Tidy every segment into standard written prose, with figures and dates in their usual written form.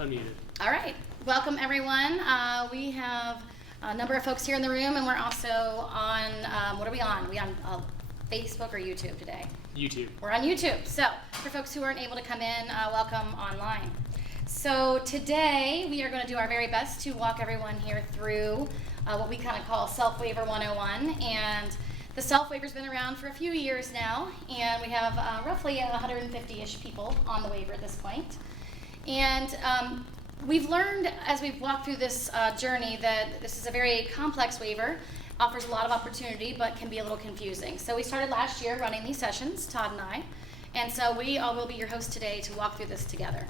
Unmuted. All right. Welcome, everyone. We have a number of folks here in the room, and we're also on, what are we on? Are we on Facebook or YouTube today? YouTube. We're on YouTube. So for folks who aren't able to come in, welcome online. So today we are going to do our very best to walk everyone here through what we kind of call Self-Waiver 101. And the self-waiver's been around for a few years now, and we have roughly 150-ish people on the waiver at this point. And we've learned as we've walked through this journey that this is a very complex waiver, offers a lot of opportunity, but can be a little confusing. So we started last year running these sessions, Todd and I, and so we all will be your hosts today to walk through this together.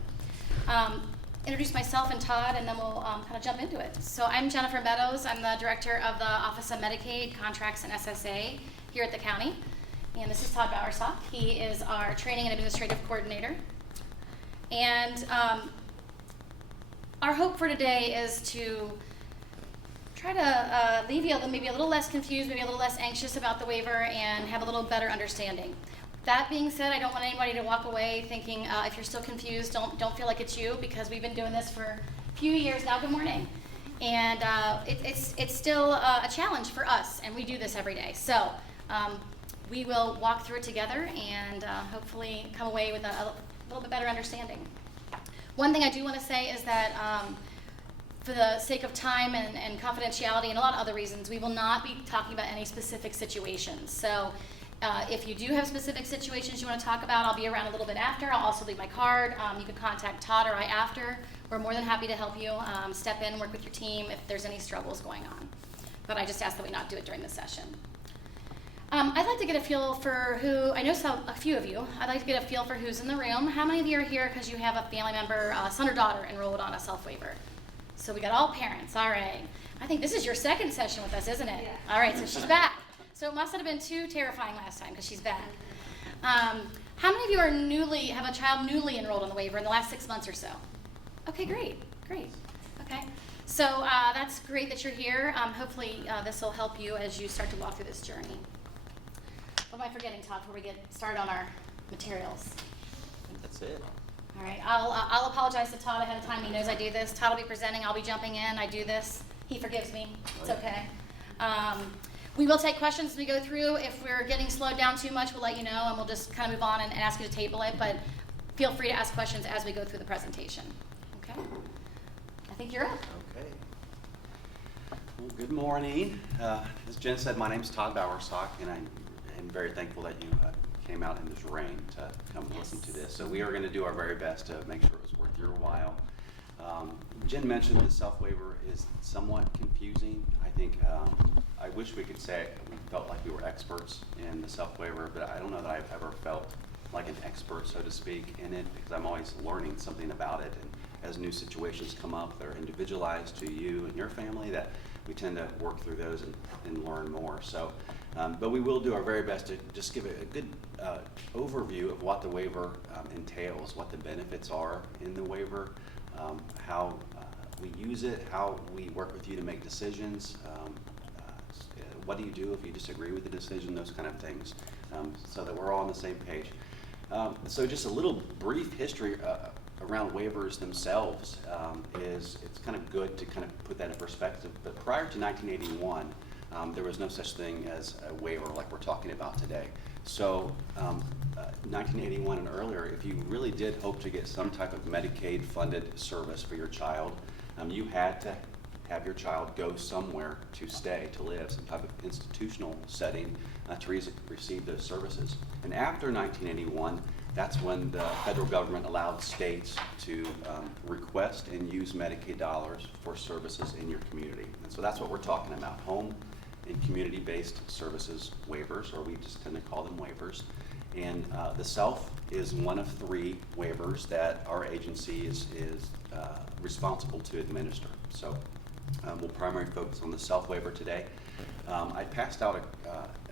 Introduce myself and Todd, and then we'll kind of jump into it. So I'm Jennifer Meadows. I'm the director of the Office of Medicaid, Contracts, and SSA here at the county. And this is Todd Bowersock. He is our training and administrative coordinator. And our hope for today is to try to leave you maybe a little less confused, maybe a little less anxious about the waiver, and have a little better understanding. That being said, I don't want anybody to walk away thinking if you're still confused, don't feel like it's you, because we've been doing this for a few years now. Good morning. And it's still a challenge for us, and we do this every day. So we will walk through it together and hopefully come away with a little bit better understanding. One thing I do want to say is that for the sake of time and confidentiality and a lot of other reasons, we will not be talking about any specific situations. So if you do have specific situations you want to talk about, I'll be around a little bit after. I'll also leave my card. You can contact Todd or I after. We're more than happy to help you step in, work with your team if there's any struggles going on. But I just ask that we not do it during the session. I'd like to get a feel for who, I know a few of you, I'd like to get a feel for who's in the room. How many of you are here because you have a family member, son or daughter, enrolled on a self-waiver? So we got all parents, all right. I think this is your second session with us, isn't it? Yeah. All right, so she's back. So it must have been too terrifying last time because she's back. How many of you are have a child newly enrolled on the waiver in the last 6 months or so? Okay, great. Okay, so that's great that you're here. Hopefully this will help you as you start to walk through this journey. What am I forgetting, Todd, before we get started on our materials? I think that's it. All right, I'll apologize to Todd ahead of time. He knows I do this. Todd will be presenting. I'll be jumping in. I do this. He forgives me. It's okay. We will take questions as we go through. If we're getting slowed down too much, we'll let you know, and we'll just kind of move on and ask you to table it. But feel free to ask questions as we go through the presentation. Okay? I think you're up. Okay. Well, good morning. As Jen said, my name's Todd Bowersock, and I'm very thankful that you came out in this rain to come listen to this. So we are going to do our very best to make sure it was worth your while. Jen mentioned the self-waiver is somewhat confusing. I think I wish we could say we felt like we were experts in the self-waiver, but I don't know that I've ever felt like an expert, so to speak, in it, because I'm always learning something about it. And as new situations come up that are individualized to you and your family, that we tend to work through those and learn more. So, but we will do our very best to just give a good overview of what the waiver entails, what the benefits are in the waiver, how we use it, how we work with you to make decisions, what do you do if you disagree with the decision, those kind of things, so that we're all on the same page. So just a little brief history around waivers themselves is it's kind of good to kind of put that in perspective. But prior to 1981, there was no such thing as a waiver like we're talking about today. So 1981 and earlier, if you really did hope to get some type of Medicaid funded service for your child, you had to have your child go somewhere to stay, to live, some type of institutional setting to receive those services. And after 1981, that's when the federal government allowed states to request and use Medicaid dollars for services in your community. And so that's what we're talking about, home and community-based services waivers, or we just tend to call them waivers. And the SELF is one of 3 waivers that our agency is responsible to administer. So we'll primarily focus on the SELF waiver today. I passed out,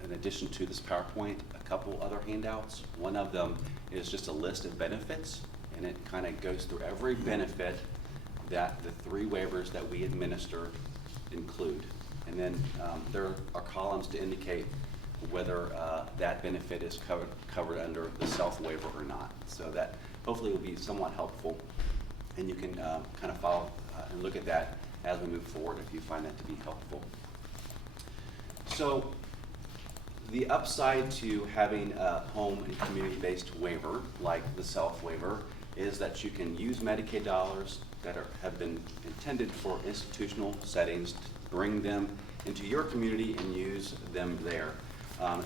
in addition to this PowerPoint, a couple other handouts. One of them is just a list of benefits, and it kind of goes through every benefit that the 3 waivers that we administer include. And then there are columns to indicate whether that benefit is covered under the SELF waiver or not. So that hopefully will be somewhat helpful. And you can kind of follow and look at that as we move forward if you find that to be helpful. So the upside to having a home and community-based waiver, like the self-waiver, is that you can use Medicaid dollars that have been intended for institutional settings, bring them into your community and use them there.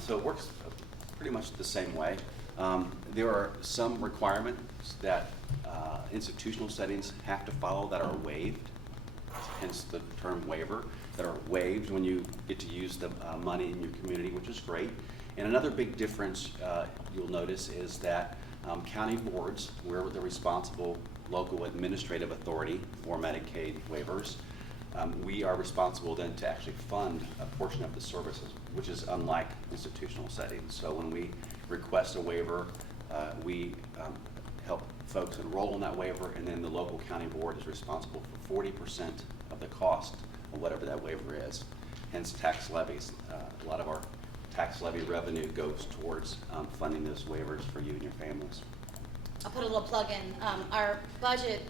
So it works pretty much the same way. There are some requirements that institutional settings have to follow that are waived, hence the term waiver, that are waived when you get to use the money in your community, which is great. And another big difference you'll notice is that county boards, we're the responsible local administrative authority for Medicaid waivers. We are responsible then to actually fund a portion of the services, which is unlike institutional settings. So when we request a waiver, we help folks enroll in that waiver, and then the local county board is responsible for 40% of the cost of whatever that waiver is. Hence tax levies. A lot of our tax levy revenue goes towards funding those waivers for you and your families. I'll put a little plug in. Our budget,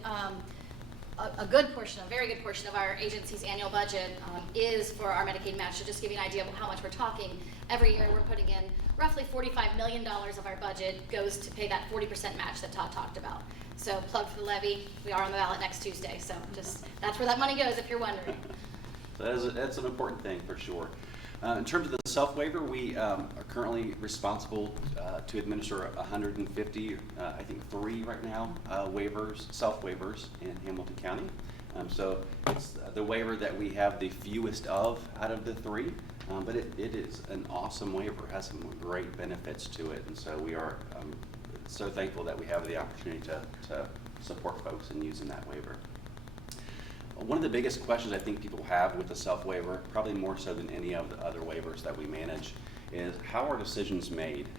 a good portion, a very good portion of our agency's annual budget is for our Medicaid match. So just give you an idea of how much we're talking. Every year we're putting in roughly $45 million of our budget goes to pay that 40% match that Todd talked about. So plug for the levy. We are on the ballot next Tuesday. So just that's where that money goes if you're wondering. So that's an important thing for sure. In terms of the self-waiver, we are currently responsible to administer 150, I think 3 right now, waivers, self-waivers in Hamilton County. So it's the waiver that we have the fewest of out of the 3, but it is an awesome waiver. It has some great benefits to it, and so we are so thankful that we have the opportunity to support folks in using that waiver. One of the biggest questions I think people have with the self-waiver, probably more so than any of the other waivers that we manage, is how are decisions made?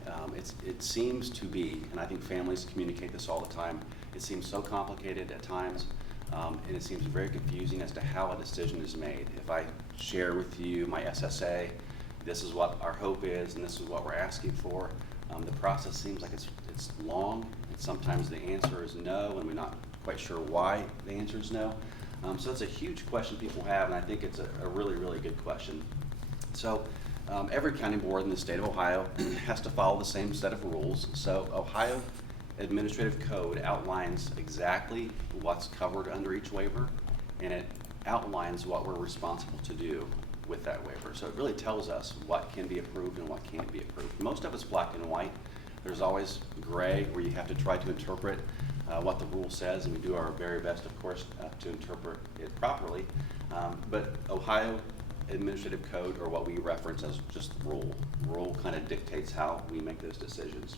It seems to be, and I think families communicate this all the time, it seems so complicated at times, and it seems very confusing as to how a decision is made. If I share with you my SSA, this is what our hope is, and this is what we're asking for, the process seems like it's long, and sometimes the answer is no, and we're not quite sure why the answer is no. So it's a huge question people have, and I think it's a really, really good question. So every county board in the state of Ohio has to follow the same set of rules. So Ohio Administrative Code outlines exactly what's covered under each waiver, and it outlines what we're responsible to do with that waiver. So it really tells us what can be approved and what can't be approved. Most of it's black and white. There's always gray where you have to try to interpret what the rule says, and we do our very best, of course, to interpret it properly. But Ohio Administrative Code, or what we reference as just rule kind of dictates how we make those decisions.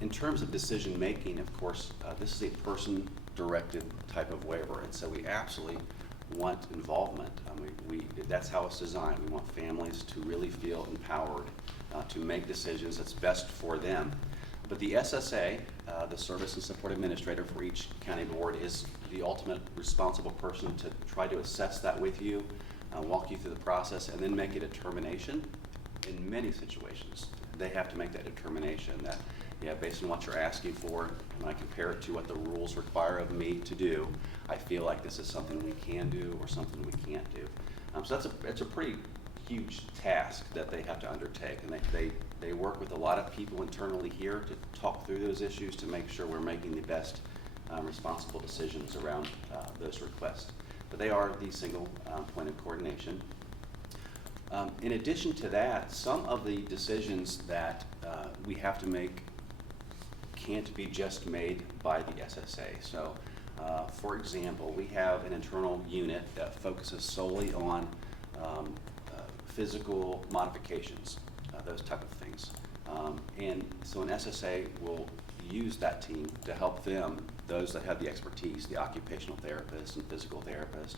In terms of decision making, of course, this is a person-directed type of waiver, and so we absolutely want involvement. That's how it's designed. We want families to really feel empowered to make decisions that's best for them. But the SSA, the Service and Support Administrator for each county board, is the ultimate responsible person to try to assess that with you, walk you through the process, and then make a determination. In many situations, they have to make that determination that, yeah, based on what you're asking for, when I compare it to what the rules require of me to do, I feel like this is something we can do or something we can't do. So it's a pretty huge task that they have to undertake, and they work with a lot of people internally here to talk through those issues to make sure we're making the best responsible decisions around those requests. But they are the single point of coordination. In addition to that, some of the decisions that we have to make can't be just made by the SSA. So, for example, we have an internal unit that focuses solely on physical modifications, those type of things. And so an SSA will use that team to help them, those that have the expertise, the occupational therapists and physical therapists,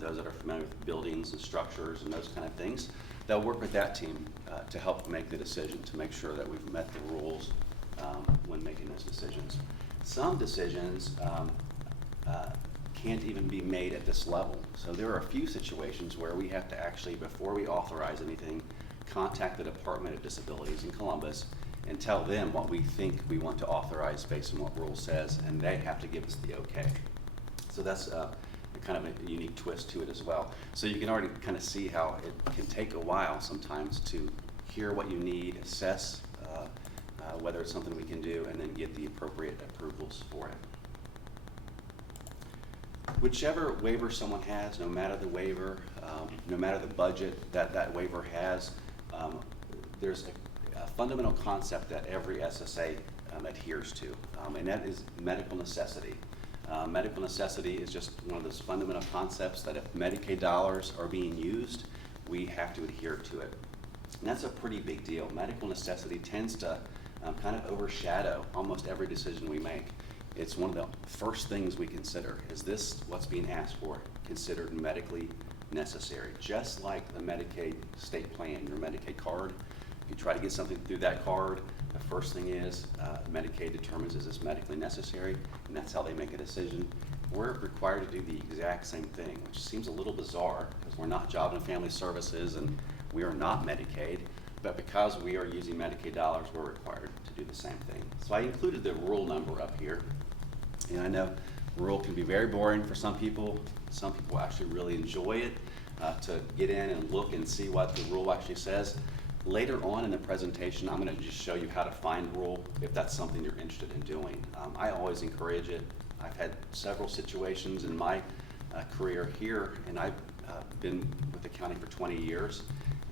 those that are familiar with buildings and structures and those kind of things. They'll work with that team to help make the decision, to make sure that we've met the rules when making those decisions. Some decisions can't even be made at this level. So there are a few situations where we have to actually, before we authorize anything, contact the Department of Disabilities in Columbus and tell them what we think we want to authorize based on what rule says, and they have to give us the okay. So that's kind of a unique twist to it as well. So you can already kind of see how it can take a while sometimes to hear what you need, assess whether it's something we can do, and then get the appropriate approvals for it. Whichever waiver someone has, no matter the waiver, no matter the budget that waiver has, there's a fundamental concept that every SSA adheres to, and that is medical necessity. Medical necessity is just one of those fundamental concepts that if Medicaid dollars are being used, we have to adhere to it. And that's a pretty big deal. Medical necessity tends to kind of overshadow almost every decision we make. It's one of the first things we consider. Is this what's being asked for considered medically necessary? Just like the Medicaid state plan, your Medicaid card, if you try to get something through that card, the first thing is Medicaid determines is this medically necessary, and that's how they make a decision. We're required to do the exact same thing, which seems a little bizarre because we're not Job and Family Services and we are not Medicaid, but because we are using Medicaid dollars, we're required to do the same thing. So I included the rule number up here, and I know rule can be very boring for some people. Some people actually really enjoy it, to get in and look and see what the rule actually says. Later on in the presentation, I'm going to just show you how to find rule if that's something you're interested in doing. I always encourage it. I've had several situations in my career here, and I've been with the county for 20 years,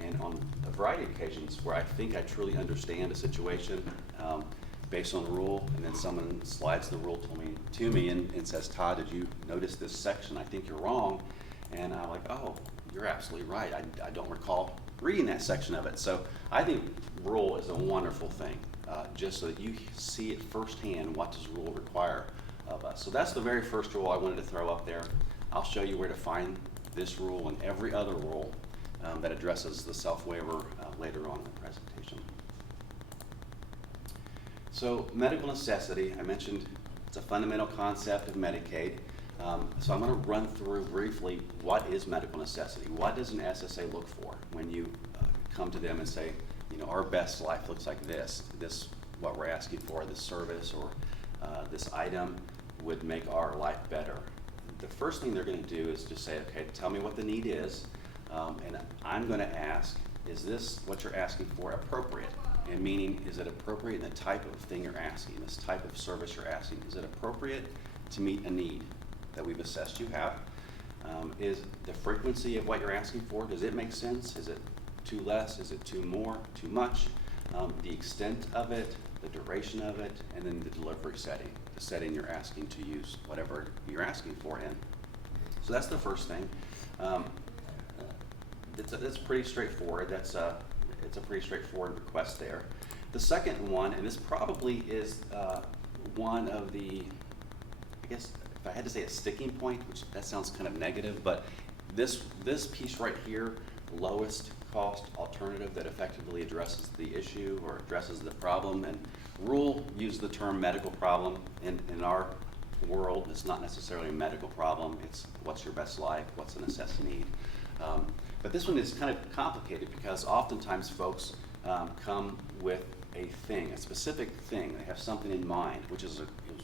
and on a variety of occasions where I think I truly understand a situation based on rule, and then someone slides the rule to me and says, Todd, did you notice this section? I think you're wrong. And I'm like, oh, you're absolutely right. I don't recall reading that section of it. So I think rule is a wonderful thing, just so that you see it firsthand. What does rule require of us? So that's the very first rule I wanted to throw up there. I'll show you where to find this rule and every other rule that addresses the self-waiver later on in the presentation. So medical necessity, I mentioned it's a fundamental concept of Medicaid. So I'm going to run through briefly what is medical necessity. What does an SSA look for when you come to them and say, you know, our best life looks like this. This, what we're asking for, this service or this item would make our life better. The first thing they're going to do is just say, okay, tell me what the need is, and I'm going to ask, is this what you're asking for appropriate? And meaning, is it appropriate in the type of thing you're asking, this type of service you're asking? Is it appropriate to meet a need that we've assessed you have? Is the frequency of what you're asking for, does it make sense? Is it too less? Is it too more? Too much? The extent of it, the duration of it, and then the delivery setting, the setting you're asking to use whatever you're asking for in. So that's the first thing. It's pretty straightforward. It's a pretty straightforward request there. The second one, and this probably is one of the, I guess, if I had to say a sticking point, which that sounds kind of negative, but this piece right here, lowest cost alternative that effectively addresses the issue or addresses the problem, and rule use the term medical problem. In our world, it's not necessarily a medical problem, it's what's your best life, what's a necessity need. But this one is kind of complicated because oftentimes folks come with a thing, a specific thing. They have something in mind, which is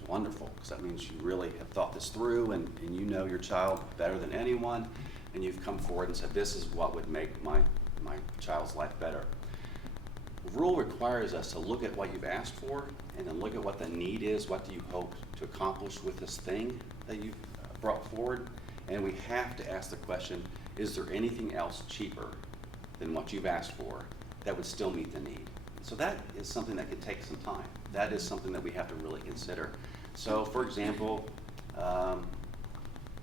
wonderful because that means you really have thought this through and you know your child better than anyone, and you've come forward and said, this is what would make my child's life better. Rule requires us to look at what you've asked for and then look at what the need is, what do you hope to accomplish with this thing that you've brought forward, and we have to ask the question, is there anything else cheaper than what you've asked for that would still meet the need? So that is something that could take some time. That is something that we have to really consider. So for example,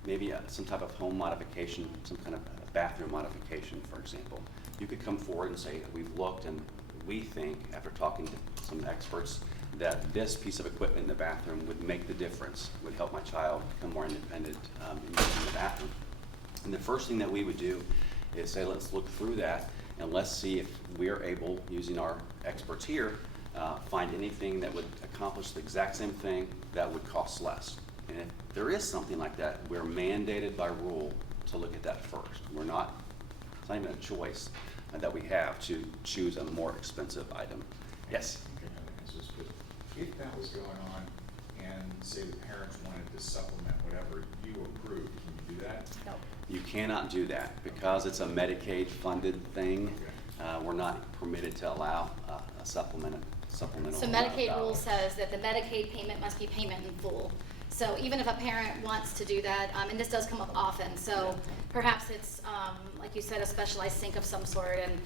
maybe some type of home modification, some kind of bathroom modification, for example. You could come forward and say, we've looked and we think, after talking to some experts, that this piece of equipment in the bathroom would make the difference, would help my child become more independent in using the bathroom. And the first thing that we would do is say, let's look through that and let's see if we're able, using our experts here, find anything that would accomplish the exact same thing that would cost less. And if there is something like that, we're mandated by rule to look at that first. It's not even a choice that we have to choose a more expensive item. Yes? Okay, services, but if that was going on and say the parents wanted to supplement whatever you approved, can you do that? No. You cannot do that because it's a Medicaid-funded thing. We're not permitted to allow a supplemental. So amount of Medicaid rule dollars. says that the Medicaid payment must be payment in full. So even if a parent wants to do that, and this does come up often, so perhaps it's, like you said, a specialized sink of some sort, and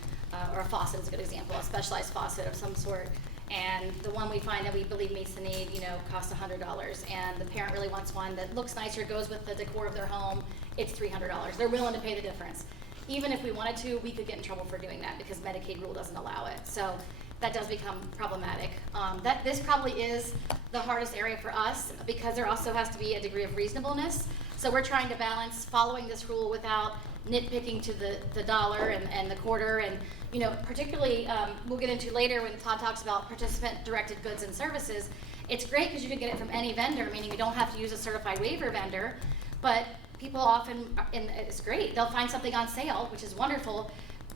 or a faucet is a good example, a specialized faucet of some sort. And the one we find that we believe meets the need, costs $100. And the parent really wants one that looks nicer, goes with the decor of their home, it's $300. They're willing to pay the difference. Even if we wanted to, we could get in trouble for doing that because Medicaid rule doesn't allow it. So that does become problematic. This probably is the hardest area for us because there also has to be a degree of reasonableness. So we're trying to balance following this rule without nitpicking to the dollar and the quarter. And particularly we'll get into later when Todd talks about participant-directed goods and services. It's great because you can get it from any vendor, meaning you don't have to use a certified waiver vendor. But people often, and it's great, they'll find something on sale, which is wonderful.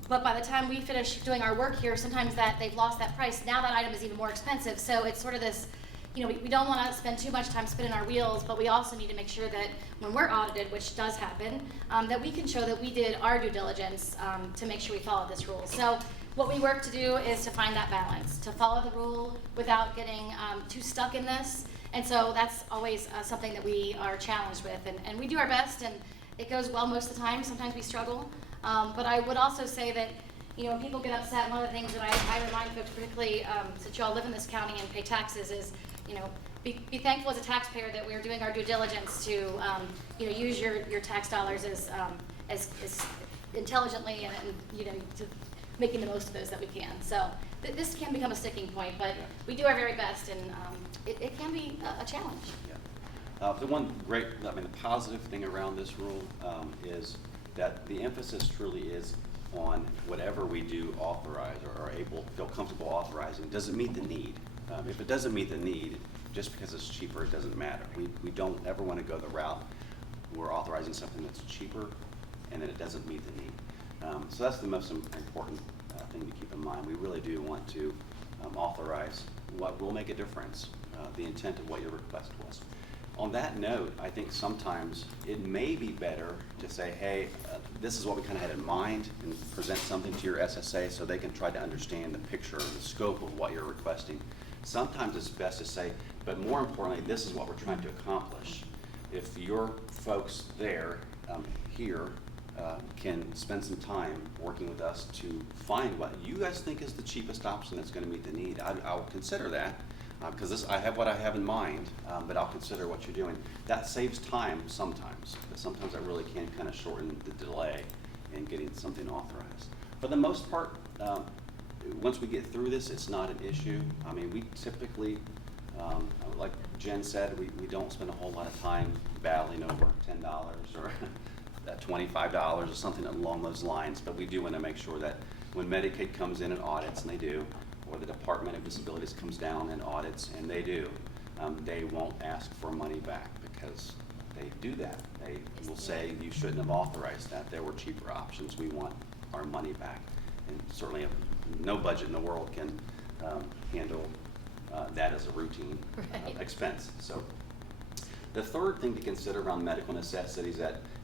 But by the time we finish doing our work here, sometimes they've lost that price. Now that item is even more expensive. So it's sort of this, we don't want to spend too much time spinning our wheels, but we also need to make sure that when we're audited, which does happen, that we can show that we did our due diligence to make sure we followed this rule. So what we work to do is to find that balance, to follow the rule without getting too stuck in this. And so that's always something that we are challenged with. And we do our best, and it goes well most of the time. Sometimes we struggle. But I would also say that, when people get upset, one of the things that I remind folks, particularly since you all live in this county and pay taxes, is, be thankful as a taxpayer that we're doing our due diligence to, use your tax dollars as intelligently and to making the most of those that we can. So this can become a sticking point, but we do our very best, and it can be a challenge. Yeah. The positive thing around this rule is that the emphasis truly is on whatever we do authorize or are able, feel comfortable authorizing. Does it meet the need? If it doesn't meet the need, just because it's cheaper, it doesn't matter. We don't ever want to go the route we're authorizing something that's cheaper and then it doesn't meet the need. So that's the most important thing to keep in mind. We really do want to authorize what will make a difference, the intent of what your request was. On that note, I think sometimes it may be better to say, hey, this is what we kind of had in mind, and present something to your SSA so they can try to understand the picture and the scope of what you're requesting. Sometimes it's best to say, but more importantly, this is what we're trying to accomplish. If your folks there, here, can spend some time working with us to find what you guys think is the cheapest option that's going to meet the need, I'll consider that. Because I have what I have in mind, but I'll consider what you're doing. That saves time sometimes, but sometimes that really can kind of shorten the delay in getting something authorized. For the most part, once we get through this, it's not an issue. I mean, we typically, like Jen said, we don't spend a whole lot of time battling over $10 or $25 or something along those lines, but we do want to make sure that when Medicaid comes in and audits, and they do, or the Department of Disabilities comes down and audits, and they do, they won't ask for money back because they do that. They will say, you shouldn't have authorized that. There were cheaper options. We want our money back. And certainly no budget in the world can handle that as a routine expense. So the third thing to consider around medical necessities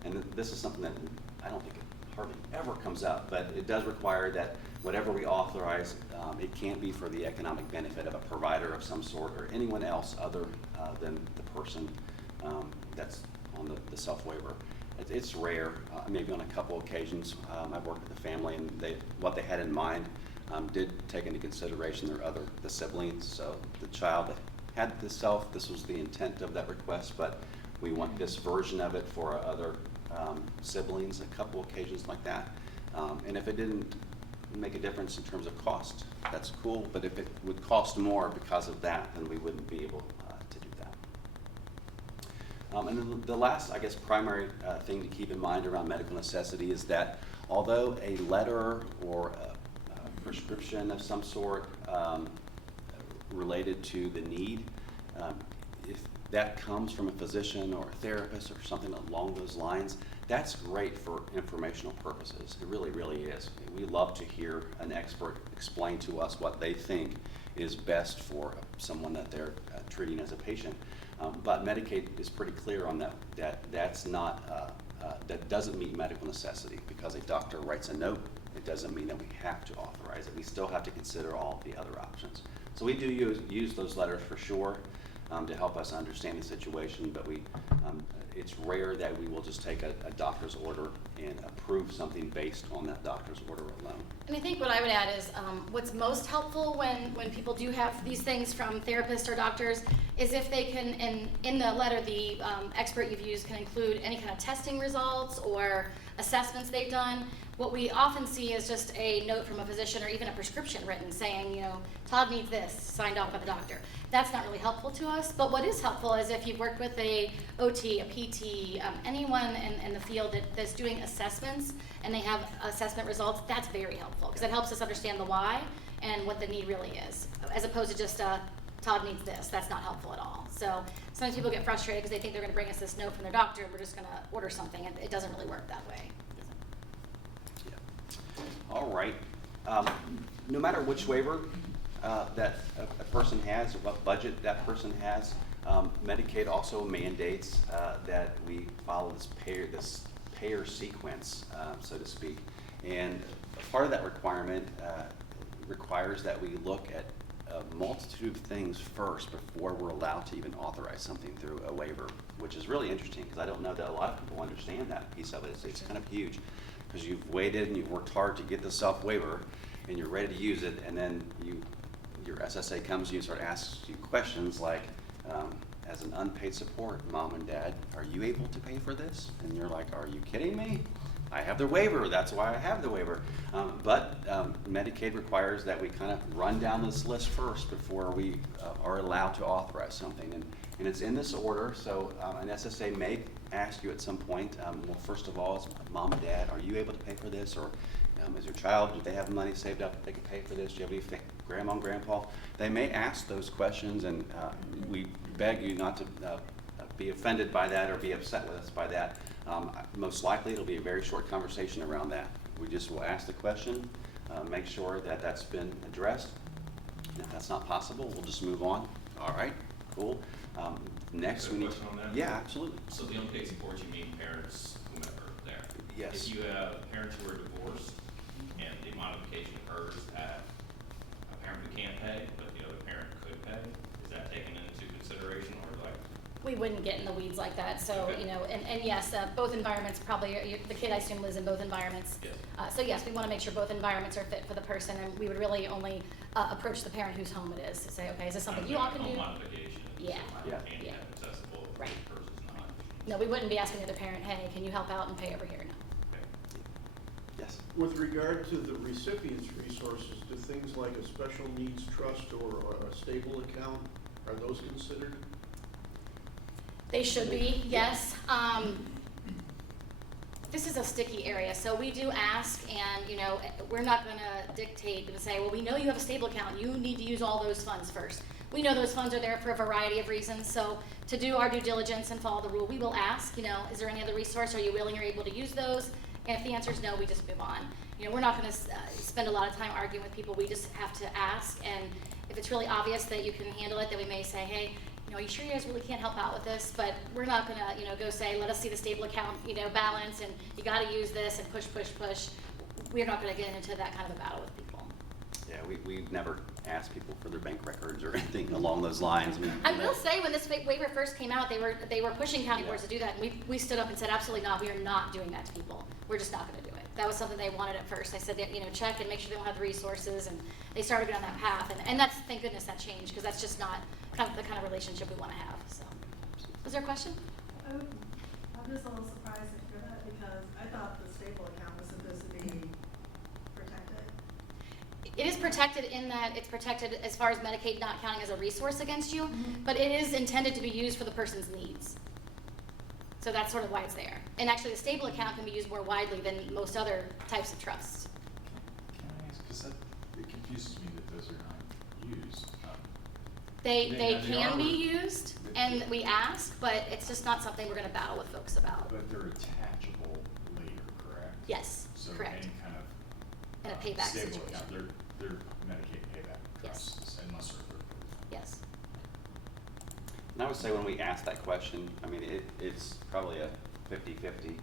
and this is something that I don't think it hardly ever comes up, but it does require that whatever we authorize, it can't be for the economic benefit of a provider of some sort or anyone else other than the person that's on the self-waiver. It's rare, maybe on a couple occasions. I've worked with a family and what they had in mind did take into consideration the siblings. So the child had this was the intent of that request, but we want this version of it for other siblings, a couple occasions like that. And if it didn't make a difference in terms of cost, that's cool, but if it would cost more because of that, then we wouldn't be able to do that. And then the last, I guess, primary thing to keep in mind around medical necessity is that although a letter or a prescription of some sort related to the need, if that comes from a physician or a therapist or something along those lines, That's great for informational purposes. It really, really is. We love to hear an expert explain to us what they think is best for someone that they're treating as a patient. But Medicaid is pretty clear on that's not, that doesn't meet medical necessity. Because a doctor writes a note, it doesn't mean that we have to authorize it. We still have to consider all of the other options. So we do use those letters for sure to help us understand the situation, but it's rare that we will just take a doctor's order and approve something based on that doctor's order alone. And I think what I would add is what's most helpful when people do have these things from therapists or doctors is if they can, in the letter, the expert you've used can include any kind of testing results or assessments they've done. What we often see is just a note from a physician or even a prescription written saying, you know, Todd needs this, signed off by the doctor. That's not really helpful to us, but what is helpful is if you've worked with a OT, a PT, anyone in the field that's doing assessments and they have assessment results, that's very helpful because it helps us understand the why and what the need really is, as opposed to just Todd needs this. That's not helpful at all. So sometimes people get frustrated because they think they're going to bring us this note from their doctor and we're just going to order something, and it doesn't really work that way. All right. No matter which waiver that a person has, or what budget that person has, Medicaid also mandates that we follow this payer sequence, so to speak. And part of that requirement requires that we look at a multitude of things first before we're allowed to even authorize something through a waiver, which is really interesting because I don't know that a lot of people understand that piece of it. It's kind of huge. Because you've waited and you've worked hard to get the self-waiver and you're ready to use it, and then your SSA comes to you and sort of asks you questions like, as an unpaid support, Mom and Dad, are you able to pay for this? And you're like, are you kidding me? I have the waiver, that's why I have the waiver. But Medicaid requires that we kind of run down this list first before we are allowed to authorize something. And it's in this order, so an SSA may ask you at some point, well, first of all, is Mom and Dad, are you able to pay for this? Or is your child, do they have money saved up that they can pay for this? Do you have any grandma and grandpa? They may ask those questions, and we beg you not to be offended by that or be upset with us by that. Most likely it'll be a very short conversation around that. We just will ask the question, make sure that that's been addressed. And if that's not possible, we'll just move on. All right, cool. Next we need. Question on that? Yeah, absolutely. So the unpaid support, you mean parents, whomever there? Yes. If you have parents who are divorced and the modification occurs at a parent who can't pay, but the other parent could pay, is that taken into consideration, or like? We wouldn't get in the weeds like that. So, Okay. you know, and yes, both environments probably, the kid I assume lives in both environments. Yes. So yes, we want to make sure both environments are fit for the person, and we would really only approach the parent whose home it is to say, okay, is this something you all can do? Home modification. Yeah. Yeah. Handicap accessible Right. versus not. No, we wouldn't be asking the other parent, hey, can you help out and pay over here? No. Okay. Yes. With regard to the recipient's resources, do things like a special needs trust or a stable account, are those considered? They should be, yes. This is a sticky area, so we do ask, and you know, we're not going to dictate and say, well, we know you have a stable account, you need to use all those funds first. We know those funds are there for a variety of reasons, so to do our due diligence and follow the rule, we will ask, you know, is there any other resource, are you willing or able to use those? And if the answer is no, we just move on. You know, we're not going to spend a lot of time arguing with people, we just have to ask, and if it's really obvious that you can handle it, then we may say, hey, you know, are you sure you guys really can't help out with this? But we're not gonna, you know, go say, let us see the stable account, you know, balance, and you gotta use this, and push, push, push. We're not gonna get into that kind of a battle with people. Yeah, we never ask people for their bank records or anything along those lines. I will say, when this waiver first came out, they were pushing county boards to do that, and we stood up and said, absolutely not, we are not doing that to people. We're just not gonna do it. That was something they wanted at first. I said, you know, check and make sure they don't have the resources, and they started going down that path, and that's, thank goodness that changed, because that's just not the kind of relationship we want to have. So, was there a question? I'm just a little surprised to hear that, because I thought the stable account was supposed to be protected. It is protected in that it's protected as far as Medicaid not counting as a resource against you, but it is intended to be used for the person's needs. So that's sort of why it's there. And actually, the stable account can be used more widely than most other types of trusts. Can I ask, because it confuses me that those are not used. They They can are- be used, and we ask, but it's just not something we're going to battle with folks about. But they're attachable Yes, So correct. any kind of. In a payback stable situation. account, they're Medicaid payback Yes. trusts unless they're third party. Yes. And I would say when we ask that question, I mean, it's probably a 50-50.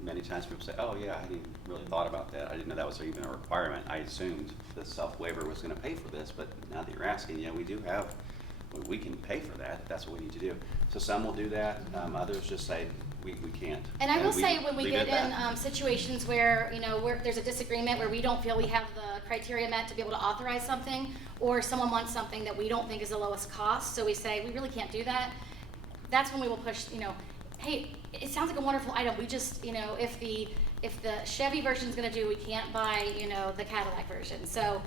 Many times people say, oh yeah, I hadn't even really thought about that. I didn't know that was even a requirement. I assumed the self-waiver was gonna pay for this, but now that you're asking, yeah, we do have, we can pay for that, if that's what we need to do. So some will do that, others just say, we can't. And I will we say, when we leave get it at in that. situations where, you know, where there's a disagreement, where we don't feel we have the criteria met to be able to authorize something, or someone wants something that we don't think is the lowest cost, so we say, we really can't do that, that's when we will push, you know, hey, it sounds like a wonderful item, we just, you know, if the Chevy version's gonna do, we can't buy, you know, the Cadillac version. So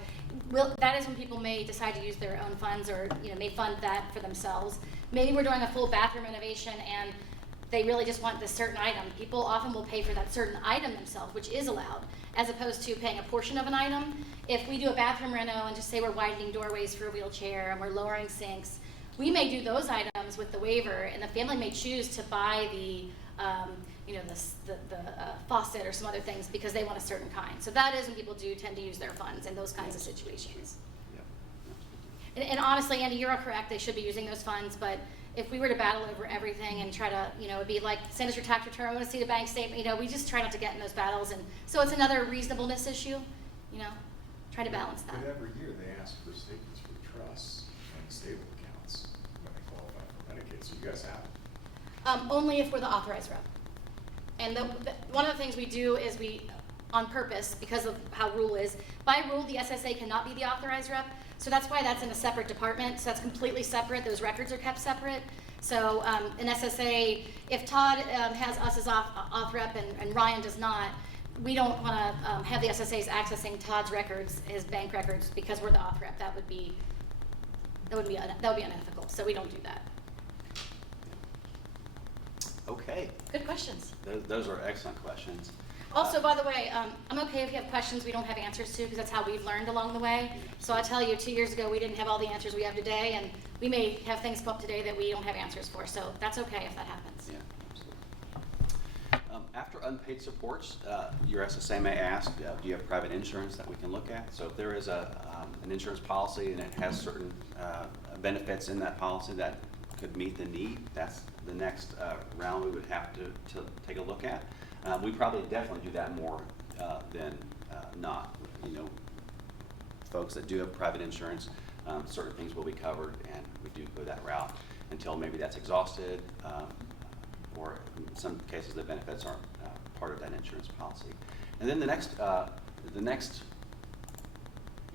that is when people may decide to use their own funds, or, you know, may fund that for themselves. Maybe we're doing a full bathroom renovation and they really just want this certain item. People often will pay for that certain item themselves, which is allowed, as opposed to paying a portion of an item. If we do a bathroom reno and just say we're widening doorways for a wheelchair and we're lowering sinks, we may do those items with the waiver, and the family may choose to buy the, you know, the faucet or some other things because they want a certain kind. So that is when people do tend to use their funds in those kinds of situations. Yeah. And honestly, Andy, you're correct, they should be using those funds, but if we were to battle over everything and try to, you know, it'd be like, send us your tax return, I want to see the bank statement, you know, we just try not to get in those battles, and so it's another reasonableness issue, you know, try to balance that. But every year they ask for statements for trusts and stable accounts when they qualify for Medicaid, so you guys have it. Only if we're the authorized rep. And one of the things we do is we, on purpose, because of how rule is, by rule, the SSA cannot be the authorized rep. So that's why that's in a separate department. So that's completely separate. Those records are kept separate. So an SSA, if Todd has us as auth rep and Ryan does not, we don't want to have the SSAs accessing Todd's records, his bank records, because we're the auth rep. That would be unethical. So we don't do that. Okay, Good questions. those are excellent questions. Also, by the way, I'm okay if you have questions we don't have answers to, because that's how we've learned along the way. So I tell you, 2 years ago, we didn't have all the answers we have today, and we may have things come up today that we don't have answers for. So that's okay if that happens. Yeah, absolutely. After unpaid supports, your SSA may ask, do you have private insurance that we can look at? So if there is an insurance policy and it has certain benefits in that policy that could meet the need, that's the next round we would have to take a look at. We probably definitely do that more than not. You know, folks that do have private insurance, certain things will be covered, and we do go that route until maybe that's exhausted, or in some cases the benefits aren't part of that insurance policy. And then the next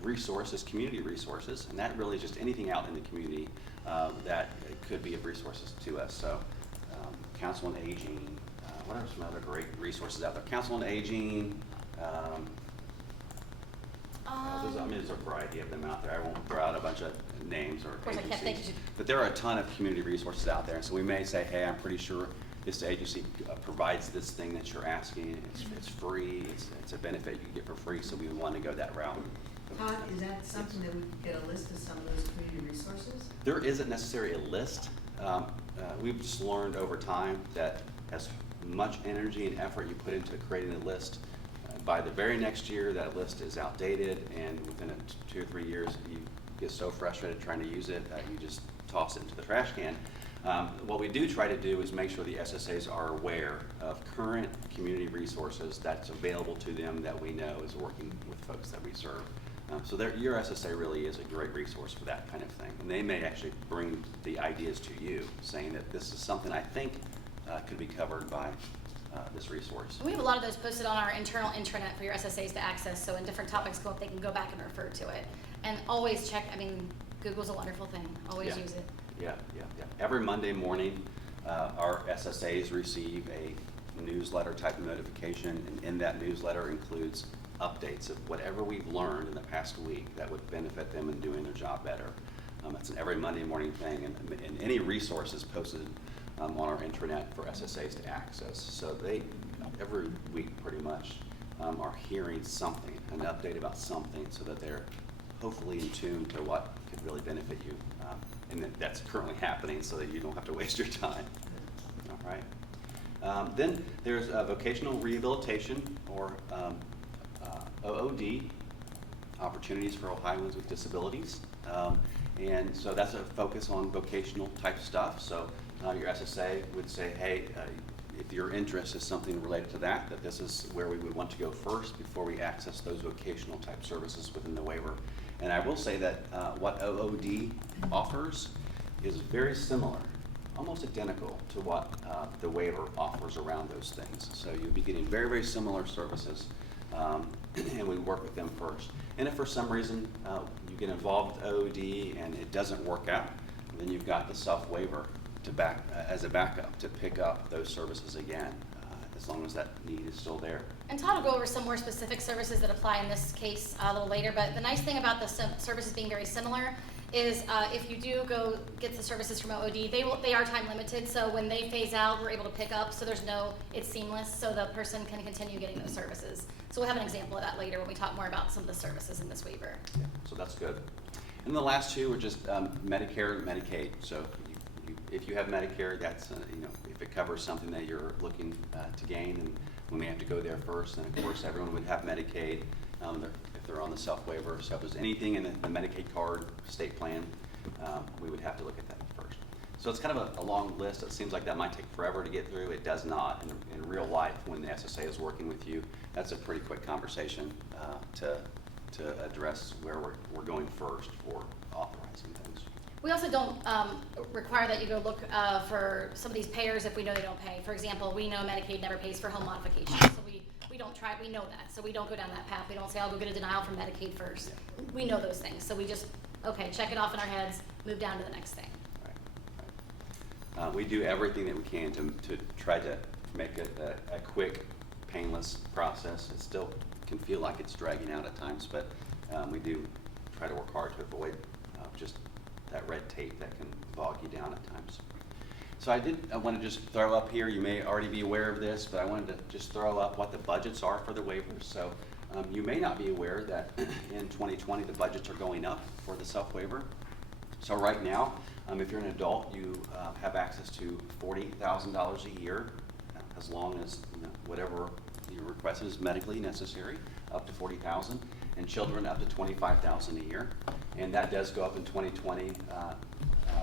resource is community resources, and that really is just anything out in the community that could be of resources to us. So Council on Aging, what are some other great resources out there? Council on Aging, there's a variety of them out there. I won't throw out a bunch of names or course, I can't think agencies. of- But there are a ton of community resources out there. So we may say, hey, I'm pretty sure this agency provides this thing that you're asking. It's free. It's a benefit you can get for free. So we want to go that route. Todd, is that something that we could get a list of some of those community resources? There isn't necessarily a list. We've just learned over time that as much energy and effort you put into creating a list, by the very next year that list is outdated, and within 2 or 3 years you get so frustrated trying to use it that you just toss it into the trash can. What we do try to do is make sure the SSAs are aware of current community resources that's available to them that we know is working with folks that we serve. So your SSA really is a great resource for that kind of thing. And they may actually bring the ideas to you, saying that this is something I think could be covered by this resource. We have a lot of those posted on our internal intranet for your SSAs to access, so when different topics go up, they can go back and refer to it. And always check, I mean, Google's a wonderful thing, always Yeah. use it. Yeah. Every Monday morning, our SSAs receive a newsletter type notification, and in that newsletter includes updates of whatever we've learned in the past week that would benefit them in doing their job better. It's an every Monday morning thing, and any resource is posted on our intranet for SSAs to access. So they, every week pretty much, are hearing something, an update about something, so that they're hopefully in tune to what could really benefit you. And that's currently happening, so that you don't have to waste your time. All right. Then there's vocational rehabilitation, or OOD, opportunities for Ohioans with disabilities. And so that's a focus on vocational type stuff. So your SSA would say, hey, if your interest is something related to that, that this is where we would want to go first before we access those vocational type services within the waiver. And I will say that what OOD offers is very similar, almost identical to what the waiver offers around those things. So you'll be getting very, very similar services, and we work with them first. And if for some reason you get involved with OOD and it doesn't work out, then you've got the self-waiver to as a backup to pick up those services again, as long as that need is still there. And Todd will go over some more specific services that apply in this case a little later, but the nice thing about the services being very similar is if you do go get the services from OOD, they are time limited, so when they phase out, we're able to pick up, so it's seamless, so the person can continue getting those services. So we'll have an example of that later when we talk more about some of the services in this waiver. Yeah, so that's good. And the last two are just Medicare and Medicaid. So if you have Medicare, that's, if it covers something that you're looking to gain, and we may have to go there first, and of course everyone would have Medicaid if they're on the self-waiver. So if there's anything in the Medicaid card, state plan, we would have to look at that first. So it's kind of a long list. It seems like that might take forever to get through. It does not. In real life, when the SSA is working with you, that's a pretty quick conversation to address where we're going first for authorizing things. We also don't require that you go look for some of these payers if we know they don't pay. For example, we know Medicaid never pays for home modifications, so we don't try, we know that, so we don't go down that path. We don't say, I'll go get a denial from Medicaid first. Yeah. We know those things, so we just, okay, check it off in our heads, move down to the next thing. Right. We do everything that we can to try to make it a quick, painless process. It still can feel like it's dragging out at times, but we do try to work hard to avoid just that red tape that can bog you down at times. So I want to just throw up here, you may already be aware of this, but I wanted to just throw up what the budgets are for the waivers. So you may not be aware that in 2020 the budgets are going up for the self-waiver. So right now, if you're an adult, you have access to $40,000 a year, as long as whatever your request is medically necessary, up to $40,000, and children up to $25,000 a year. And that does go up in 2020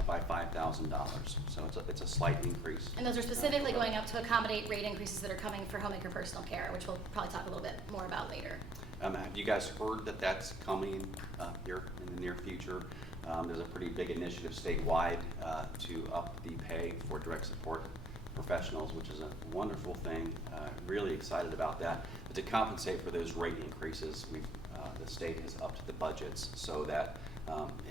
by $5,000. So it's a slight increase. And those are specifically going up to accommodate rate increases that are coming for homemaker personal care, which we'll probably talk a little bit more about later. Have you guys heard that that's coming here in the near future? There's a pretty big initiative statewide to up the pay for direct support professionals, which is a wonderful thing. Really excited about that. But to compensate for those rate increases, the state has upped the budgets so that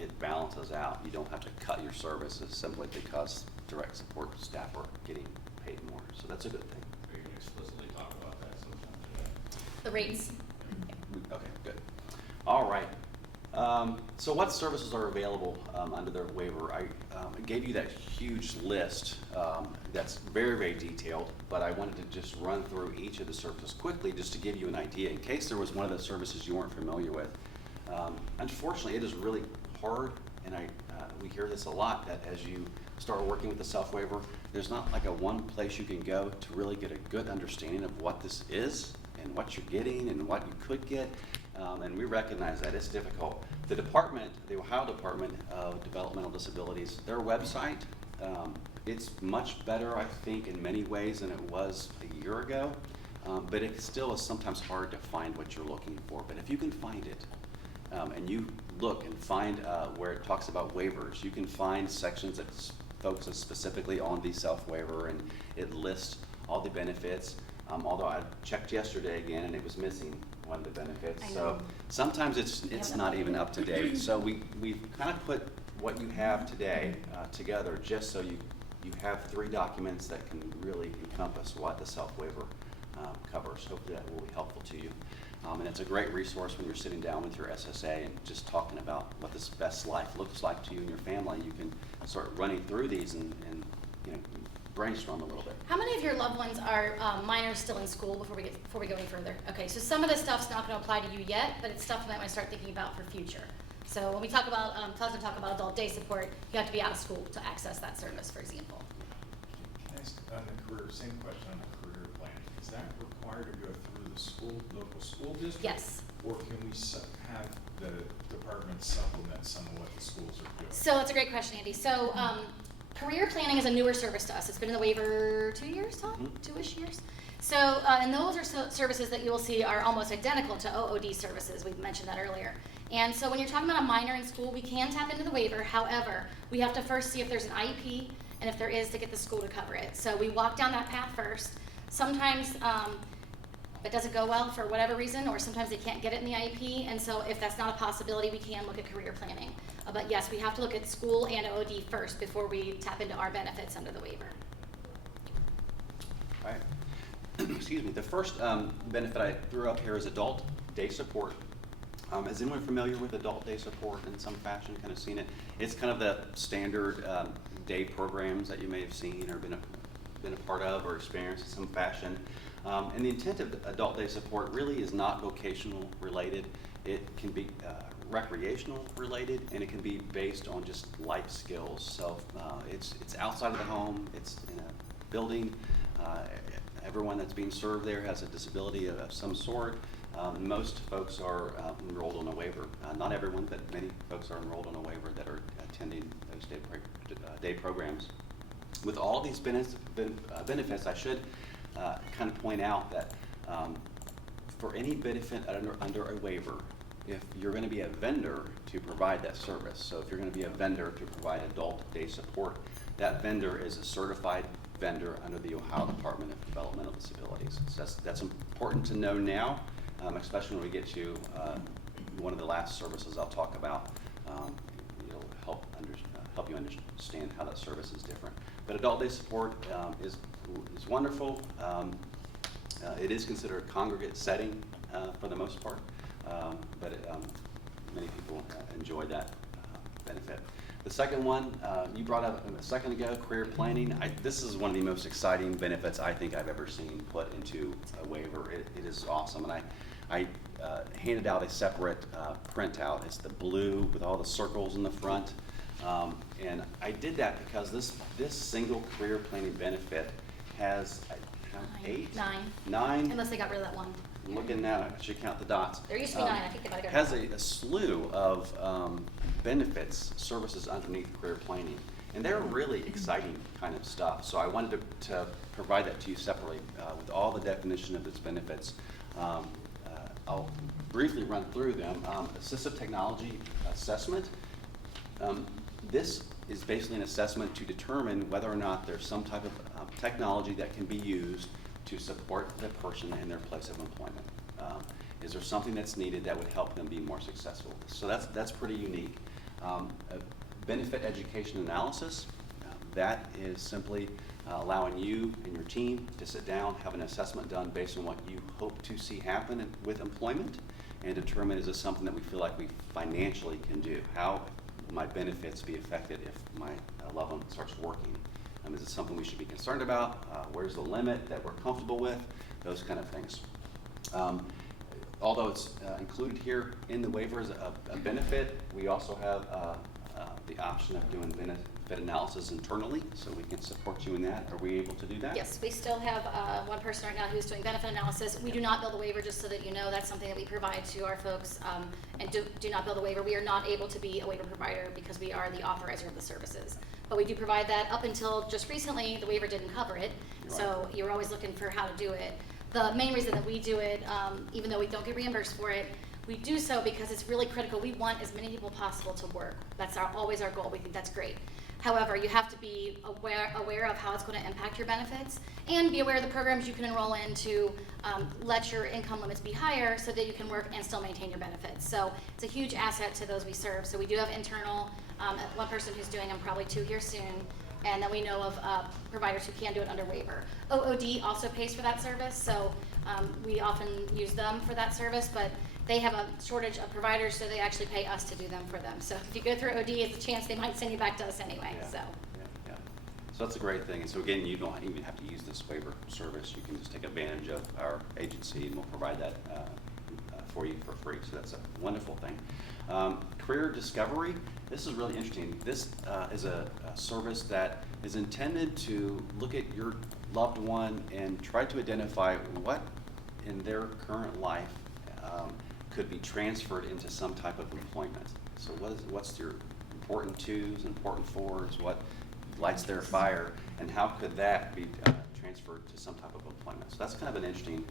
it balances out. You don't have to cut your services simply because direct support staff are getting paid more. So that's a good thing. Are you going to explicitly talk about that sometime today? The rates. Okay, good. All right. So what services are available under the waiver? I gave you that huge list that's very, very detailed, but I wanted to just run through each of the services quickly just to give you an idea in case there was one of the services you weren't familiar with. Unfortunately, it is really hard, and we hear this a lot, that as you start working with the self-waiver, there's not like a one place you can go to really get a good understanding of what this is and what you're getting and what you could get. And we recognize that it's difficult. The Ohio Department of Developmental Disabilities, their website, it's much better, I think, in many ways than it was a year ago, but it still is sometimes hard to find what you're looking for. But if you can find it, and you look and find where it talks about waivers, you can find sections that focuses specifically on the self-waiver, and it lists all the benefits. Although I checked yesterday again and it was missing one of the benefits. So sometimes it's not even up to date. So we've kind of put what you have today together just so you have 3 documents that can really encompass what the self-waiver covers. Hopefully that will be helpful to you. And it's a great resource when you're sitting down with your SSA and just talking about what this best life looks like to you and your family. You can start running through these and brainstorm a little bit. How many of your loved ones are minors still in school before we go any further? Okay, so some of this stuff's not going to apply to you yet, but it's stuff you might want to start thinking about for future. So when we talk about, Todd's going to talk about adult day support, you have to be out of school to access that service, for example. ask on the career, same question on the career planning, is that required to go through the school, local school district? Yes. Or can we have the department supplement some of what the schools are doing? So that's a great question, Andy. So career planning is a newer service to us. It's been in the waiver 2 years, Tom? Mhm. 2-ish years? So, and those are services that you will see are almost identical to OOD services. We've mentioned that earlier. And so when you're talking about a minor in school, we can tap into the waiver. However, we have to first see if there's an IEP, and if there is, to get the school to cover it. So we walk down that path first. Sometimes it doesn't go well for whatever reason, or sometimes they can't get it in the IEP, and so if that's not a possibility, we can look at career planning. But yes, we have to look at school and OOD first before we tap into our benefits under the waiver. All right. Excuse me. The first benefit I threw up here is adult day support. Is anyone familiar with adult day support in some fashion? Kind of seen it? It's kind of the standard day programs that you may have seen or been a part of or experienced in some fashion. And the intent of adult day support really is not vocational related. It can be recreational related, and it can be based on just life skills. So it's outside of the home. It's in a building. Everyone that's being served there has a disability of some sort. Most folks are enrolled on a waiver. Not everyone, but many folks are enrolled on a waiver that are attending those day programs. With all these benefits, I should kind of point out that for any benefit under a waiver, if you're going to be a vendor to provide that service, so if you're going to be a vendor to provide adult day support, that vendor is a certified vendor under the Ohio Department of Developmental Disabilities. So that's important to know now, especially when we get to one of the last services I'll talk about. It'll help you understand how that service is different. But adult day support is wonderful. It is considered a congregate setting for the most part, but many people enjoy that benefit. The second one you brought up a second ago, career planning. This is one of the most exciting benefits I think I've ever seen put into a waiver. It is awesome, and I handed out a separate printout. It's the blue with all the circles in the front, and I did that because this single career planning benefit has nine. Unless they got rid of that one. Looking now, I should count the dots. There used to be 9. I think they might have got Has a slew of benefits, services underneath career planning. And they're really exciting kind of stuff. So I wanted to provide that to you separately with all the definition of its benefits. I'll briefly run through them. Assistive technology assessment. This is basically an assessment to determine whether or not there's some type of technology that can be used to support the person in their place of employment. Is there something that's needed that would help them be more successful? So that's pretty unique. Benefit education analysis. That is simply allowing you and your team to sit down, have an assessment done based on what you hope to see happen with employment, and determine is this something that we feel like we financially can do? How will my benefits be affected if my loved one starts working? Is it something we should be concerned about? Where's the limit that we're comfortable with? Those kind of things. Although it's included here in the waiver as a benefit, we also have the option of doing benefit analysis internally, so we can support you in that. Are we able to do that? Yes, we still have one person right now who's doing benefit analysis. We do not build a waiver, just so that you know. That's something that we provide to our folks, and do not build a waiver. We are not able to be a waiver provider because we are the authorizer of the services. But we do provide that. Up until just recently, the waiver didn't cover it, so you're always looking for how to do it. The main reason that we do it, even though we don't get reimbursed for it, we do so because it's really critical. We want as many people possible to work. That's always our goal. We think that's great. However, you have to be aware of how it's going to impact your benefits, and be aware of the programs you can enroll in to let your income limits be higher so that you can work and still maintain your benefits. So it's a huge asset to those we serve. So we do have internal, one person who's doing them, probably 2 here soon, and then we know of providers who can do it under waiver. OOD also pays for that service, so we often use them for that service, but they have a shortage of providers, so they actually pay us to do them for them. So if you go through OD, it's a chance they might send you back to us anyway. Yeah. So. Yeah. So that's a great thing. And so again, you don't even have to use this waiver service. You can just take advantage of our agency, and we'll provide that for you for free. So that's a wonderful thing. Career discovery, this is really interesting. This is a service that is intended to look at your loved one and try to identify what in their current life could be transferred into some type of employment. So what's your important twos, important fours, what lights their fire, and how could that be transferred to some type of employment? So that's kind of an interesting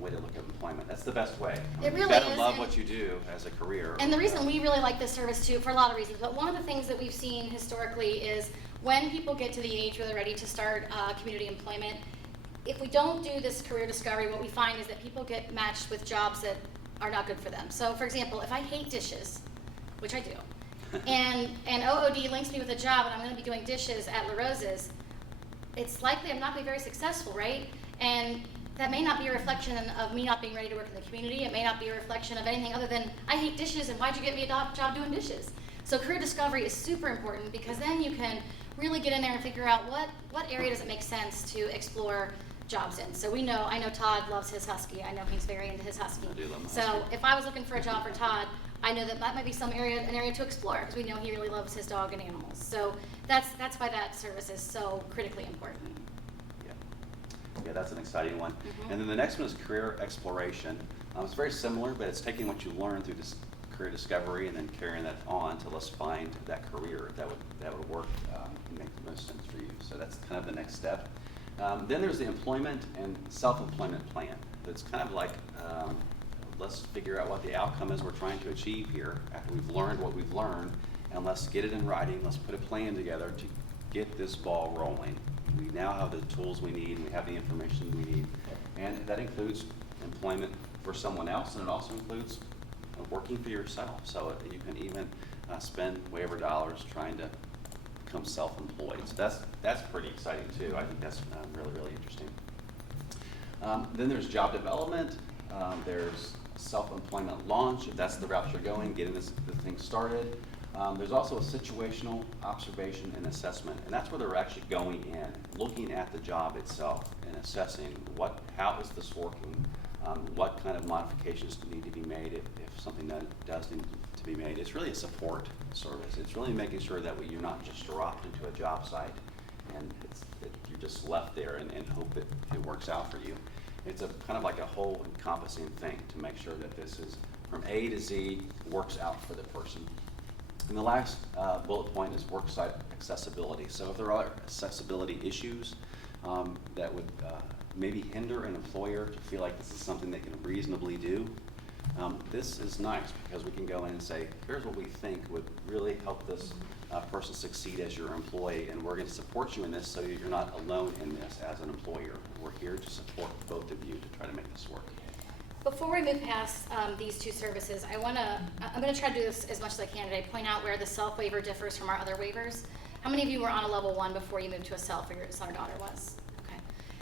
way to look at employment. That's the best way. It really you gotta is, love and- what you do as a career. And the reason we really like this service too, for a lot of reasons, but one of the things that we've seen historically is when people get to the age where they're ready to start community employment, if we don't do this career discovery, what we find is that people get matched with jobs that are not good for them. So for example, if I hate dishes, which I do, and OOD links me with a job and I'm gonna be doing dishes at La Rosa's, it's likely I'm not gonna be very successful, right? And that may not be a reflection of me not being ready to work in the community. It may not be a reflection of anything other than, I hate dishes and why'd you get me a job doing dishes? So career discovery is super important because then you can really get in there and figure out what area does it make sense to explore jobs in. So I know Todd loves his husky. I know he's very into his husky. I do love my So husky. if I was looking for a job for Todd, I know that might be an area to explore because we know he really loves his dog and animals. So that's why that service is so critically important. Yeah, that's an exciting one. Mhm. And then the next one is career exploration. It's very similar, but it's taking what you learn through this career discovery and then carrying that on to let's find that career that would work and make the most sense for you. So that's kind of the next step. Then there's the employment and self-employment plan. It's kind of like let's figure out what the outcome is we're trying to achieve here after we've learned what we've learned, and let's get it in writing. Let's put a plan together to get this ball rolling. We now have the tools we need, and we have the information we need, and that includes employment for someone else, and it also includes working for yourself. So you can even spend waiver dollars trying to become self-employed. So that's pretty exciting too. I think that's really, really interesting. Then there's job development. There's self-employment launch, if that's the route you're going, getting the thing started. There's also a situational observation and assessment, and that's where they're actually going in, looking at the job itself and assessing how is this working, what kind of modifications need to be made if something does need to be made. It's really a support service. It's really making sure that you're not just dropped into a job site and you're just left there and hope that it works out for you. It's kind of like a whole encompassing thing to make sure that this is from A to Z works out for the person. And the last bullet point is worksite accessibility. So if there are accessibility issues that would maybe hinder an employer to feel like this is something they can reasonably do, this is nice because we can go in and say, here's what we think would really help this person succeed as your employee, and we're going to support you in this so you're not alone in this as an employer. We're here to support both of you to try to make this work. Before we move past these two services, I'm going to try to do this as much as I can today, point out where the self waiver differs from our other waivers. How many of you were on a level 1 before you moved to a self, or your son or daughter was? Okay.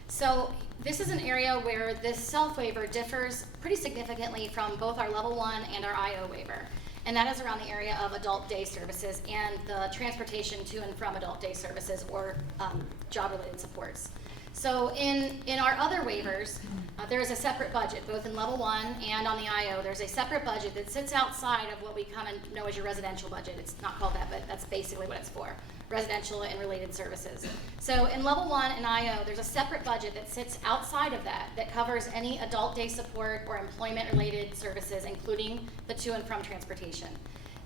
So this is an area where this self waiver differs pretty significantly from both our level 1 and our IO waiver. And that is around the area of adult day services and the transportation to and from adult day services or job-related supports. So in our other waivers, there is a separate budget, both in level 1 and on the IO. There's a separate budget that sits outside of what we come and know as your residential budget. It's not called that, but that's basically what it's for, residential and related services. So in level 1 and IO, there's a separate budget that sits outside of that covers any adult day support or employment-related services, including the to and from transportation.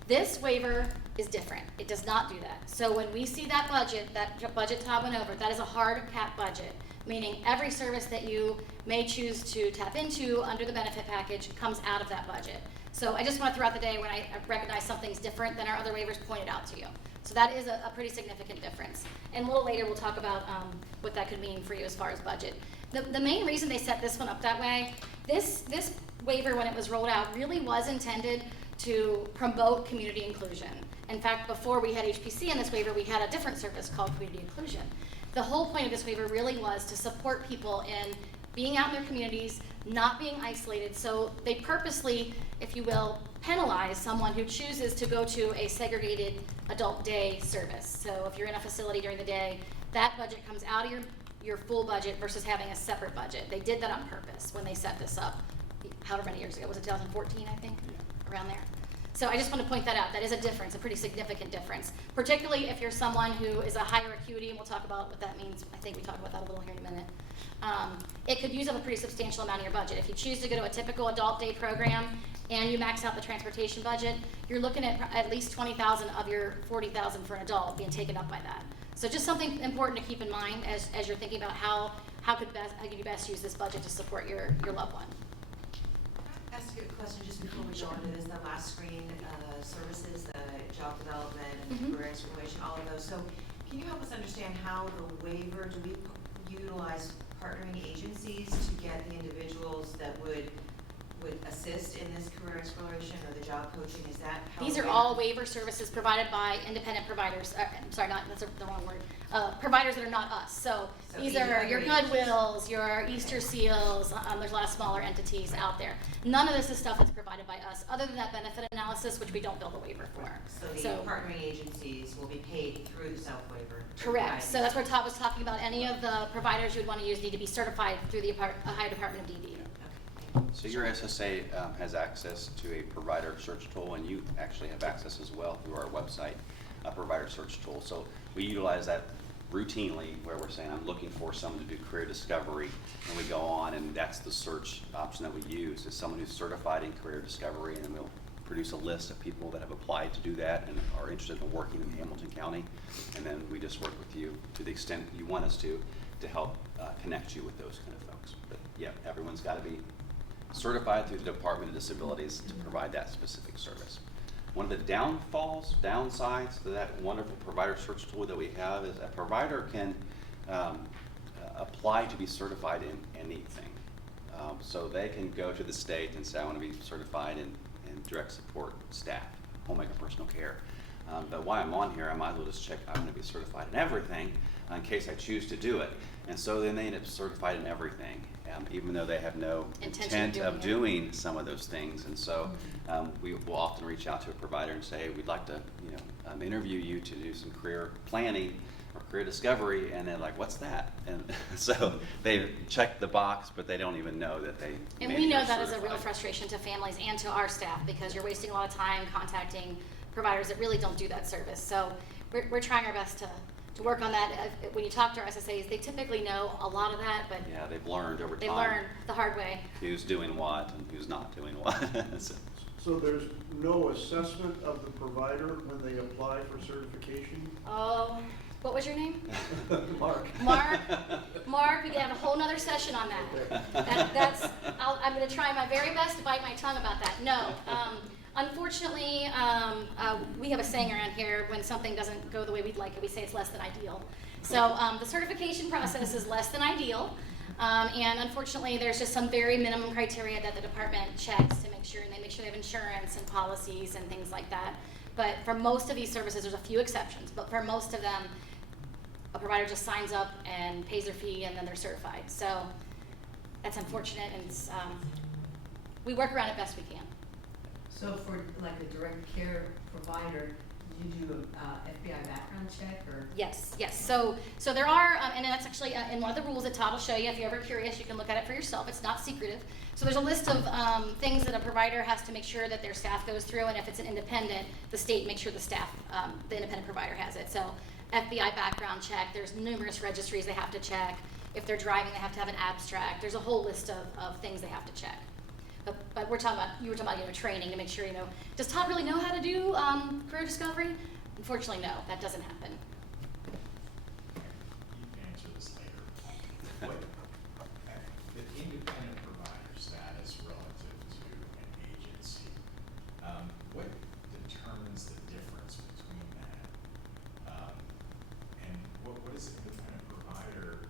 This waiver is different. It does not do that. So when we see that budget Todd went over, that is a hard cap budget, meaning every service that you may choose to tap into under the benefit package comes out of that budget. So I just want to throughout the day when I recognize something's different than our other waivers, point it out to you. So that is a pretty significant difference. And a little later we'll talk about what that could mean for you as far as budget. The main reason they set this one up that way, this waiver when it was rolled out really was intended to promote community inclusion. In fact, before we had HPC in this waiver, we had a different service called community inclusion. The whole point of this waiver really was to support people in being out in their communities, not being isolated. So they purposely, if you will, penalize someone who chooses to go to a segregated adult day service. So if you're in a facility during the day, that budget comes out of your full budget versus having a separate budget. They did that on purpose when they set this up, however many years ago. Was it 2014, I think? Around there. So I just want to point that out. That is a difference, a pretty significant difference, particularly if you're someone who is a higher acuity, and we'll talk about what that means. I think we talk about that a little here in a minute. It could use up a pretty substantial amount of your budget. If you choose to go to a typical adult day program and you max out the transportation budget, you're looking at least $20,000 of your $40,000 for an adult being taken up by that. So just something important to keep in mind as you're thinking about how could you best use this budget to support your loved one. Ask you a question just before we go on to this, the last screen, services, the job development, Mhm. career exploration, all of those. So can you help us understand how the waiver, do we utilize partnering agencies to get the individuals that would assist in this career exploration or the job coaching? Is that how? These are all waiver services provided by independent providers. I'm sorry, that's the wrong word. Providers that are not us. So So these these are are your other agencies. Goodwills, your Easter Seals. There's a lot of smaller entities out there. None of this is stuff that's provided by us, other than that benefit analysis, which we don't bill the waiver for. So the partnering agencies will be paid through the self-waiver? Correct. So that's what Todd was talking about. Any of the providers you would want to use need to be certified through the Ohio Department of DD. So your SSA has access to a provider search tool, and you actually have access as well through our website, a provider search tool. So we utilize that routinely, where we're saying, I'm looking for someone to do career discovery, and we go on, and that's the search option that we use, is someone who's certified in career discovery, and then we'll produce a list of people that have applied to do that and are interested in working in Hamilton County, and then we just work with you to the extent you want us to help connect you with those kind of folks. But yeah, everyone's got to be certified through the Department of Disabilities to provide that specific service. One of the downsides to that wonderful provider search tool that we have is a provider can apply to be certified in anything. So they can go to the state and say, I want to be certified in direct support staff, homemaker personal care. But while I'm on here, I might as well just check, I want to be certified in everything in case I choose to do it. And so then they end up certified in everything, even though they have no intent of doing some of those things. And so we will often reach out to a provider and say, we'd like to interview you to do some career planning or career discovery, and they're like, what's that? And so they check the box, but they don't even know that they And maybe we know are that is a real certified. frustration to families and to our staff, because you're wasting a lot of time contacting providers that really don't do that service. So we're trying our best to work on that. When you talk to our SSAs, they typically know a lot of that, but Yeah, they've learned over time. they learn the hard way. Who's doing what and who's not doing what. So there's no assessment of the provider when they apply for certification? Oh, what was your name? Mark. Mark, we can have a whole nother session on that. I'm gonna try my very best to bite my tongue about that. No, unfortunately, we have a saying around here, when something doesn't go the way we'd like it, we say it's less than ideal. So the certification process is less than ideal. And unfortunately, there's just some very minimum criteria that the department checks to make sure, and they make sure they have insurance and policies and things like that. But for most of these services, there's a few exceptions, but for most of them, a provider just signs up and pays their fee, and then they're certified. So that's unfortunate, and it's, we work around it best we can. So for like a direct care provider, do you do a FBI background check or? Yes. So there are, and that's actually in one of the rules that Todd will show you. If you're ever curious, you can look at it for yourself. It's not secretive. So there's a list of things that a provider has to make sure that their staff goes through, and if it's an independent, the state makes sure the staff, the independent provider has it. So FBI background check, there's numerous registries they have to check. If they're driving, they have to have an abstract. There's a whole list of things they have to check. But you were talking about training to make sure, does Todd really know how to do career discovery? Unfortunately, no, that doesn't happen. You can answer this later. What, the independent provider status relative to an agency, what determines the difference between that? And what is an independent provider?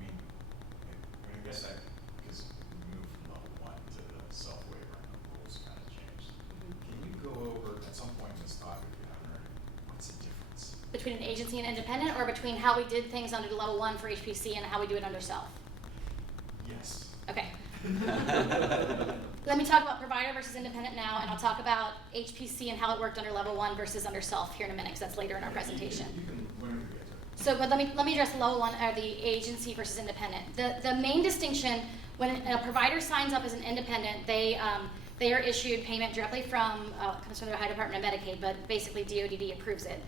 I guess because we moved from level 1 to the self-waiver and the rules kind of changed. Can you go over, at some point in this talk, if you haven't already, what's the difference? Between an agency and independent, or between how we did things under level 1 for HPC and how we do it under self? Yes. Okay. Let me talk about provider versus independent now, and I'll talk about HPC and how it worked under level 1 versus under self here in a minute, because that's later in our presentation. You can, whenever you get to it. So, but let me address level 1, or the agency versus independent. The main distinction, when a provider signs up as an independent, they They are issued payment directly from, comes from the Ohio Department of Medicaid, but basically DODD approves it.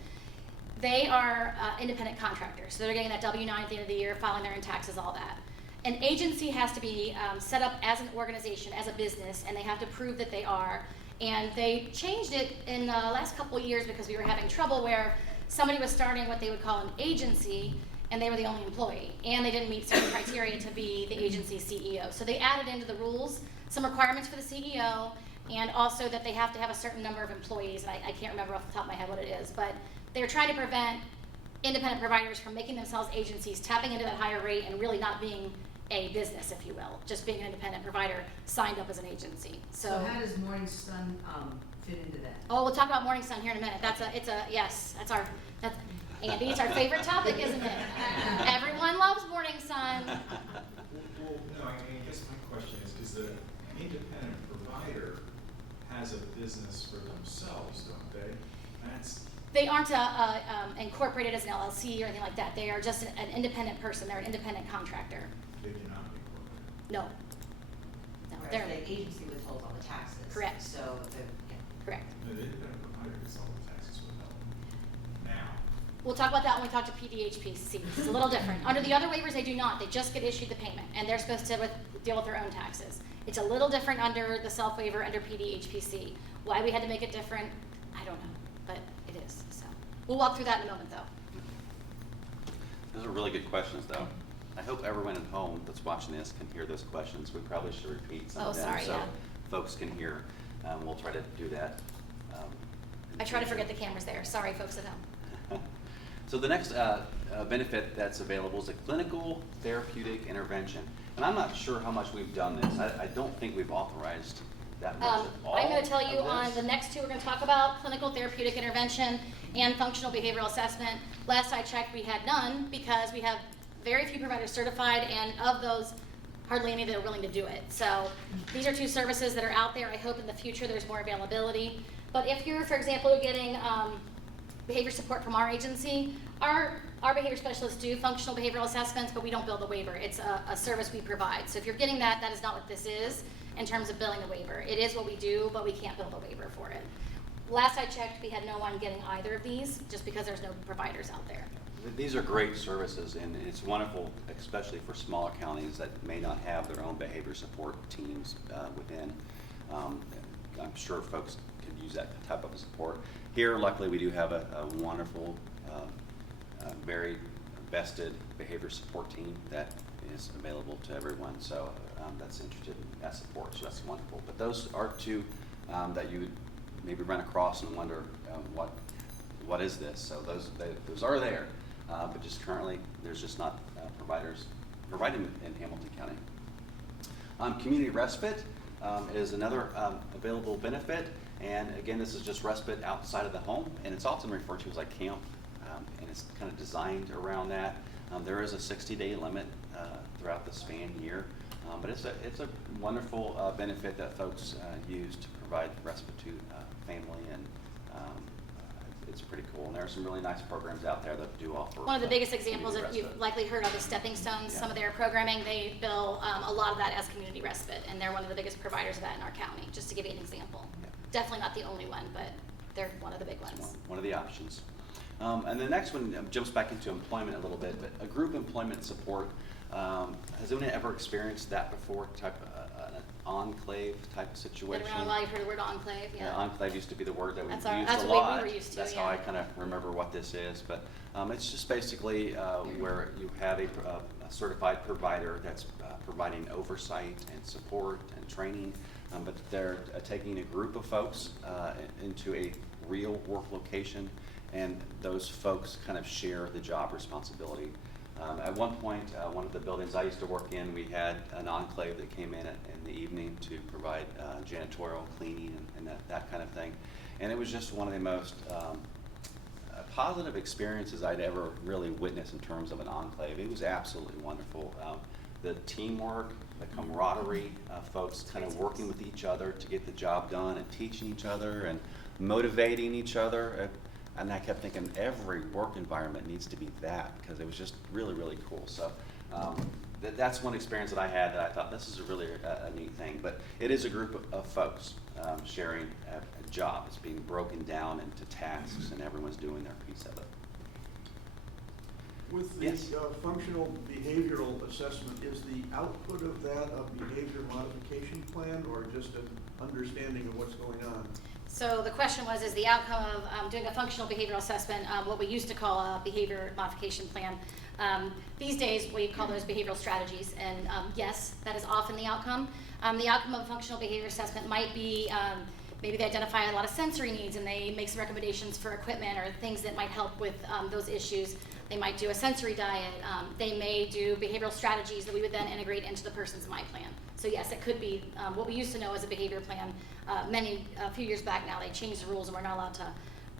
They are independent contractors, so they're getting that W-9 at the end of the year, filing their own taxes, all that. An agency has to be set up as an organization, as a business, and they have to prove that they are. And they changed it in the last couple of years because we were having trouble where somebody was starting what they would call an agency, and they were the only employee, and they didn't meet certain criteria to be the agency's CEO. So they added into the rules some requirements for the CEO, and also that they have to have a certain number of employees, and I can't remember off the top of my head what it is, but they're trying to prevent independent providers from making themselves agencies, tapping into that higher rate, and really not being a business, if you will, just being an independent provider signed up as an agency. So how does Morning Sun fit into that? Oh, we'll talk about Morning Sun here in a minute. Andy, it's our favorite topic, isn't it? Everyone loves Morning Sun. Well, no, I guess my question is the independent provider has a business for themselves, don't they? They aren't incorporated as an LLC or anything like that. They are just an independent person. They're an independent contractor. They cannot be corporate. No. No, Whereas they're, the agency withholds all the taxes. Correct. So correct. No, the independent provider gets all the taxes withheld. Now. We'll talk about that when we talk to PDHPC. It's a little different. Under the other waivers, they do not. They just get issued the payment, and they're supposed to deal with their own taxes. It's a little different under the self-waiver under PDHPC. Why we had to make it different, I don't know, but it is. So we'll walk through that in a moment, though. Those are really good questions, though. I hope everyone at home that's watching this can hear those questions. We probably should repeat some of them sorry, so yeah. folks can hear. We'll try to do that. In the I try to future. forget the cameras there. Sorry, folks at home. So the next benefit that's available is a clinical therapeutic intervention. And I'm not sure how much we've done this. I don't think we've authorized that much at all. I'm going to tell you of on this. the next two, we're going to talk about clinical therapeutic intervention and functional behavioral assessment. Last I checked, we had none because we have very few providers certified, and of those, hardly any that are willing to do it. So these are two services that are out there. I hope in the future there's more availability. But if you're, for example, getting behavior support from our agency, our behavior specialists do functional behavioral assessments, but we don't bill the waiver. It's a service we provide. So if you're getting that, that is not what this is in terms of billing the waiver. It is what we do, but we can't bill the waiver for it. Last I checked, we had no one getting either of these, just because there's no providers out there. These are great services, and it's wonderful, especially for smaller counties that may not have their own behavior support teams within. I'm sure folks could use that type of support. Here, luckily, we do have a wonderful, very vested behavior support team that is available to everyone. So that's interested in that support. So that's wonderful. But those are two that you would maybe run across and wonder what is this. So those are there, but just currently there's just not providers providing in Hamilton County. Community respite is another available benefit. And again, this is just respite outside of the home, and it's often referred to as like camp, and it's kind of designed around that. There is a 60-day limit throughout the span year, but it's a wonderful benefit that folks use to provide respite to family, and it's pretty cool. And there are some really nice programs out there that do offer. One of the biggest examples, if community you've respite. likely heard of, the Stepping Stones. Yeah. Some of their programming, they bill a lot of that as community respite, and they're one of the biggest providers of that in our county, just to give you an example. Yeah. Definitely not the only one, but they're one of the big It's ones. one of the options. And the next one jumps back into employment a little bit, but a group employment support. Has anyone ever experienced that before? Type an enclave type of situation? Been around a while, you've heard the word enclave, yeah. Enclave used to be the word that we used That's a what we lot. were used to, That's yeah. how I kind of remember what this is. But it's just basically where you have a certified provider that's providing oversight and support and training, but they're taking a group of folks into a real work location, and those folks kind of share the job responsibility. At one point, one of the buildings I used to work in, we had an enclave that came in the evening to provide janitorial cleaning and that kind of thing. And it was just one of the most positive experiences I'd ever really witnessed in terms of an enclave. It was absolutely wonderful. The teamwork, the camaraderie, folks kind of working with each other to get the job done and teaching each other and motivating each other. And I kept thinking every work environment needs to be that, because it was just really, really cool. So that's one experience that I had that I thought this is a really a neat thing. But it is a group of folks sharing a job. It's being broken down into tasks, and everyone's doing their piece of it. With the Yes. functional behavioral assessment, is the output of that a behavior modification plan or just an understanding of what's going on? So the question was, is the outcome of doing a functional behavioral assessment what we used to call a behavior modification plan? These days, we call those behavioral strategies, and yes, that is often the outcome. The outcome of a functional behavior assessment might be maybe they identify a lot of sensory needs and they make some recommendations for equipment or things that might help with those issues. They might do a sensory diet. They may do behavioral strategies that we would then integrate into the person's My Plan. So yes, it could be what we used to know as a behavior plan. A few years back now, they changed the rules and we're not allowed to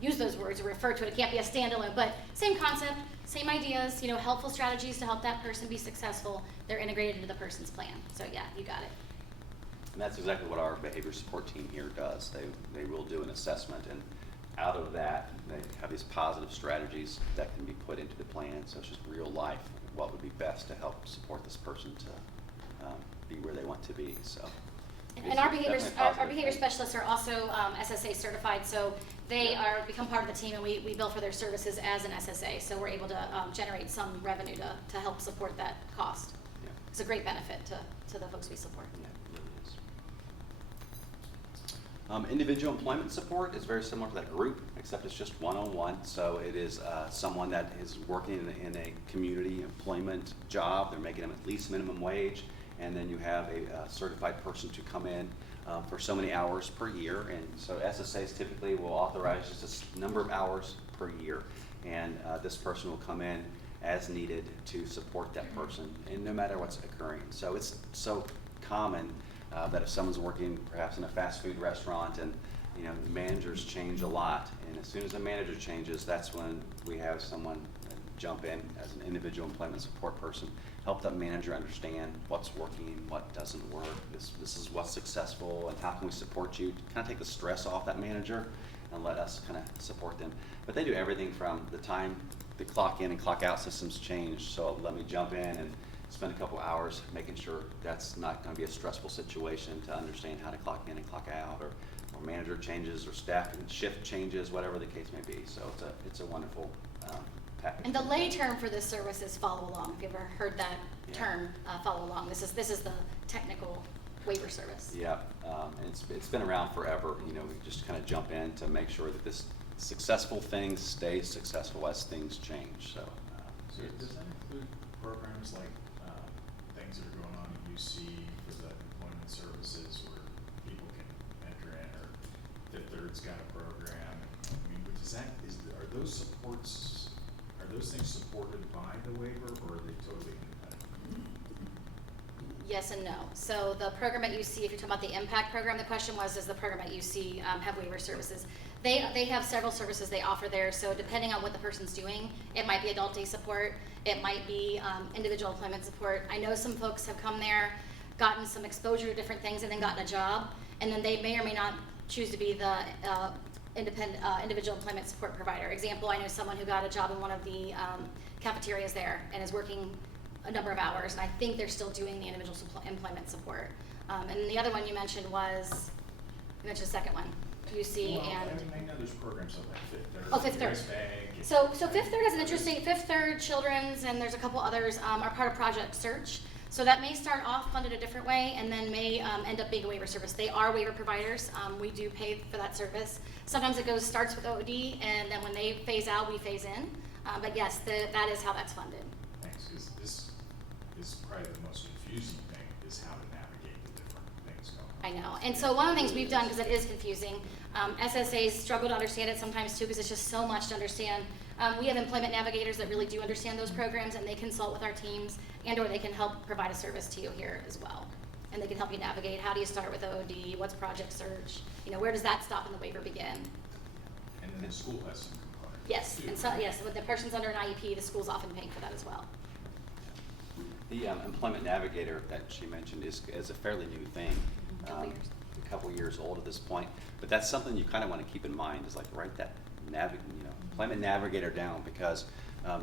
use those words or refer to it. It can't be a standalone, but same concept, same ideas, helpful strategies to help that person be successful. They're integrated into the person's plan. So yeah, you got it. And that's exactly what our behavior support team here does. They will do an assessment, and out of that, they have these positive strategies that can be put into the plan. So it's just real life, what would be best to help support this person to be where they want to be. So. And our behavior behavior specialists are also SSA certified, so they become part of the team, and we bill for their services as an SSA. So we're able to generate some revenue to help support that cost. Yeah. It's a great benefit to the folks we support. Yeah, it really is. Individual employment support is very similar to that group, except it's just one-on-one. So it is someone that is working in a community employment job. They're making them at least minimum wage, and then you have a certified person to come in for so many hours per year. And so SSAs typically will authorize just a number of hours per year, and this person will come in as needed to support that person, and no matter what's occurring. So it's so common that if someone's working perhaps in a fast food restaurant, and managers change a lot, and as soon as a manager changes, that's when we have someone jump in as an individual employment support person, help that manager understand what's working, what doesn't work, this is what's successful, and how can we support you, kind of take the stress off that manager and let us kind of support them. But they do everything from the time the clock in and clock out systems change, so let me jump in and spend a couple hours making sure that's not going to be a stressful situation, to understand how to clock in and clock out, or manager changes, or staff and shift changes, whatever the case may be. So it's a wonderful package. And the lay term for this service is follow along. If you've ever heard that term, follow along. This is the technical waiver service. Yeah, and it's been around forever. We just kind of jump in to make sure that this successful thing stays successful as things change. So Does that include programs like things that are going on at UC for the employment services where people can enter in, or Fifth Third's got a program? Are those things supported by the waiver, or are they totally independent? Yes and no. So the program at UC, if you're talking about the impact program, the question was, does the program at UC have waiver services? They have several services they offer there. So depending on what the person's doing, it might be adult day support, it might be individual employment support. I know some folks have come there, gotten some exposure to different things, and then gotten a job, and then they may or may not choose to be the individual employment support provider. Example, I know someone who got a job in one of the cafeterias there and is working a number of hours, and I think they're still doing the individual employment support. And the other one you mentioned was, you mentioned the second one, UC Well, and. I know there's programs like Fifth Third. Oh, Fifth Third. US Bank, and- So Fifth Third is an interesting, Fifth Third, Children's, and there's a couple others are part of Project Search. So that may start off funded a different way and then may end up being a waiver service. They are waiver providers. We do pay for that service. Sometimes it starts with OD, and then when they phase out, we phase in. But yes, that is how that's funded. Thanks, because this is probably the most confusing thing, is how to navigate the different things going on. I know. And so one of the things we've done, because it is confusing, SSAs struggle to understand it sometimes too, because it's just so much to understand. We have employment navigators that really do understand those programs, and they consult with our teams, and or they can help provide a service to you here as well. And they can help you navigate, how do you start with OD, what's Project Search, where does that stop and the waiver begin? And then the school has some components. Yes, too, and so, right? yes, when the person's under an IEP, the school's often paying for that as well. the employment navigator that she mentioned is a fairly new thing. Couple years. A couple years old at this point, but that's something you kind of want to keep in mind, is like write that employment navigator down, because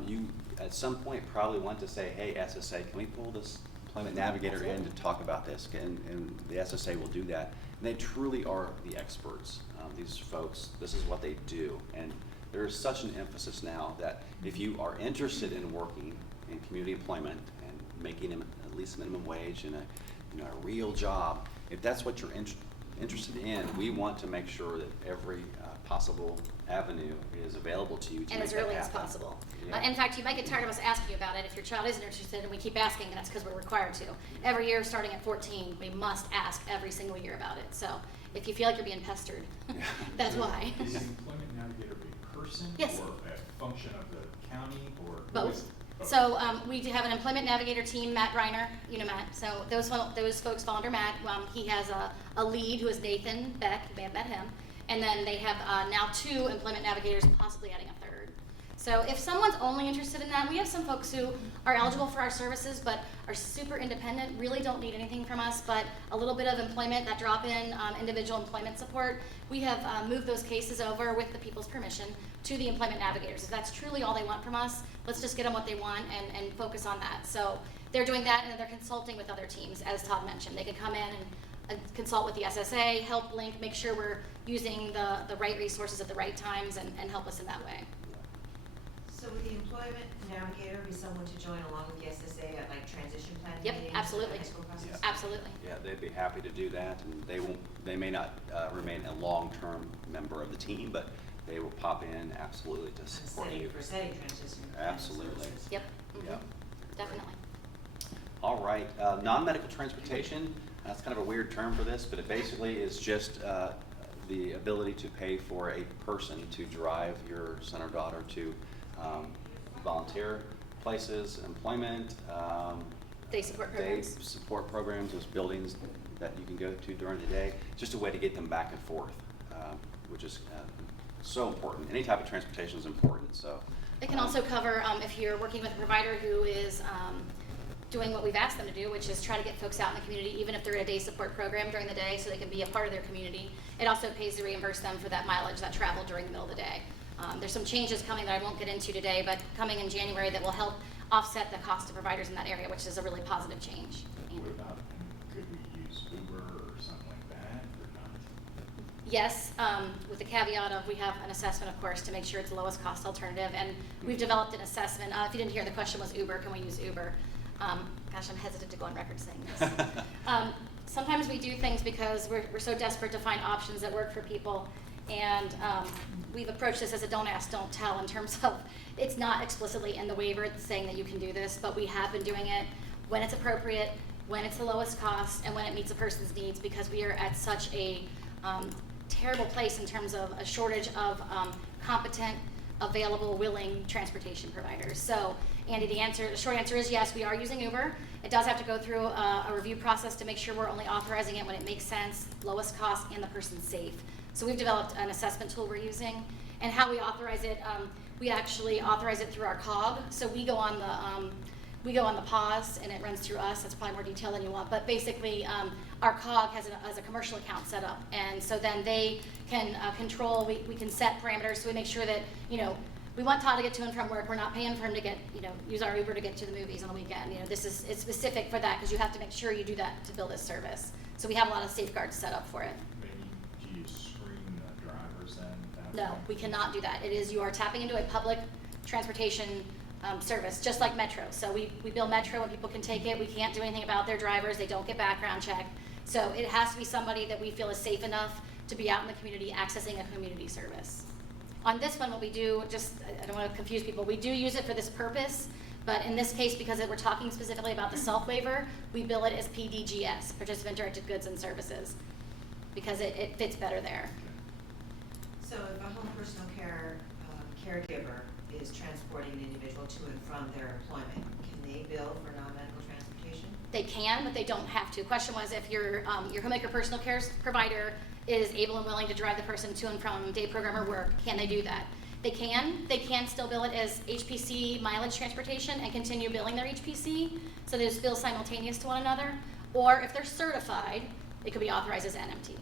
you at some point probably want to say, hey, SSA, can we pull this employment navigator in to talk about this, and the SSA will do that. And they truly are the experts. These folks, this is what they do. And there is such an emphasis now that if you are interested in working in community employment and making at least minimum wage and a real job, if that's what you're interested in, we want to make sure that every possible avenue is available to you to And make as that early as happen. possible. Yeah. In fact, you might get tired of us asking you about it if your child isn't interested, and we keep asking, and that's because we're required to. Every year, starting at 14, we must ask every single year about it. So if you feel like you're being pestered, that's why. Is the employment navigator a person? Yes. Or a function of the county, or? who Both. is- So we do have an employment navigator team, Matt Reiner, you know Matt. So those folks fall under Matt. He has a lead who is Nathan Beck, you may have met him. And then they have now 2 employment navigators, possibly adding a 3rd. So if someone's only interested in that, we have some folks who are eligible for our services but are super independent, really don't need anything from us, but a little bit of employment, that drop-in individual employment support. We have moved those cases over with the people's permission to the employment navigators. If that's truly all they want from us, let's just get them what they want and focus on that. So they're doing that, and they're consulting with other teams, as Todd mentioned. They could come in and consult with the SSA, help link, make sure we're using the right resources at the right times, and help us in that way. So would the employment navigator be someone to join along with the SSA at like transition planning Yep, meetings? absolutely. High school process? Yeah. Absolutely. Yeah, they'd be happy to do that, and they may not remain a long-term member of the team, but they will pop in absolutely to support you. For setting transition. Absolutely. services. Yep. Mhm. Yeah. Definitely. All right, non-medical transportation, that's kind of a weird term for this, but it basically is just the ability to pay for a person to drive your son or daughter to volunteer places, employment, Day support programs. day support programs, those buildings that you can go to during the day, just a way to get them back and forth, which is so important. Any type of transportation is important, so. It can also cover if you're working with a provider who is doing what we've asked them to do, which is try to get folks out in the community, even if they're in a day support program during the day, so they can be a part of their community. It also pays to reimburse them for that mileage, that travel during the middle of the day. There's some changes coming that I won't get into today, but coming in January that will help offset the cost of providers in that area, which is a really positive change. What about, could we use Uber or something like that, or not? Yes, with the caveat of we have an assessment, of course, to make sure it's the lowest cost alternative, and we've developed an assessment. If you didn't hear, the question was Uber, can we use Uber? Gosh, I'm hesitant to go on record saying this. Sometimes we do things because we're so desperate to find options that work for people, and we've approached this as a don't ask, don't tell in terms of it's not explicitly in the waiver saying that you can do this, but we have been doing it when it's appropriate, when it's the lowest cost, and when it meets a person's needs, because we are at such a terrible place in terms of a shortage of competent, available, willing transportation providers. So, Andy, the short answer is yes, we are using Uber. It does have to go through a review process to make sure we're only authorizing it when it makes sense, lowest cost, and the person's safe. So we've developed an assessment tool we're using, and how we authorize it, we actually authorize it through our COG. So we go on the pause, and it runs through us. That's probably more detail than you want, but basically, our COG has a commercial account set up, and so then they can control. We can set parameters, so we make sure that we want Todd to get to and from work. We're not paying for him to get use our Uber to get to the movies on the weekend. It's specific for that because you have to make sure you do that to build this service. So we have a lot of safeguards set up for it. Maybe, do you screen the drivers then? at that No, point? we cannot do that. You are tapping into a public transportation service, just like Metro. So we bill Metro and people can take it. We can't do anything about their drivers. They don't get background checked. So it has to be somebody that we feel is safe enough to be out in the community accessing a community service. On this one, what we do, I don't want to confuse people, we do use it for this purpose, but in this case, because we're talking specifically about the self-waiver, we bill it as PDGS, Participant Directed Goods and Services, because it fits better there. So if a home personal care caregiver is transporting an individual to and from their employment, can they bill for non-medical transportation? They can, but they don't have to. Question was if your homemaker personal care provider is able and willing to drive the person to and from day program or work, can they do that? They can still bill it as HPC mileage transportation and continue billing their HPC, so they just bill simultaneous to one another. Or if they're certified, it could be authorized as NMT.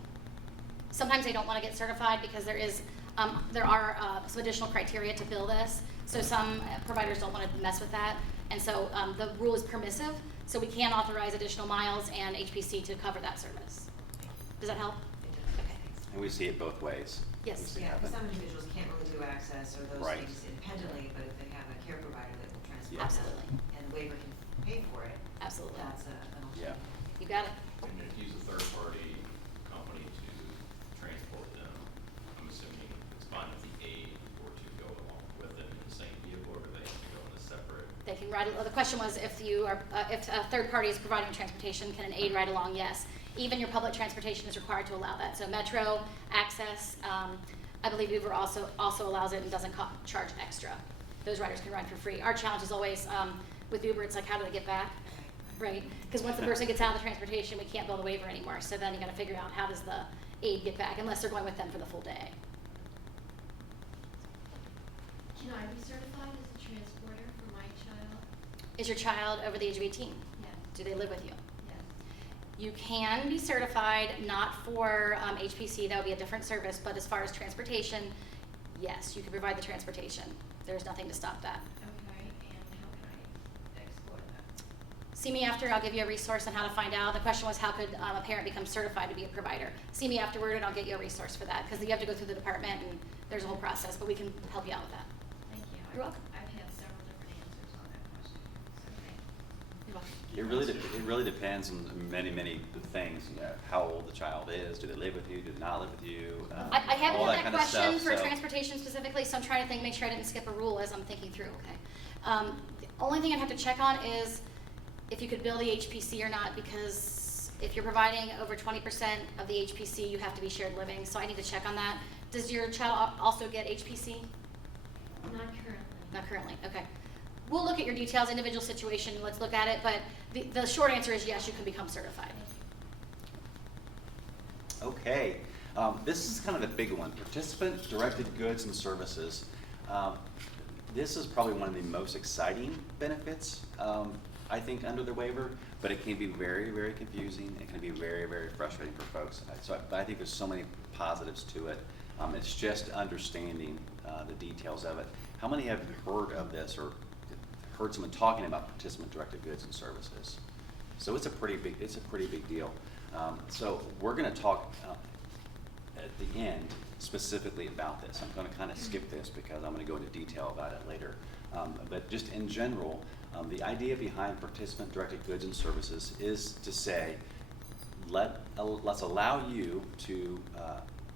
Sometimes they don't want to get certified because there are some additional criteria to bill this, so some providers don't want to mess with that, and so the rule is permissive. So we can authorize additional miles and HPC to cover that service. Does that help? It does. Okay. And we see it both ways. Yes. We see Yeah, how because that- some individuals can't really do access or those Right. things independently, but if they have a care provider that will transport Yeah. them. Absolutely. And the waiver can pay for it, Absolutely. that's an Yeah. alternative. You got it. And if you use a third-party company to transport them, I'm assuming it's fine with the aide or to go along with them in the same vehicle, or do they have to go in a separate? They can ride, the question was if you are, if a third party is providing transportation, can an aide ride along? Yes. Even your public transportation is required to allow that. So Metro, Access, I believe Uber also allows it and doesn't charge extra. Those riders can ride for free. Our challenge is always, with Uber, it's like, how do they get back? Right? Because once the person gets out of the transportation, we can't build a waiver anymore. So then you gotta figure out how does the aide get back, unless they're going with them for the full day. Can I be certified as a transporter for my child? Is your child over the age of 18? Yes. Do they live with you? Yes. You can be certified, not for HPC, that would be a different service, but as far as transportation, yes, you can provide the transportation. There's nothing to stop that. Okay, and how can I explore that? See me after, I'll give you a resource on how to find out. The question was, how could a parent become certified to be a provider? See me afterward and I'll get you a resource for that, because you have to go through the department and there's a whole process, but we can help you out with that. Thank you. You're welcome. I've had several different answers on that question, so thank you. You're welcome. It really depends on many, many things, you know, how old the child is, do they live with you, do they not live with you? I haven't all had that kind of question stuff, for so- transportation specifically, so I'm trying to think, make sure I didn't skip a rule as I'm thinking through, okay? The only thing I'd have to check on is if you could bill the HPC or not, because if you're providing over 20% of the HPC, you have to be shared living, so I need to check on that. Does your child also get HPC? Not currently. Not currently, okay. We'll look at your details, individual situation, let's look at it, but the short answer is yes, you can become certified. Okay, this is kind of a big one, participant-directed goods and services. This is probably one of the most exciting benefits, I think, under the waiver, but it can be very, very confusing. It can be very, very frustrating for folks. But I think there's so many positives to it. It's just understanding the details of it. How many have heard of this or heard someone talking about participant-directed goods and services? So it's a pretty big deal. So we're going to talk at the end specifically about this. I'm going to kind of skip this because I'm going to go into detail about it later. But just in general, the idea behind participant-directed goods and services is to say, let's allow you to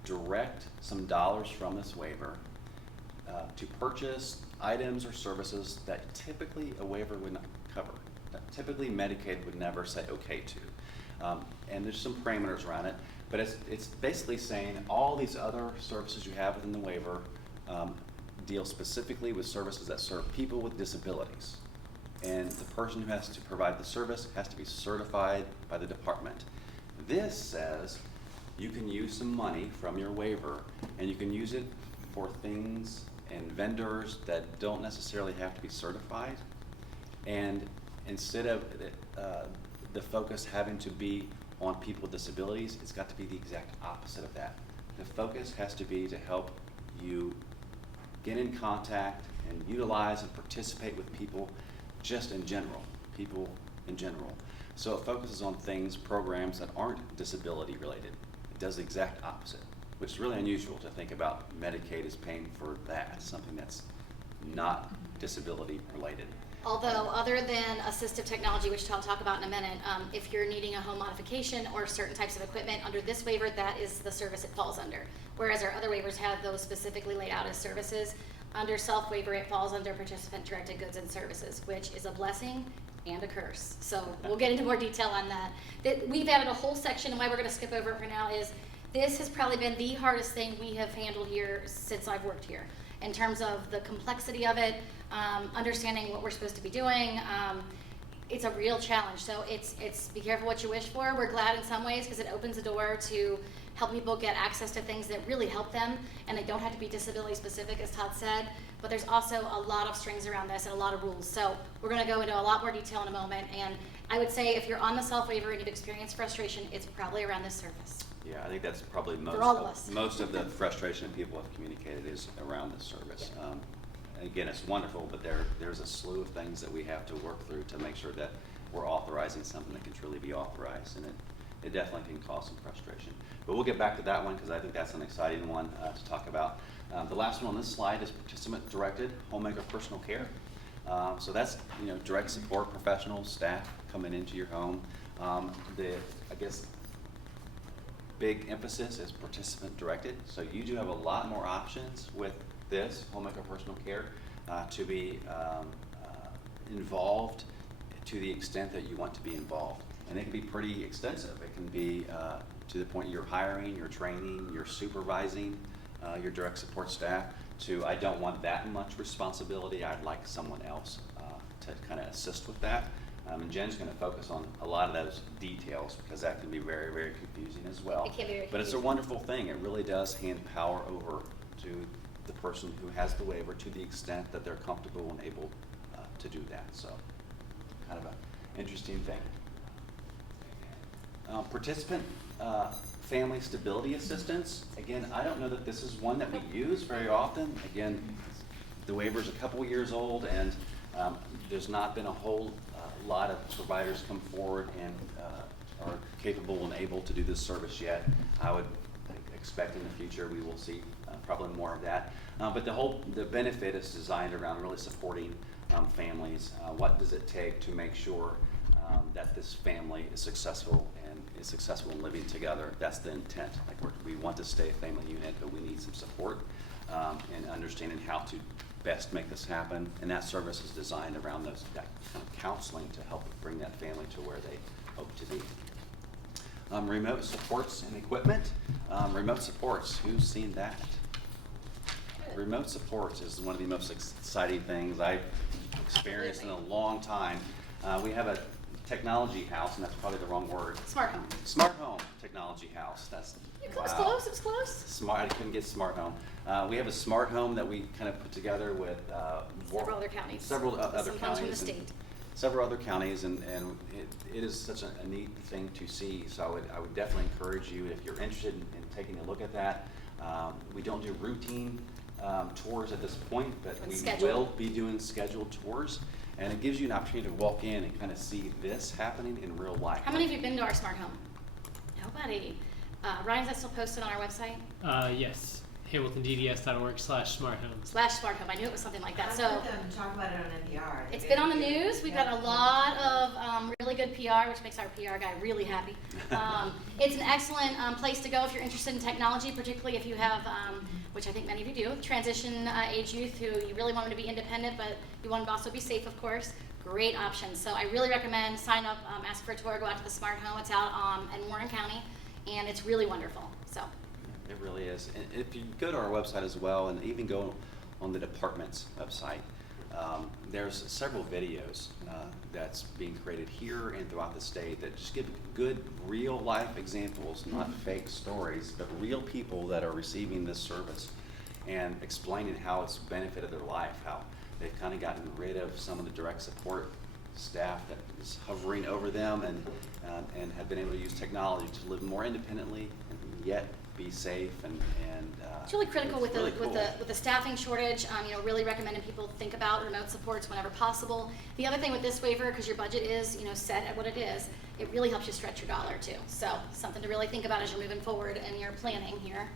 direct some dollars from this waiver to purchase items or services that typically a waiver would not cover, that typically Medicaid would never say okay to. And there's some parameters around it, but it's basically saying all these other services you have within the waiver deal specifically with services that serve people with disabilities. And the person who has to provide the service has to be certified by the department. This says you can use some money from your waiver and you can use it for things and vendors that don't necessarily have to be certified. And instead of the focus having to be on people with disabilities, it's got to be the exact opposite of that. The focus has to be to help you get in contact and utilize and participate with people just in general, people in general. So it focuses on things, programs that aren't disability related. It does the exact opposite, which is really unusual to think about Medicaid as paying for that, something that's not disability related. Although, other than assistive technology, which I'll talk about in a minute, if you're needing a home modification or certain types of equipment under this waiver, that is the service it falls under. Whereas our other waivers have those specifically laid out as services. Under self-waiver, it falls under participant-directed goods and services, which is a blessing and a curse. So we'll get into more detail on that. We've added a whole section, and why we're going to skip over it for now is this has probably been the hardest thing we have handled here since I've worked here, in terms of the complexity of it, understanding what we're supposed to be doing. It's a real challenge. So it's be careful what you wish for. We're glad in some ways because it opens the door to help people get access to things that really help them, and they don't have to be disability specific, as Todd said. But there's also a lot of strings around this and a lot of rules. So we're going to go into a lot more detail in a moment. And I would say if you're on the self-waiver and you've experienced frustration, it's probably around this service. Yeah, I think that's probably all of us. most of the frustration that people have communicated is around this service. Yeah. Again, it's wonderful, but there's a slew of things that we have to work through to make sure that we're authorizing something that can truly be authorized, and it definitely can cause some frustration. But we'll get back to that one because I think that's an exciting one to talk about. The last one on this slide is participant-directed homemaker personal care. So that's, direct support professionals, staff coming into your home. I guess, big emphasis is participant-directed. So you do have a lot more options with this homemaker personal care to be involved to the extent that you want to be involved. And it can be pretty extensive. It can be to the point you're hiring, you're training, you're supervising your direct support staff to, I don't want that much responsibility, I'd like someone else to kind of assist with that. And Jen's going to focus on a lot of those details because that can be very, very confusing as well. It can be very But it's a confusing. wonderful thing. It really does hand power over to the person who has the waiver to the extent that they're comfortable and able to do that. So kind of an interesting thing. Participant family stability assistance. Again, I don't know that this is one that we use very often. Again, the waiver is a couple years old, and there's not been a whole lot of providers come forward and are capable and able to do this service yet. I would expect in the future we will see probably more of that. But the benefit is designed around really supporting families. What does it take to make sure that this family is successful and is successful in living together? That's the intent. Like we want to stay a family unit, but we need some support and understanding how to best make this happen. And that service is designed around that kind of counseling to help bring that family to where they hope to be. Remote supports and equipment. Remote supports, who's seen that? Remote supports is one of the most exciting things I've experienced in a long time. We have a technology house, and that's probably the wrong word. Smart home. Smart home technology house. That's It was wow. close, it was close. Smart. I couldn't get smart home. We have a smart home that we kind of put together with Several other counties. Several other Some funds from the counties and state. several other counties, and it is such a neat thing to see. So I would definitely encourage you, if you're interested in taking a look at that. We don't do routine tours at this point, but But we scheduled. will be doing scheduled tours, and it gives you an opportunity to walk in and kind of see this happening in real life. How many of you have been to our smart home? Nobody. Ryan, is that still posted on our website? Yes, hamiltondds.org/smarthome. /smart home. I knew it was something like that. I've So heard them talk about it on NPR. it's been on the news. We've got a lot of really good PR, which makes our PR guy really happy. It's an excellent place to go if you're interested in technology, particularly if you have, which I think many of you do, transition age youth who you really want them to be independent, but you want them to also be safe, of course. Great options. So I really recommend sign up, ask for a tour, go out to the smart home. It's out in Warren County, and it's really wonderful. So. It really is. And if you go to our website as well, and even go on the department's website, there's several videos that's being created here and throughout the state that just give good real life examples, not fake stories, but real people that are receiving this service and explaining how it's benefited their life, how they've kind of gotten rid of some of the direct support staff that is hovering over them and have been able to use technology to live more independently and yet be safe and It's really critical with really with the staffing shortage. Really recommending people think about remote supports whenever possible. The other thing with this waiver, because your budget is set at what it is, it really helps you stretch your dollar too. So something to really think about as you're moving forward and you're planning here.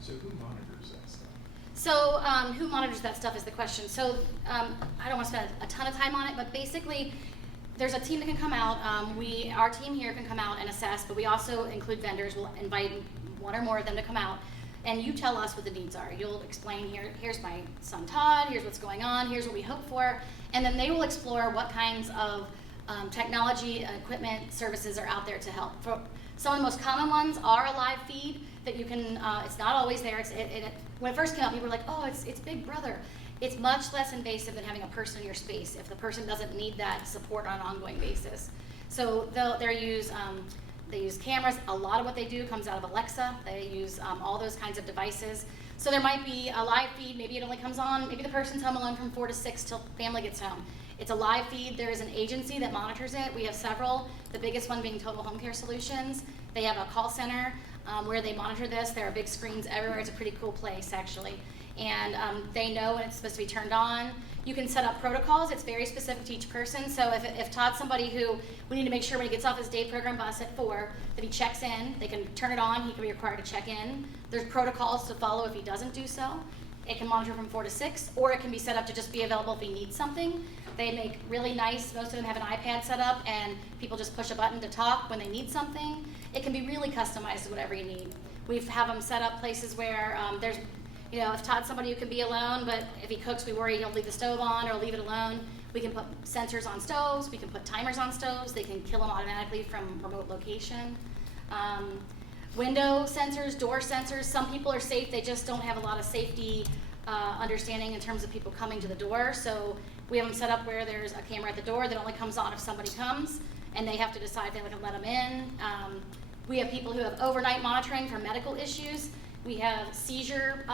So who monitors that stuff? So who monitors that stuff is the question. So I don't want to spend a ton of time on it, but basically there's a team that can come out. Our team here can come out and assess, but we also include vendors. We'll invite one or more of them to come out, and you tell us what the needs are. You'll explain, here's my son Todd, here's what's going on, here's what we hope for, and then they will explore what kinds of technology, equipment, services are out there to help. For some of the most common ones are a live feed that you can, it's not always there. When it first came out, people were like, oh, it's Big Brother. It's much less invasive than having a person in your space if the person doesn't need that support on an ongoing basis. So they use cameras. A lot of what they do comes out of Alexa. They use all those kinds of devices. So there might be a live feed. Maybe it only comes on, maybe the person's home alone from 4 to 6 till family gets home. It's a live feed. There is an agency that monitors it. We have several, the biggest one being Total Home Care Solutions. They have a call center where they monitor this. There are big screens everywhere. It's a pretty cool place, actually. and they know when it's supposed to be turned on. You can set up protocols. It's very specific to each person. So if Todd's somebody who we need to make sure when he gets off his day program bus at 4 that he checks in, they can turn it on. He can be required to check in. There's protocols to follow if he doesn't do so. It can monitor from 4 to 6, or it can be set up to just be available if he needs something. They make really nice, most of them have an iPad set up, and people just push a button to talk when they need something. It can be really customized to whatever you need. We have them set up places where there's, you know, if Todd's somebody who can be alone, but if he cooks, we worry he'll leave the stove on or leave it alone. We can put sensors on stoves. We can put timers on stoves. They can kill them automatically from remote location. Window sensors, door sensors. Some people are safe. They just don't have a lot of safety understanding in terms of people coming to the door. So we have them set up where there's a camera at the door that only comes on if somebody comes, and they have to decide if they can let them in. We have people who have overnight monitoring for medical issues. We have seizure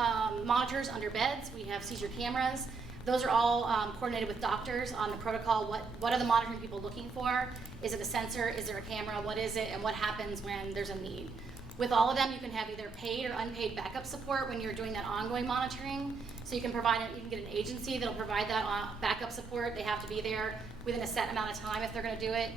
monitors under beds. We have seizure cameras. Those are all coordinated with doctors on the protocol. What are the monitoring people looking for? Is it a sensor? Is there a camera? What is it? And what happens when there's a need? With all of them, you can have either paid or unpaid backup support when you're doing that ongoing monitoring. So you can provide it. You can get an agency that'll provide that backup support. They have to be there within a set amount of time if they're going to do it.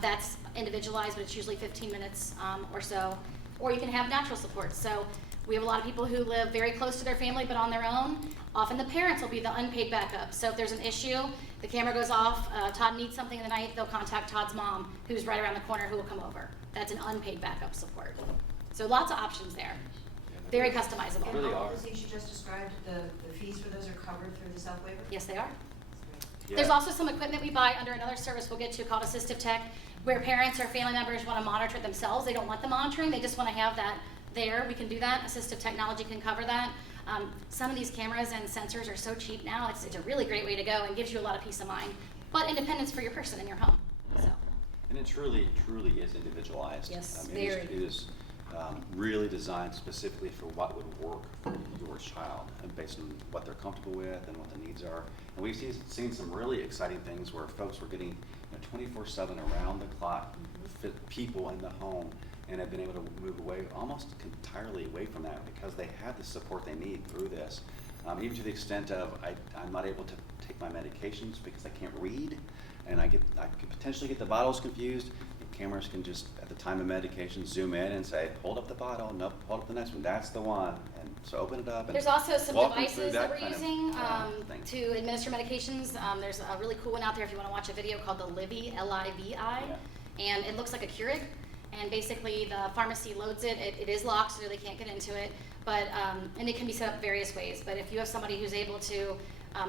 That's individualized, but it's usually 15 minutes or so. Or you can have natural support. So we have a lot of people who live very close to their family but on their own. Often the parents will be the unpaid backup. So if there's an issue, the camera goes off, Todd needs something in the night, they'll contact Todd's mom, who's right around the corner, who will come over. That's an unpaid backup support. So lots of options there. Very customizable. And Really all are. the things you just described, the fees for those are covered through the self-waiver? Yes, they are. Yeah. There's also some equipment we buy under another service we'll get to called assistive tech, where parents or family members want to monitor it themselves. They don't want the monitoring, they just want to have that there. We can do that. Assistive technology can cover that. Some of these cameras and sensors are so cheap now, it's a really great way to go and gives you a lot of peace of mind, but independence for your person in your home. So. And it truly is individualized. Yes, I mean, very. It is really designed specifically for what would work for your child, and based on what they're comfortable with and what the needs are. And we've seen some really exciting things where folks were getting 24/7 around the clock fit people in the home, and have been able to move away, almost entirely away from that, because they have the support they need through this. Even to the extent of I'm not able to take my medications because I can't read, and I could potentially get the bottles confused. The cameras can just, at the time of medication, zoom in and say, hold up the bottle, nope, hold up the next one, that's the one. And so open it up. And There's also some walk them through devices that we're kind of, using thing. to administer medications. There's a really cool one out there if you want to watch a video called the Livi, L-I-V-I, and it looks like a Keurig. And basically the pharmacy loads it. It is locked, so they can't get into it. But and it can be set up various ways. But if you have somebody who's able to,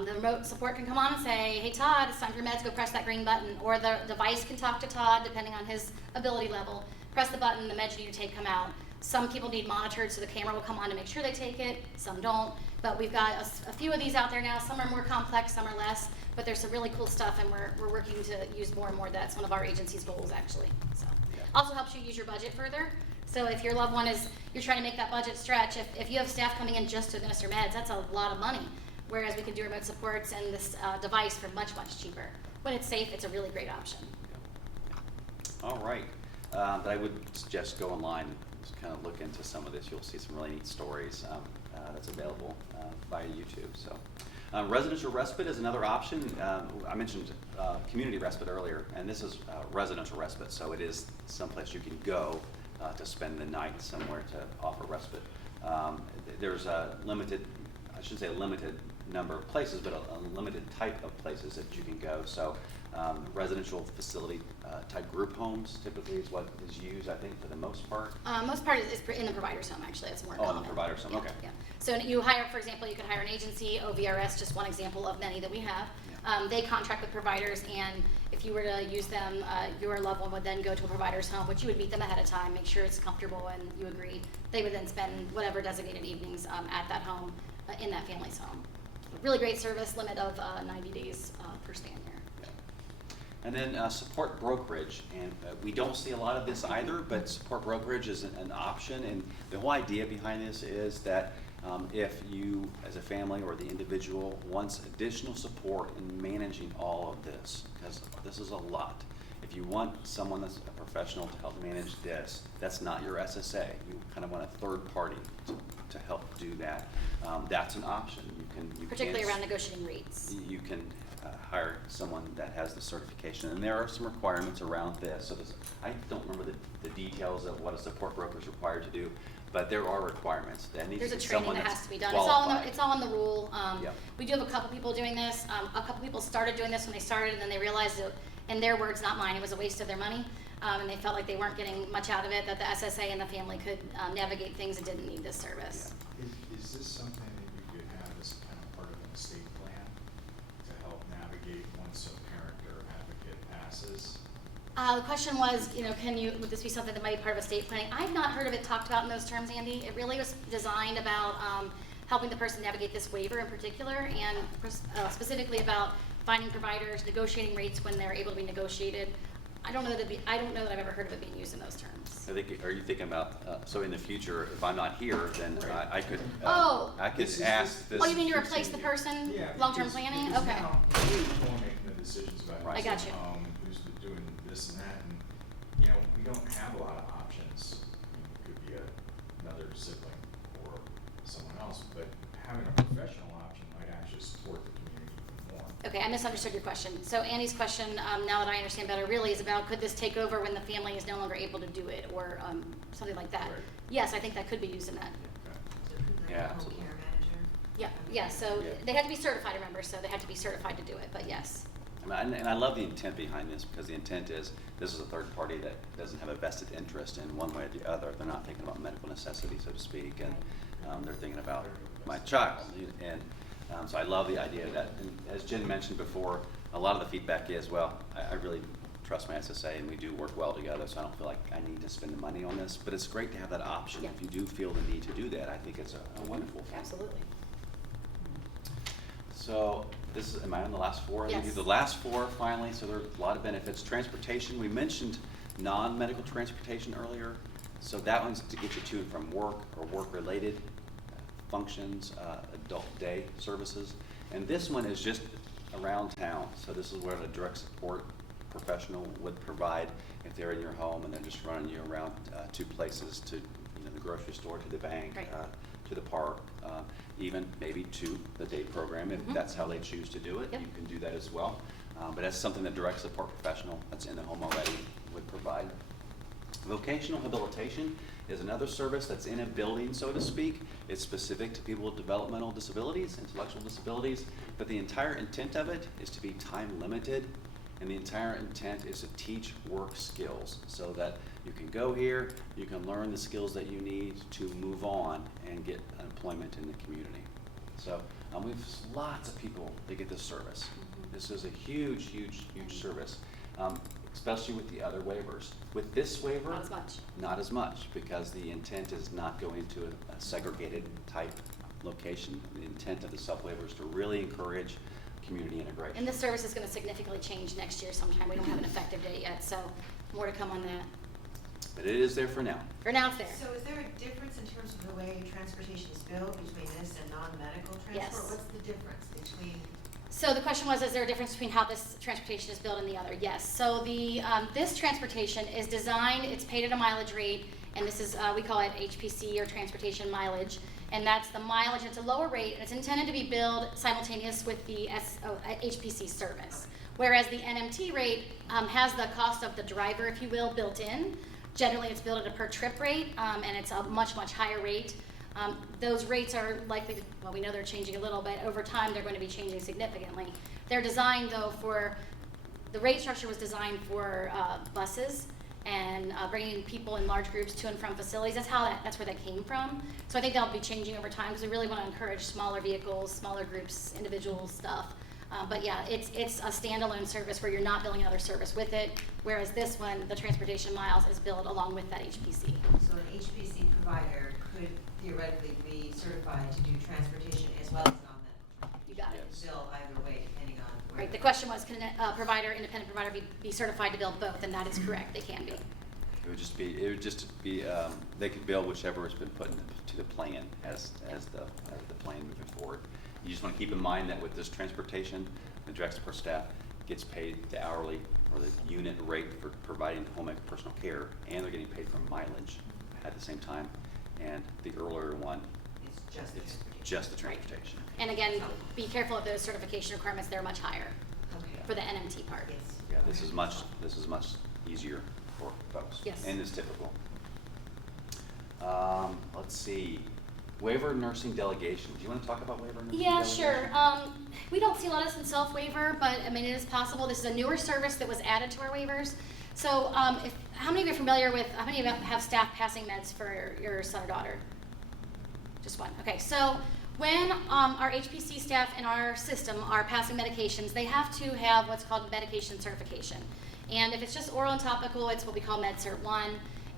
the remote support can come on and say, hey Todd, it's time for your meds, go press that green button. Or the device can talk to Todd, depending on his ability level. Press the button, the meds you need to take come out. Some people need monitored, so the camera will come on to make sure they take it. Some don't. But we've got a few of these out there now. Some are more complex, some are less. But there's some really cool stuff, and we're working to use more and more. That's one of our agency's goals, actually. So. Also helps you use your budget further. So if your loved one you're trying to make that budget stretch, if you have staff coming in just to administer meds, that's a lot of money. Whereas we can do remote supports and this device for much, much cheaper. When it's safe, it's a really great option. All right. But I would suggest go online and just kind of look into some of this. You'll see some really neat stories that's available via YouTube. So. Residential respite is another option. I mentioned community respite earlier, and this is residential respite, so it is someplace you can go to spend the night somewhere to offer respite. There's a limited, I shouldn't say a limited number of places, but a limited type of places that you can go. So residential facility type group homes typically is what is used, I think, for the most part. Most part is in the provider's home, actually. That's more Oh, in common. the provider's home, Yeah, okay. yeah. So you hire, for example, you could hire an agency, OVRS, just one example of many that we have. They contract with providers, and if you were to use them, your loved one would then go to a provider's home, which you would meet them ahead of time, make sure it's comfortable and you agree. They would then spend whatever designated evenings at that home, in that family's home. Really great service, limit of 90 days per span here. And then support brokerage, and we don't see a lot of this either, but support brokerage is an option, and the whole idea behind this is that if you, as a family or the individual, wants additional support in managing all of this, because this is a lot. If you want someone that's a professional to help manage this, that's not your SSA. You kind of want a third party to to help do that, that's an option. You Particularly can- around negotiating rates. You can hire someone that has the certification, and there are some requirements around this. So I don't remember the details of what a support broker is required to do, but there are requirements. That needs There's to a be training someone that that's has to be done. qualified. It's all in the rule. Yep. We do have a couple people doing this. A couple people started doing this when they started, and then they realized that, in their words, not mine, it was a waste of their money. And they felt like they weren't getting much out of it, that the SSA and the family could navigate things and didn't need this service. Is this something that you could have as kind of part of an estate plan to help navigate once a parent or advocate passes? The question was, would this be something that might be part of estate planning? I've not heard of it talked about in those terms, Andy. It really was designed about helping the person navigate this waiver in particular, and specifically about finding providers, negotiating rates when they're able to be negotiated. I don't know that I've ever heard of it being used in those terms. Are you thinking about, so in the future, if I'm not here, then I could, Oh. I could This is ask this. Oh, you mean to replace the person? Yeah, Long-term because- planning? because Okay. now you're the one making the decisions about Right. I who's got at you. home, who's doing this and that, and, we don't have a lot of options. It could be another sibling or someone else, but having a professional option might actually support the community even more. Okay, I misunderstood your question. So Andy's question, now that I understand better, really is about could this take over when the family is no longer able to do it, or something like that? Right. Yes, I think that could be used in that. Okay. So who's like Yeah, a home absolutely. care manager? Yeah, so Yeah. they have to be certified, remember, so they have to be certified to do it, but yes. And I love the intent behind this, because the intent is, this is a third party that doesn't have a vested interest in one way or the other. They're not thinking about medical necessity, so to speak, and they're thinking about my child. And so I love the idea of that. And as Jen mentioned before, a lot of the feedback is, well, I really trust my SSA, and we do work well together, so I don't feel like I need to spend the money on this. But it's great to have that option. Yeah. If you do feel the need to do that, I think it's a wonderful thing. Absolutely. So am I on the last four? Yes. The last four, finally, so there are a lot of benefits. Transportation, we mentioned non-medical transportation earlier. So that one's to get you to and from work or work-related functions, adult day services. And this one is just around town. So this is where the direct support professional would provide if they're in your home and they're just running you around to places, to the grocery store, to the bank, Right. to the park, even maybe to the day program, if Mhm. that's how they choose to do it. Yep. You can do that as well. But that's something the direct support professional that's in the home already would provide. Vocational habilitation is another service that's in a building, so to speak. It's specific to people with developmental disabilities, intellectual disabilities, but the entire intent of it is to be time limited, and the entire intent is to teach work skills so that you can go here, you can learn the skills that you need to move on and get employment in the community. So we have lots of people that get this service. This is a huge, huge, huge service, especially with the other waivers. With this waiver, Not as much. not as much, because the intent is not going to a segregated type location. The intent of the sub-waiver is to really encourage community integration. And this service is going to significantly change next year sometime. We don't have an effective date yet, so more to come on that. But it is there for now. For now, it's there. So is there a difference in terms of the way transportation is billed between this and non-medical transport? Yes. What's the difference between? So the question was, is there a difference between how this transportation is billed and the other? Yes. So this transportation is designed, it's paid at a mileage rate, and this is, we call it HPC, or transportation mileage, and that's the mileage. It's a lower rate, and it's intended to be billed simultaneous with the HPC service. Whereas the NMT rate has the cost of the driver, if you will, built in. Generally, it's billed at a per trip rate, and it's a much, much higher rate. Those rates are likely to, well, we know they're changing a little, but over time they're going to be changing significantly. They're designed, though, the rate structure was designed for buses and bringing people in large groups to and from facilities. That's where that came from. So I think that'll be changing over time, because we really want to encourage smaller vehicles, smaller groups, individual stuff. But yeah, it's a standalone service where you're not billing another service with it, whereas this one, the transportation miles, is billed along with that HPC. So an HPC provider could theoretically be certified to do transportation as well as non-medical. You got it. Yes. Bill either way, depending on where. Right, the question was, can a independent provider be certified to bill both, and that is correct, they can be. It would just be, they could bill whichever has been put into the plan as the plan moving forward. You just want to keep in mind that with this transportation, the direct support staff gets paid the hourly or the unit rate for providing home and personal care, and they're getting paid for mileage at the same time. And the earlier one Just the It's transportation. just the transportation. And again, be careful of those certification requirements, they're much higher Okay. for the NMT part. Yes. Yeah, this is much easier for folks. Yes. And is typical. Let's see, waiver nursing delegation. Do you want to talk about waiver nursing Yeah, delegation? sure. We don't see a lot of this in self-waiver, but I mean, it is possible. This is a newer service that was added to our waivers. So, how many of you are familiar with, how many of you have staff passing meds for your son or daughter? Just one. Okay, so when our HPC staff in our system are passing medications, they have to have what's called medication certification. And if it's just oral and topical, it's what we call MedCert 1.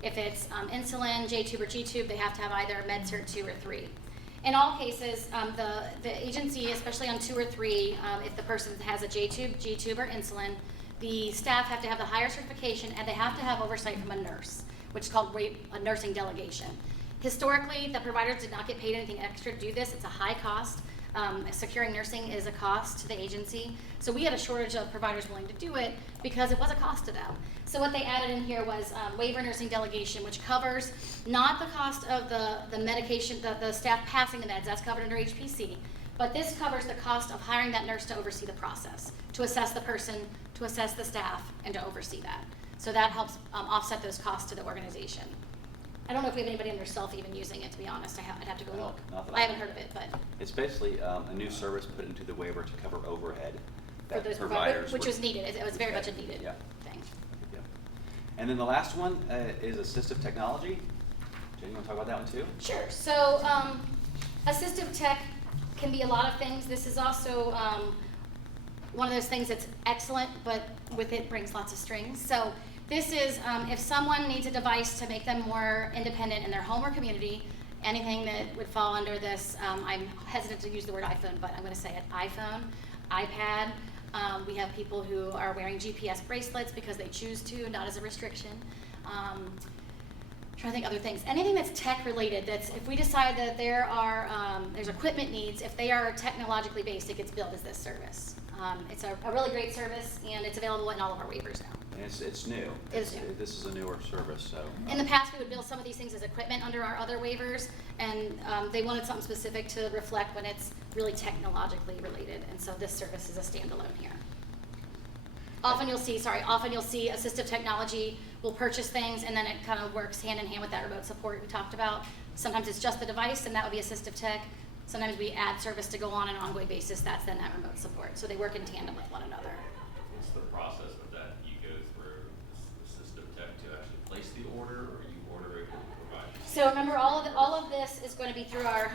If it's insulin, J-tube, or G-tube, they have to have either MedCert 2 or 3. In all cases, the agency, especially on 2 or 3, if the person has a J-tube, G-tube, or insulin, the staff have to have the higher certification, and they have to have oversight from a nurse, which is called a nursing delegation. Historically, the providers did not get paid anything extra to do this. It's a high cost. Securing nursing is a cost to the agency. So we had a shortage of providers willing to do it because it was a cost to them. So what they added in here was waiver nursing delegation, which covers not the cost of the medication, the staff passing the meds, that's covered under HPC, but this covers the cost of hiring that nurse to oversee the process, to assess the person, to assess the staff, and to oversee that. So that helps offset those costs to the organization. I don't know if we have anybody on their self even using it, to be honest. I'd have to go No, look. not that I haven't heard of it, but It's basically a new service put into the waiver to cover overhead for that those providers which would- was needed. It was very much a Okay, needed yeah. thing. Yeah. And then the last one is assistive technology. Jen, you want to talk about that one too? Sure. So, assistive tech can be a lot of things. This is also one of those things that's excellent, but with it brings lots of strings. So, this is if someone needs a device to make them more independent in their home or community, anything that would fall under this. I'm hesitant to use the word iPhone, but I'm going to say it: iPhone, iPad. We have people who are wearing GPS bracelets because they choose to, not as a restriction. Trying to think other things. Anything that's tech related, that's if we decide that there's equipment needs, if they are technologically based, it gets billed as this service. It's a really great service, and it's available in all of our waivers now. And it's new. It is new. This is a newer service, so. In the past, we would bill some of these things as equipment under our other waivers, and they wanted something specific to reflect when it's really technologically related, and so this service is a standalone here. Often you'll see assistive technology will purchase things, and then it kind of works hand in hand with that remote support we talked about. Sometimes it's just the device, and that would be assistive tech. Sometimes we add service to go on an ongoing basis, that's then that remote support. So they work in tandem with one another. What's the process with that? You go through the system tech to actually place the order, or you order it with the provider? So remember, all of this is going to be through our,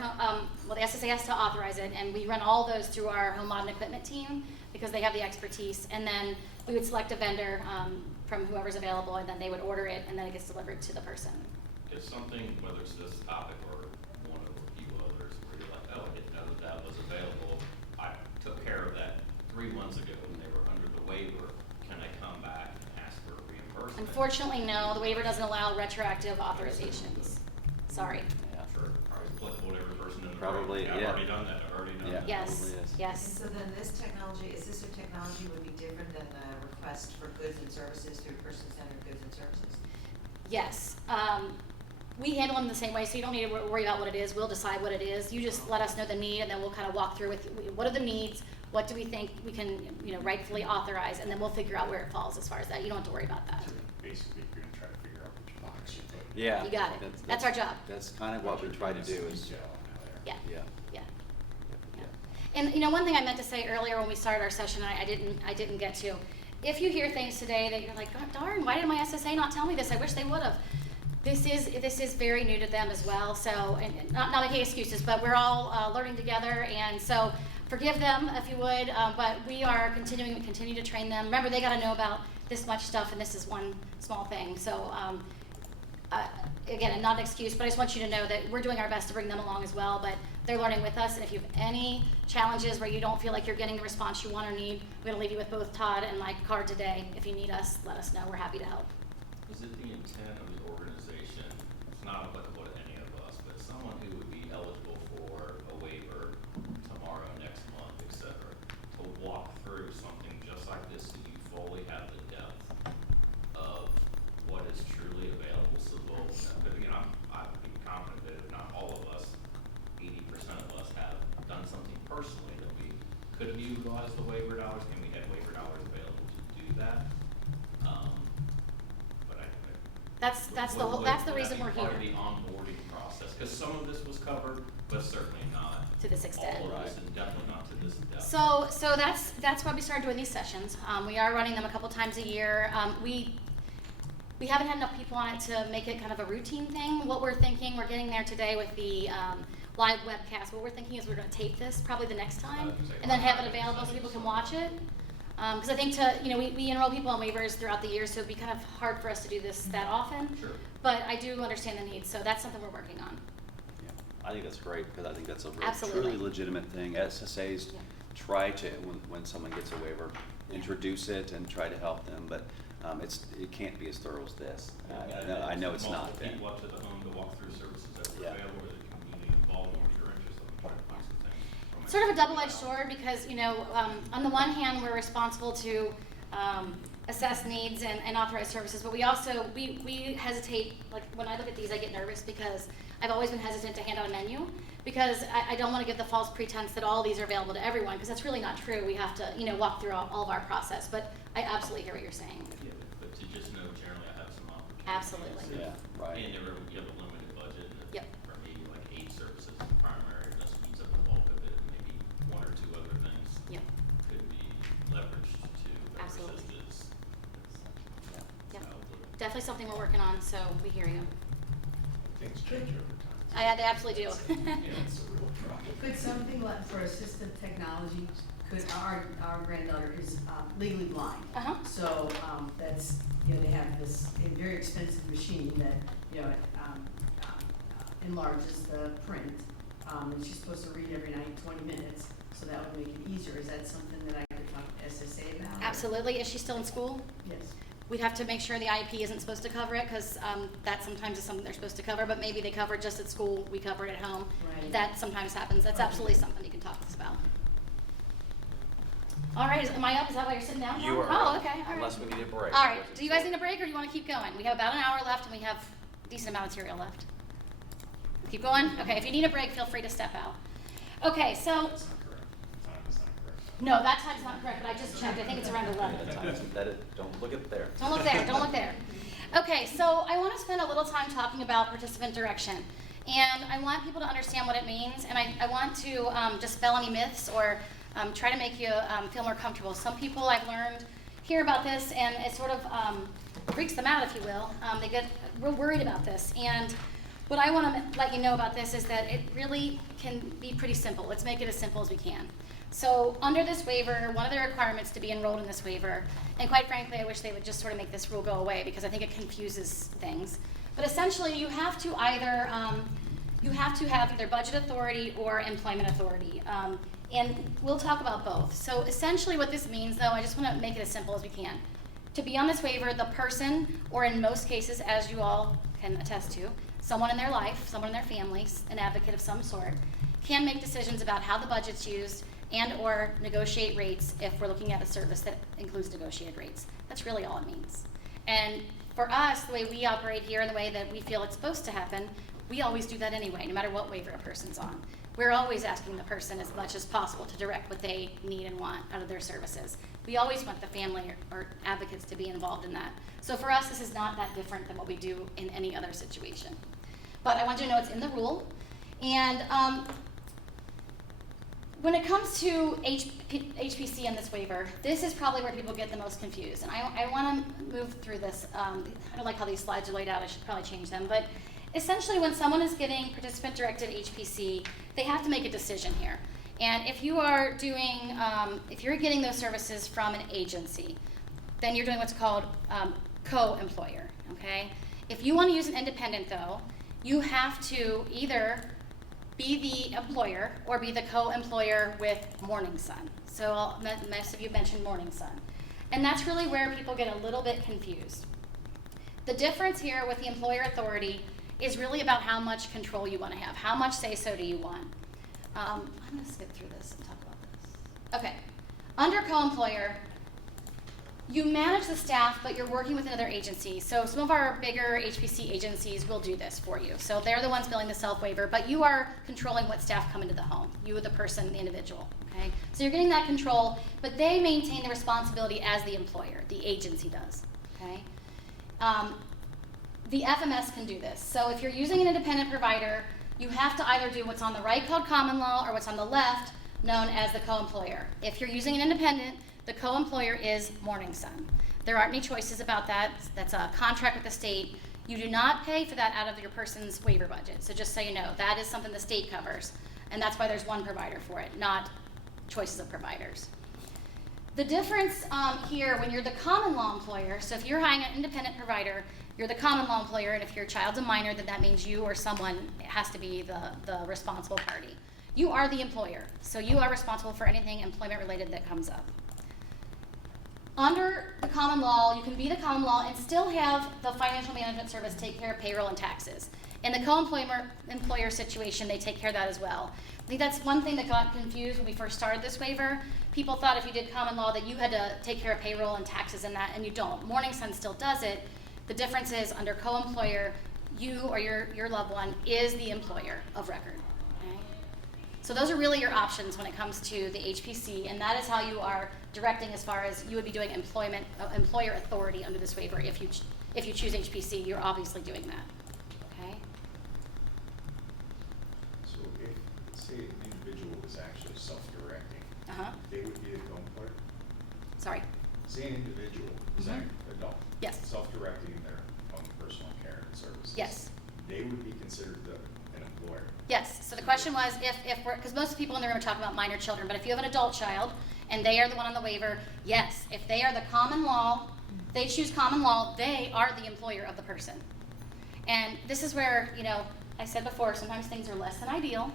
the SSA has to authorize it, and we run all those through our home modern equipment team because they have the expertise, and then we would select a vendor from whoever's available, and then they would order it, and then it gets delivered to the person. If something, whether it's this topic or one of a few others, where you're like, oh, I didn't know that was available, I took care of that 3 months ago when they were under the waiver, can I come back and ask for a reimbursement? Unfortunately, no, the waiver doesn't allow retroactive authorizations. Sorry. Yeah. Sure, probably applicable to every person in the room. Probably, I've yeah. already done that, I've already done Yeah. that. Yes, Probably is. yes. And so then this technology, assistive technology would be different than the request for goods and services through person-centered goods and services? Yes. We handle them the same way, so you don't need to worry about what it is. We'll decide what it is. You just let us know the need, and then we'll kind of walk through with you. What are the needs? What do we think we can, rightfully authorize? And then we'll figure out where it falls as far as that. You don't have to worry about that. So basically, you're gonna try to figure out which box you put. Yeah. You got it. That's our job. That's kind of what we try to do is, Detail out there. Yeah. yeah. Yeah. Yeah. And one thing I meant to say earlier when we started our session, I didn't get to. If you hear things today that you're like, God darn, why did my SSA not tell me this? I wish they would have. This is very new to them as well. So, and not making excuses, but we're all learning together, and so forgive them if you would. But we are continue to train them. Remember, they got to know about this much stuff, and this is one small thing. So. Again, not an excuse, but I just want you to know that we're doing our best to bring them along as well, but they're learning with us, and if you have any challenges where you don't feel like you're getting the response you want or need, we're going to leave you with both Todd and my card today. If you need us, let us know. We're happy to help. Is it the intent of the organization, it's not applicable to any of us, but someone who would be eligible for a waiver tomorrow, next month, et cetera, to walk through something just like this so you fully have the depth of what is truly available, so we'll, but again, I'd be confident that if not all of us, 80% something personally that we could utilize the waiver dollars, and we had waiver dollars available to do that. But That's the whole, that's the reason we're here. Part of the onboarding process, because some of this was covered, but certainly not To this extent. all of this, and definitely not to this depth. So that's why we started doing these sessions. We are running them a couple times a year. We haven't had enough people on it to make it kind of a routine thing. What we're thinking, we're getting there today with the live webcast. What we're thinking is we're going to tape this probably the next time, and then have it available so people can watch it. Because I think we enroll people on waivers throughout the year, so it'd be kind of hard for us to do this that often. Sure. But I do understand the need, so that's something we're working on. Yeah, I think that's great, because I think that's a Absolutely. truly legitimate thing. SSAs Yeah. try to, when someone gets a waiver, Yeah. introduce it and try to help them, but it can't be as thorough as this. I know it's not. Multiple people up to the home to walk through services that were Yeah. available, or the community involvement, or your interest, I'm trying to find some things. from Sort of a it. double-edged sword, because on the one hand, we're responsible to assess needs and authorize services, but we also we hesitate. Like when I look at these, I get nervous because I've always been hesitant to hand out a menu, because I don't want to give the false pretense that all of these are available to everyone, because that's really not true. We have to walk through all of our process. But I absolutely hear what you're saying. Yeah, but to just know generally I have some opportunities. Absolutely. Yeah, right. And you have a limited budget, and Yep. for me, like 8 services is primary, this eats up the bulk of it, and maybe 1 or 2 other things Yep. could be leveraged to Absolutely. assist this. Yep. how it would- Definitely something we're working on. So we hear you. Things change over time. They absolutely do. Yeah, it's a real problem. Could something like for assistive technology, could our granddaughter is legally blind. Uh-huh. So, that's, they have this very expensive machine that, enlarges the print. And she's supposed to read every night 20 minutes, so that would make it easier. Is that something that I could talk to SSA about? Absolutely. Is she still in school? Yes. We'd have to make sure the IEP isn't supposed to cover it, because that sometimes is something they're supposed to cover, but maybe they cover it just at school, we cover it at home. Right. That sometimes happens. That's absolutely something you can talk to us about. All right, am I up? Is that why you're sitting down? You are Oh, up, okay, all right. unless we need a break. All right, do you guys need a break, or do you want to keep going? We have about an hour left, and we have a decent amount of material left. Keep going? Okay, if you need a break, feel free to step out. Okay, so, That's not correct. Time is not correct. no, that time's not correct, but I just checked. I think it's around 11. Don't look at there. Don't look there, don't look there. Okay, so I want to spend a little time talking about participant direction. And I want people to understand what it means, and I want to dispel any myths or try to make you feel more comfortable. Some people I've learned hear about this, and it sort of freaks them out, if you will. They get real worried about this. And what I want to let you know about this is that it really can be pretty simple. Let's make it as simple as we can. So under this waiver, one of the requirements to be enrolled in this waiver, and quite frankly, I wish they would just sort of make this rule go away, because I think it confuses things. But essentially, you have to either have either budget authority or employment authority, and we'll talk about both. So essentially, what this means, though, I just want to make it as simple as we can. To be on this waiver, the person, or in most cases, as you all can attest to, someone in their life, someone in their families, an advocate of some sort, can make decisions about how the budget's used and or negotiate rates if we're looking at a service that includes negotiated rates. That's really all it means. And for us, the way we operate here and the way that we feel it's supposed to happen, we always do that anyway, no matter what waiver a person's on. We're always asking the person as much as possible to direct what they need and want out of their services. We always want the family or advocates to be involved in that. So for us, this is not that different than what we do in any other situation. But I want you to know it's in the rule. And when it comes to HPC and this waiver, this is probably where people get the most confused. And I want to move through this. I don't like how these slides are laid out. I should probably change them. But essentially, when someone is getting participant-directed HPC, they have to make a decision here. And if you are doing, if you're getting those services from an agency, then you're doing what's called co-employer, okay? If you want to use an independent, though, you have to either be the employer or be the co-employer with Morning Sun. So most of you mentioned Morning Sun. And that's really where people get a little bit confused. The difference here with the employer authority is really about how much control you want to have. How much say-so do you want? I'm going to skip through this and talk about this. Okay. Under co-employer, You manage the staff, but you're working with another agency. So some of our bigger HPC agencies will do this for you. So they're the ones billing the self-waiver, but you are controlling what staff come into the home. You are the person, the individual, okay? So you're getting that control, but they maintain the responsibility as the employer. The agency does, okay? The FMS can do this. So if you're using an independent provider, you have to either do what's on the right called common law or what's on the left known as the co-employer. If you're using an independent, the co-employer is Morning Sun. There aren't any choices about that. That's a contract with the state. You do not pay for that out of your person's waiver budget. So just so you know, that is something the state covers. And that's why there's one provider for it, not choices of providers. The difference here, when you're the common law employer, so if you're hiring an independent provider, you're the common law employer, and if your child's a minor, then that means you or someone has to be the responsible party. You are the employer, so you are responsible for anything employment-related that comes up. Under the common law, you can be the common law and still have the financial management service take care of payroll and taxes. In the co-employer situation, they take care of that as well. I think that's one thing that got confused when we first started this waiver. People thought if you did common law that you had to take care of payroll and taxes and that, and you don't. Morning Sun still does it. The difference is under co-employer, you or your loved one is the employer of record. Okay? So those are really your options when it comes to the HPC, and that is how you are directing as far as you would be doing employer authority under this waiver. If you choose HPC, you're obviously doing that. Okay? So if, say, an individual was actually self-directing, Uh-huh. they would be the co-employer? Sorry. Say an individual is Mhm. an adult. Yes. Self-directing their own personal care and services. Yes. They would be considered an employer. Yes, so the question was if we're, because most people in the room are talking about minor children, but if you have an adult child and they are the one on the waiver, yes, if they are the common law, they choose common law, they are the employer of the person. And this is where, you know, I said before, sometimes things are less than ideal.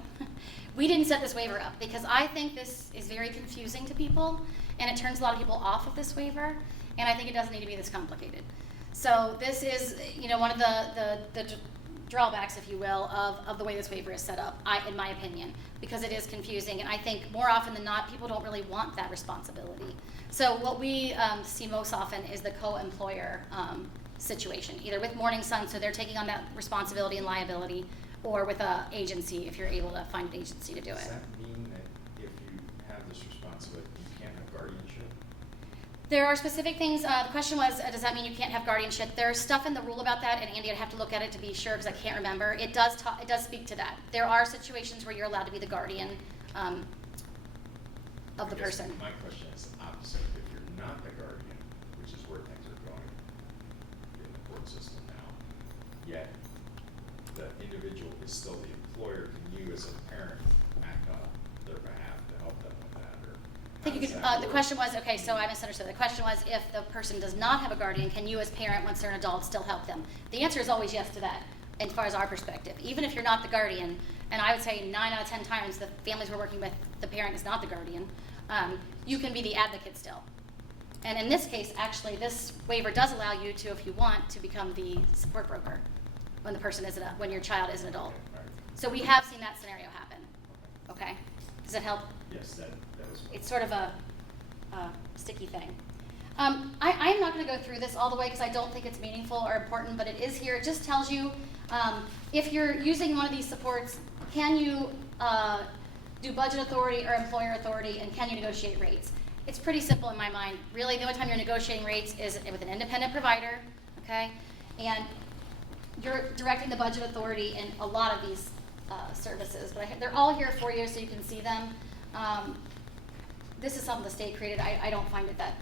We didn't set this waiver up because I think this is very confusing to people and it turns a lot of people off of this waiver, and I think it doesn't need to be this complicated. So this is, you know, one of the drawbacks, if you will, of the way this waiver is set up, in my opinion, because it is confusing, and I think more often than not, people don't really want that responsibility. So what we see most often is the co-employer situation, either with Morning Sun, so they're taking on that responsibility and liability, or with an agency, if you're able to find an agency to do it. Does that mean that if you have this responsibility, you can't have guardianship? There are specific things. The question was, does that mean you can't have guardianship? There's stuff in the rule about that, and Andy, I'd have to look at it to be sure because I can't remember. It does speak to that. There are situations where you're allowed to be the guardian of the I guess person. My question is the opposite. If you're not the guardian, which is where things are going in the court system now, yet the individual is still the employer, can you as a parent act on their behalf to help them with that? Or I think you how does could, that the work? question was, okay, so I misunderstood. The question was if the person does not have a guardian, can you as parent, once they're an adult, still help them? The answer is always yes to that, as far as our perspective. Even if you're not the guardian, and I would say 9 out of 10 times the families we're working with, the parent is not the guardian, you can be the advocate still. And in this case, actually, this waiver does allow you to, if you want, to become the support broker when the person is when your child is an adult. Okay, all right. So we have seen that scenario happen. Okay? Does that help? Yes, that was. It's sort of a sticky thing. I'm not going to go through this all the way because I don't think it's meaningful or important, but it is here. It just tells you if you're using one of these supports, can you do budget authority or employer authority, and can you negotiate rates? It's pretty simple in my mind. Really, the only time you're negotiating rates is with an independent provider, okay? And you're directing the budget authority in a lot of these services, but they're all here for you so you can see them. This is something the state created. I don't find it that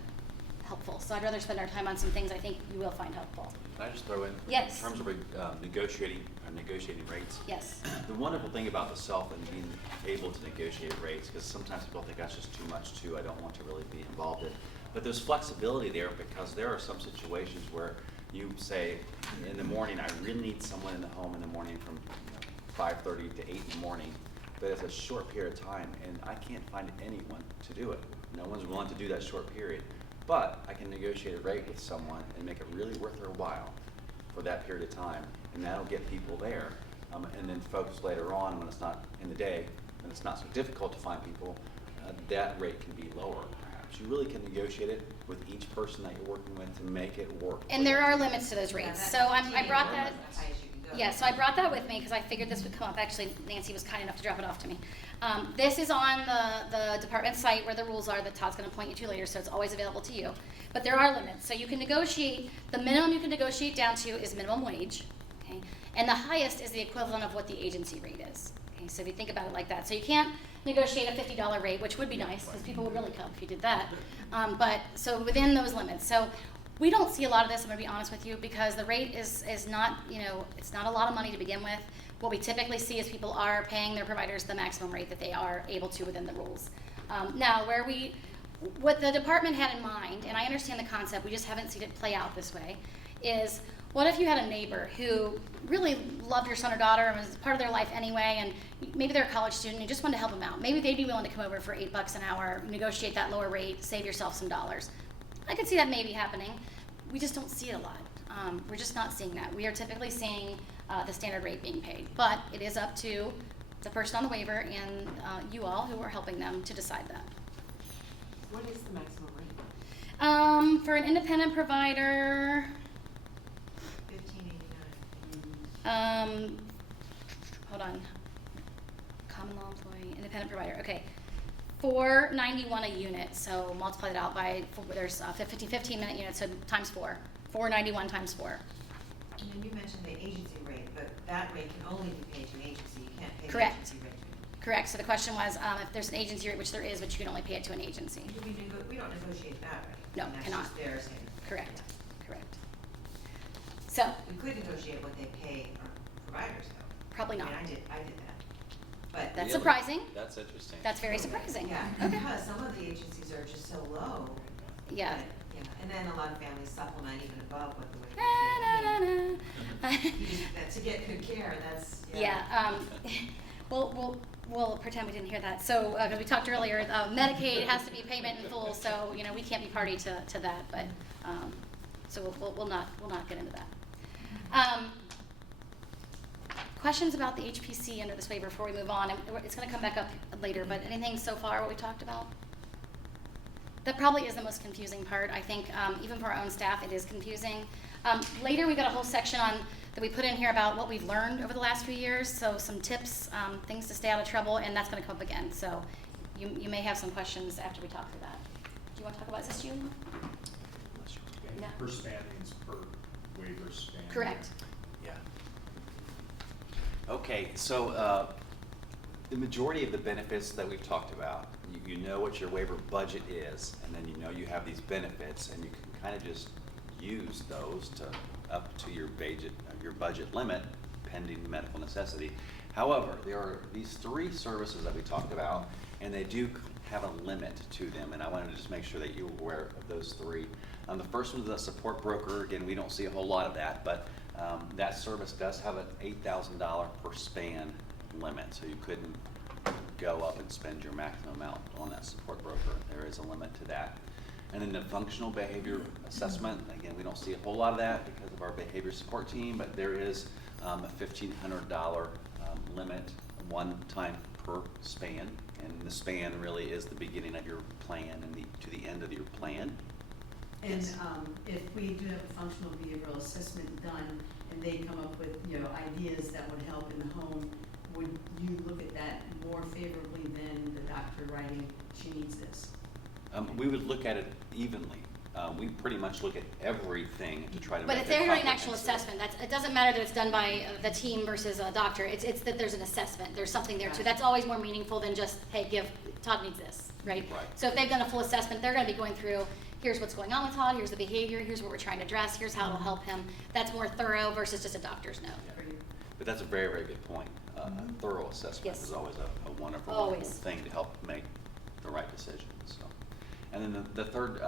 helpful, so I'd rather spend our time on some things I think you will find helpful. Can I just throw in? Yes. In terms of negotiating rates. Yes. The wonderful thing about the self and being able to negotiate rates, because sometimes people think that's just too much too, I don't want to really be involved in. But there's flexibility there because there are some situations where you say, in the morning, I really need someone in the home in the morning from 5:30 to 8 in the morning, but it's a short period of time and I can't find anyone to do it. No one's willing to do that short period. But I can negotiate a rate with someone and make it really worth their while for that period of time, and that'll get people there. And then folks later on, when it's not in the day, and it's not so difficult to find people, that rate can be lower perhaps. but you really can negotiate it with each person that you're working with to make it work. And there are limits to those rates, so I brought that. As high as you can go. Yeah, so I brought that with me because I figured this would come up. Actually, Nancy was kind enough to drop it off to me. This is on the department site where the rules are that Todd's going to point you to later, so it's always available to you. But there are limits. So you can negotiate, the minimum you can negotiate down to is minimum wage, okay? And the highest is the equivalent of what the agency rate is. Okay, so if you think about it like that. So you can't negotiate a $50 rate, which would be nice because people would really come if you did that. But so within those limits. So we don't see a lot of this, I'm going to be honest with you, because the rate is not, it's not a lot of money to begin with. What we typically see is people are paying their providers the maximum rate that they are able to within the rules. Now, what the department had in mind, and I understand the concept, we just haven't seen it play out this way, is what if you had a neighbor who really loved your son or daughter and was part of their life anyway, and maybe they're a college student and you just wanted to help them out. Maybe they'd be willing to come over for $8 an hour, negotiate that lower rate, save yourself some dollars. I could see that maybe happening. We just don't see it a lot. We're just not seeing that. We are typically seeing the standard rate being paid, but it is up to the person on the waiver and you all who are helping them to decide that. What is the maximum rate? For an independent provider, $15.89. hold on. Common law employee, independent provider. Okay, $4.91 a unit. So multiply that out by there's 15-minute units, so times 4. $4.91 times 4. And then you mentioned the agency rate, but that rate can only be paid to an agency. You can't pay the Correct. agency rate. Correct. So the question was if there's an agency rate, which there is, but you can only pay it to an agency. We don't negotiate that rate. No, And that's cannot. just their standard. Correct. Correct. So We could negotiate what they pay our providers though. probably not. I mean, I did that. But. That's Really? surprising. That's interesting. That's very surprising. Yeah, Okay. because some of the agencies are just so low. Yeah. that- Yeah, and then a lot of families supplement even above what the wage. Na, na, na, na. To get good care, that's, Yeah, we'll pretend we didn't hear that. So, because we talked earlier, Medicaid has to be payment in full, so, we can't be party to that, but, so we'll not get into that. Questions about the HPC under this waiver before we move on? And it's gonna come back up later, but anything so far what we talked about? That probably is the most confusing part. I think even for our own staff, it is confusing. Later, we've got a whole section that we put in here about what we've learned over the last few years. So some tips, things to stay out of trouble, and that's going to come up again. So you may have some questions after we talk through that. Do you want to talk about, is this you? Yeah. Per span means per waiver span. Correct. Yeah. Okay, so the majority of the benefits that we've talked about, you know what your waiver budget is, and then you know you have these benefits, and you can kind of just use those to up to your budget limit pending medical necessity. However, there are these 3 services that we talked about, and they do have a limit to them, and I wanted to just make sure that you're aware of those 3. The first one is a support broker. Again, we don't see a whole lot of that, but that service does have an $8,000 per span limit, so you couldn't go up and spend your maximum amount on that support broker. There is a limit to that. And then the functional behavior assessment, again, we don't see a whole lot of that because of our behavior support team, but there is a $1,500 limit one time per span, and the span really is the beginning of your plan and to the end of your plan. And if we do have a functional behavioral assessment done and they come up with, ideas that would help in the home, would you look at that more favorably than the doctor writing, she needs this? We would look at it evenly. We pretty much look at everything to try to But make if it they're doing an actual comprehensive. assessment, it doesn't matter that it's done by the team versus a doctor. It's that there's an assessment. There's something there too. That's always more meaningful than just, hey, Todd needs this, right? Right. So if they've done a full assessment, they're going to be going through, here's what's going on with Todd, here's the behavior, here's what we're trying to address, here's how it'll help him. That's more thorough versus just a doctor's note. But that's a very, very good point. A thorough assessment Yes. is always a wonderful, Always. wonderful thing to help make the right decisions. So. And then the third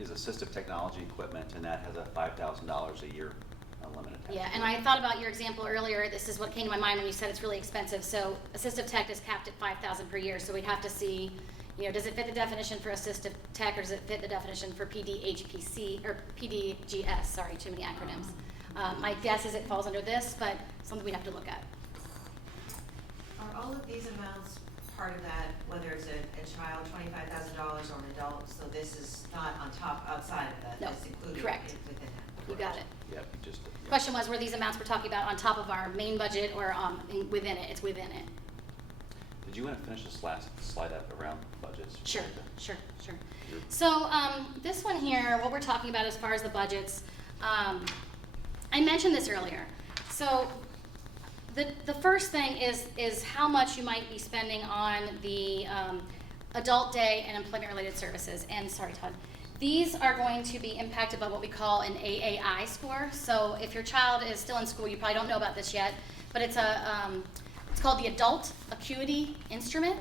is assistive technology equipment, and that has a $5,000 a year limit attached. Yeah, and to it. I thought about your example earlier. This is what came to my mind when you said it's really expensive. So assistive tech is capped at $5,000 per year. So we'd have to see, does it fit the definition for assistive tech, or does it fit the definition for PDHPC or PDGS? Sorry, too many acronyms. My guess is it falls under this, but something we'd have to look at. Are all of these amounts part of that, whether it's a child, $25,000 or an adult, so this is not on top, outside of that, No, it's included correct. within that. You got it. Yep, you just. yeah. Question was, were these amounts we're talking about on top of our main budget or within it? It's within it. Did you want to finish this last slide up around budgets? Sure, sure. Sure. So this one here, what we're talking about as far as the budgets, I mentioned this earlier. So the first thing is how much you might be spending on the adult day and employment-related services. And sorry, Todd. These are going to be impacted by what we call an AAI score. So if your child is still in school, you probably don't know about this yet, but it's called the Adult Acuity Instrument.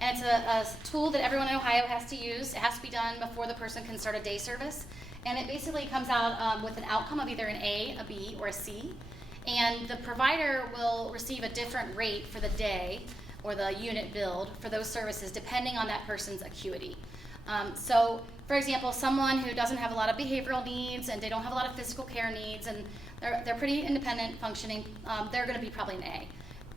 And it's a tool that everyone in Ohio has to use. It has to be done before the person can start a day service. And it basically comes out with an outcome of either an A, a B, or a C. And the provider will receive a different rate for the day or the unit billed for those services depending on that person's acuity. So, for example, someone who doesn't have a lot of behavioral needs and they don't have a lot of physical care needs and they're pretty independent functioning, they're going to be probably an A.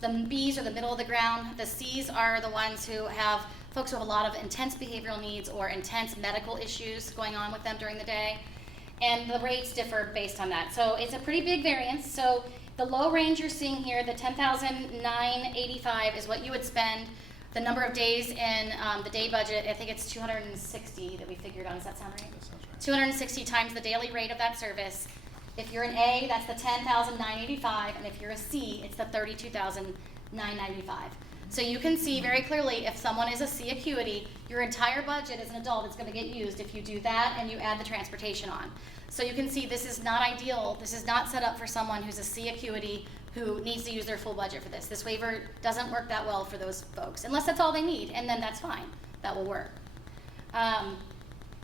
The B's are the middle of the ground. The C's are the ones who have folks who have a lot of intense behavioral needs or intense medical issues going on with them during the day. And the rates differ based on that. So it's a pretty big variance. So the low range you're seeing here, the $10,985 is what you would spend. The number of days in the day budget, I think it's 260 that we figured on. Does that sound right? That sounds right. 260 times the daily rate of that service. If you're an A, that's the $10,985, and if you're a C, it's the $32,995. So you can see very clearly if someone is a C acuity, your entire budget as an adult is going to get used if you do that and you add the transportation on. So you can see this is not ideal. This is not set up for someone who's a C acuity who needs to use their full budget for this. This waiver doesn't work that well for those folks, unless that's all they need, and then that's fine. That will work.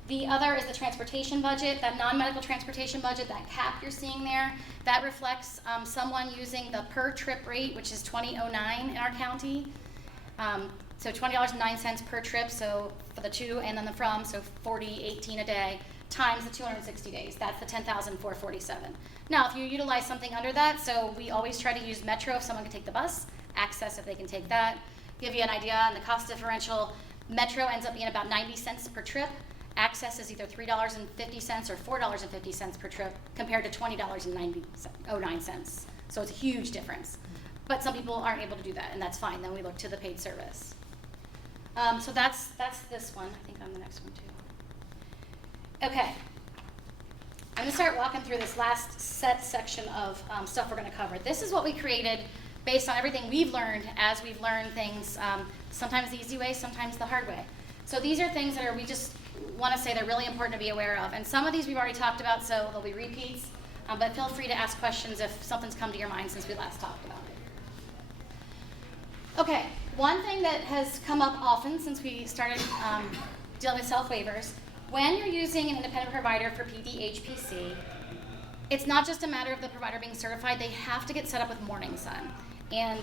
The other is the transportation budget, that non-medical transportation budget, that cap you're seeing there. That reflects someone using the per trip rate, which is $20.09 in our county. So $20.09 per trip, so for the to and then the from, so $40.18 a day, times the 260 days. That's the $10,447. Now, if you utilize something under that, so we always try to use Metro if someone can take the bus, Access if they can take that. Give you an idea on the cost differential, Metro ends up being about 90 cents per trip. Access is either $3.50 or $4.50 per trip compared to $20.09. So it's a huge difference. But some people aren't able to do that, and that's fine. Then we look to the paid service. So that's this one. I think I'm the next one too. Okay. I'm going to start walking through this last section of stuff we're going to cover. This is what we created based on everything we've learned as we've learned things, sometimes the easy way, sometimes the hard way. So these are things that we just want to say they're really important to be aware of. And some of these we've already talked about, so there'll be repeats. But feel free to ask questions if something's come to your mind since we last talked about it. Okay, one thing that has come up often since we started dealing with self-waivers, when you're using an independent provider for PDHPC, it's not just a matter of the provider being certified, they have to get set up with Morning Sun. And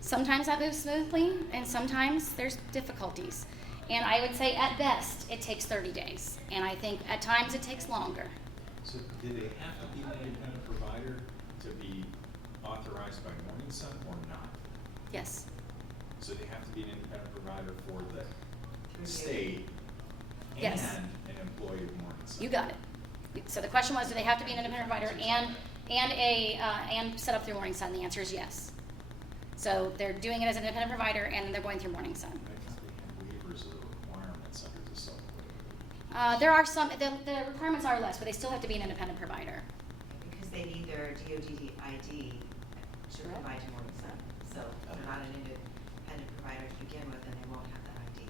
sometimes that moves smoothly, and sometimes there's difficulties. And I would say at best, it takes 30 days. And I think at times it takes longer. So do they have to be an independent provider to be authorized by Morning Sun or not? Yes. So they have to be an independent provider for the state Yes. and an employee of Morning Sun? You got it. So the question was, do they have to be an independent provider and set up through Morning Sun? The answer is yes. So they're doing it as an independent provider and then they're going through Morning Sun. I thought they had waivers of the requirements under the self-waiver. There are some, the requirements are less, but they still have to be an independent provider. Because they need their DOD ID to provide to Morning Sun. So if they're not an independent provider to begin with, then they won't have that ID.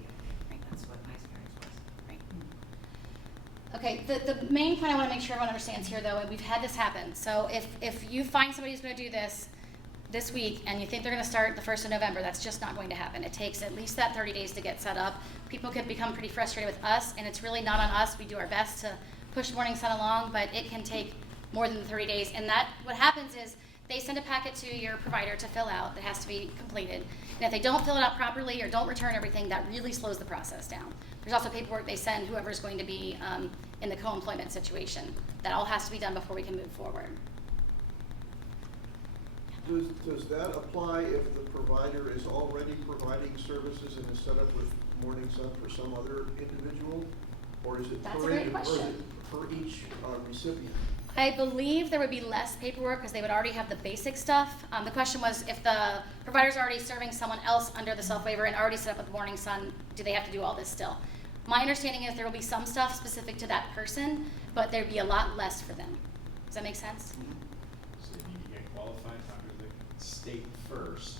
Right. That's what my experience was. Right. Okay, the main point I want to make sure everyone understands here, though, and we've had this happen. So if you find somebody who's going to do this week and you think they're going to start the 1st of November, that's just not going to happen. It takes at least that 30 days to get set up. People can become pretty frustrated with us, and it's really not on us. We do our best to push Morning Sun along, but it can take more than the 30 days. And that, what happens is they send a packet to your provider to fill out that has to be completed. And if they don't fill it out properly or don't return everything, that really slows the process down. There's also paperwork they send whoever's going to be in the co-employment situation. That all has to be done before we can move forward. Does that apply if the provider is already providing services and is set up with Morning Sun for some other individual? Or is it That's a per great individual, question. per each recipient? I believe there would be less paperwork because they would already have the basic stuff. The question was if the provider's already serving someone else under the self-waiver and already set up with Morning Sun, do they have to do all this still? My understanding is there will be some stuff specific to that person, but there'd be a lot less for them. Does that make sense? So you need to get qualified under the state first,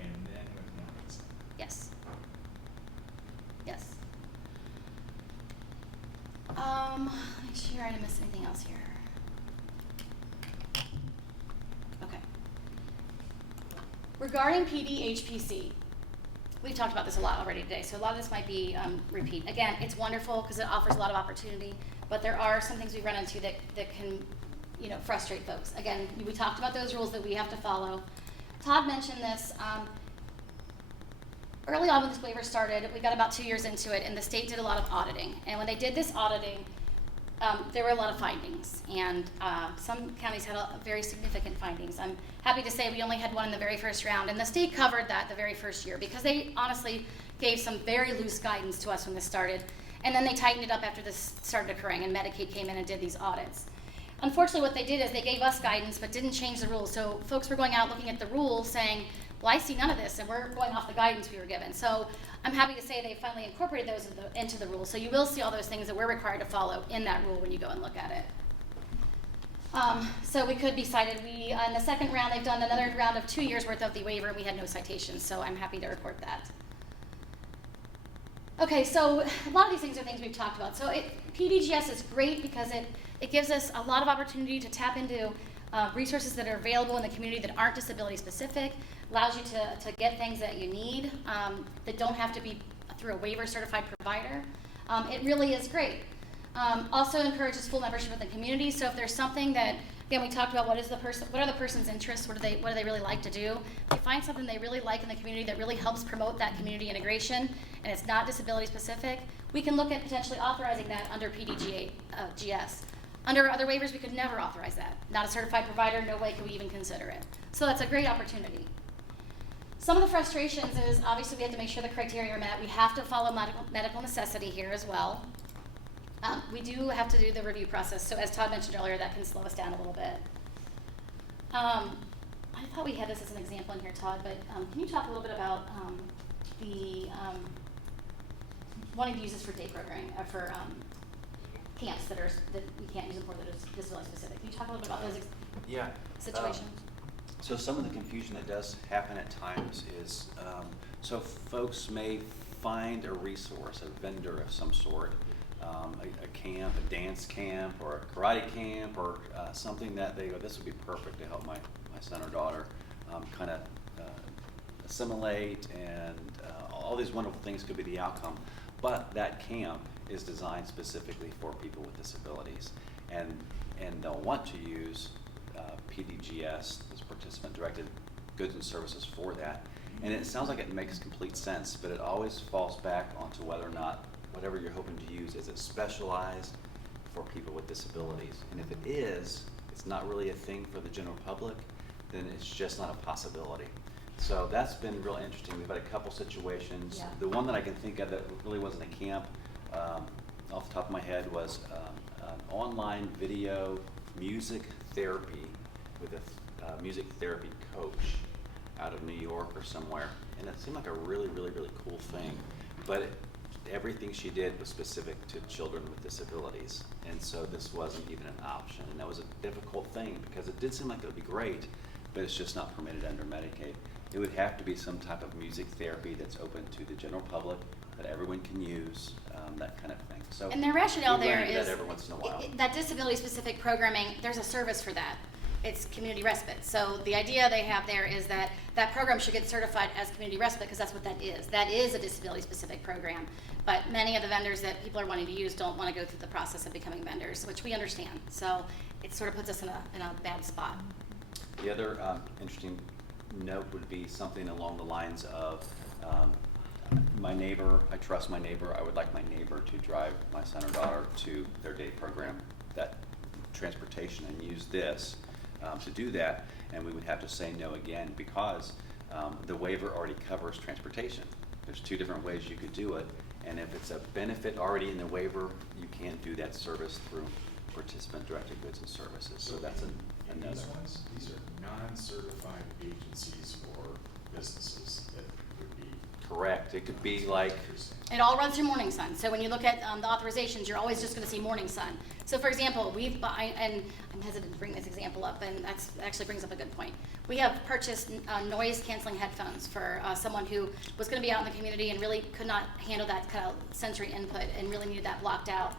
and then with Morning Sun. Yes. Yes. Make sure I didn't miss anything else here. Okay. Regarding PDHPC, we've talked about this a lot already today, so a lot of this might be repeat. Again, it's wonderful because it offers a lot of opportunity, but there are some things we run into that can, frustrate folks. Again, we talked about those rules that we have to follow. Todd mentioned this. Early on when this waiver started, we got about 2 years into it, and the state did a lot of auditing. And when they did this auditing, there were a lot of findings, and some counties had very significant findings. I'm happy to say we only had one in the very first round, and the state covered that the very first year because they honestly gave some very loose guidance to us when this started, and then they tightened it up after this started occurring, and Medicaid came in and did these audits. Unfortunately, what they did is they gave us guidance but didn't change the rules, so folks were going out looking at the rules saying, well, I see none of this, and we're going off the guidance we were given. So I'm happy to say they finally incorporated those into the rules. So you will see all those things that we're required to follow in that rule when you go and look at it. So we could be cited. In the second round, they've done another round of 2 years worth of the waiver, and we had no citations. So I'm happy to report that. Okay, so a lot of these things are things we've talked about. So PDGS is great because it gives us a lot of opportunity to tap into resources that are available in the community that aren't disability specific, allows you to get things that you need that don't have to be through a waiver certified provider. It really is great. Also encourages full membership in the community. So if there's something that, again, we talked about what are the person's interests, what do they really like to do? If they find something they really like in the community that really helps promote that community integration and it's not disability specific, we can look at potentially authorizing that under PDGS. Under other waivers, we could never authorize that. Not a certified provider, no way could we even consider it. So that's a great opportunity. Some of the frustrations is obviously we have to make sure the criteria are met. We have to follow medical necessity here as well. We do have to do the review process. So as Todd mentioned earlier, that can slow us down a little bit. I thought we had this as an example in here, Todd, but can you talk a little bit about the wanting to use this for day programming, for camps that we can't use them for that is disability specific. Can you talk a little bit about those situations? So some of the confusion that does happen at times is, so folks may find a resource, a vendor of some sort, a camp, a dance camp, or a karate camp, or something that they go, this would be perfect to help my son or daughter kind of assimilate, and all these wonderful things could be the outcome. But that camp is designed specifically for people with disabilities, and they'll want to use PDGS, this participant-directed goods and services, for that. And it sounds like it makes complete sense, but it always falls back onto whether or not whatever you're hoping to use, is it specialized for people with disabilities? And if it is, it's not really a thing for the general public, then it's just not a possibility. So that's been real interesting. We've had a couple situations. Yeah. The one that I can think of that really wasn't a camp, off the top of my head, was an online video music therapy with a music therapy coach out of New York or somewhere. And it seemed like a really, really, really cool thing. But everything she did was specific to children with disabilities. And so this wasn't even an option. And that was a difficult thing because it did seem like it would be great, but it's just not permitted under Medicaid. It would have to be some type of music therapy that's open to the general public, that everyone can use, that kind of thing. So And their rationale we run there into is that every once in a while. that disability-specific programming, there's a service for that. It's community respite. So the idea they have there is that that program should get certified as community respite because that's what that is. That is a disability-specific program. But many of the vendors that people are wanting to use don't want to go through the process of becoming vendors, which we understand. So it sort of puts us in a bad spot. The other interesting note would be something along the lines of my neighbor, I trust my neighbor, I would like my neighbor to drive my son or daughter to their day program, that transportation, and use this. to do that, and we would have to say no again because the waiver already covers transportation. There's two different ways you could do it, and if it's a benefit already in the waiver, you can't do that service through participant-directed goods and services. So that's And another. these are non-certified agencies or businesses that would be. Correct. It could be like, Interesting. It all runs through Morning Sun. So when you look at the authorizations, you're always just going to see Morning Sun. So for example, and I'm hesitant to bring this example up, and that actually brings up a good point. We have purchased noise canceling headphones for someone who was going to be out in the community and really could not handle that kind of sensory input and really needed that blocked out.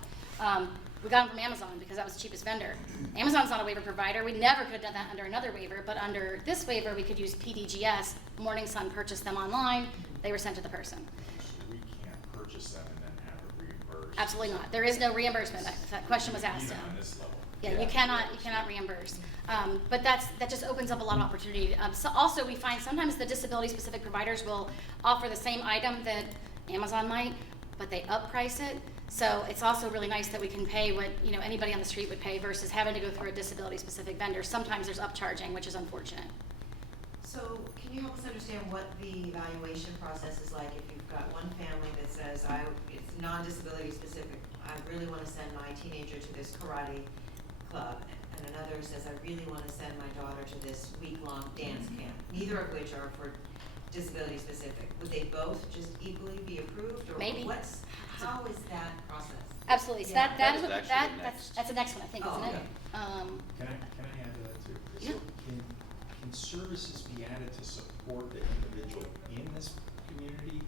We got them from Amazon because that was the cheapest vendor. Amazon's not a waiver provider. We never could have done that under another waiver, but under this waiver, we could use PDGS. Morning Sun purchased them online. They were sent to the person. So we can't purchase them and then have it reimbursed. Absolutely not. There is no reimbursement. That question was asked. Even on this level. Yeah, you cannot reimburse. But that just opens up a lot of opportunity. So also, we find sometimes the disability-specific providers will offer the same item that Amazon might, but they upprice it. So it's also really nice that we can pay what anybody on the street would pay versus having to go through a disability-specific vendor. Sometimes there's upcharging, which is unfortunate. So can you help us understand what the evaluation process is like if you've got one family that says, it's non-disability specific, I really want to send my teenager to this karate club, and another says, I really want to send my daughter to this week-long dance camp, neither of which are for disability specific. Would they both just equally be approved, or Maybe. how is that process? Absolutely. So Yeah. that That is is actually the next. that's the next one, I think, Oh, isn't it? Can I add to that too? Yeah. So can services be added to support the individual in this community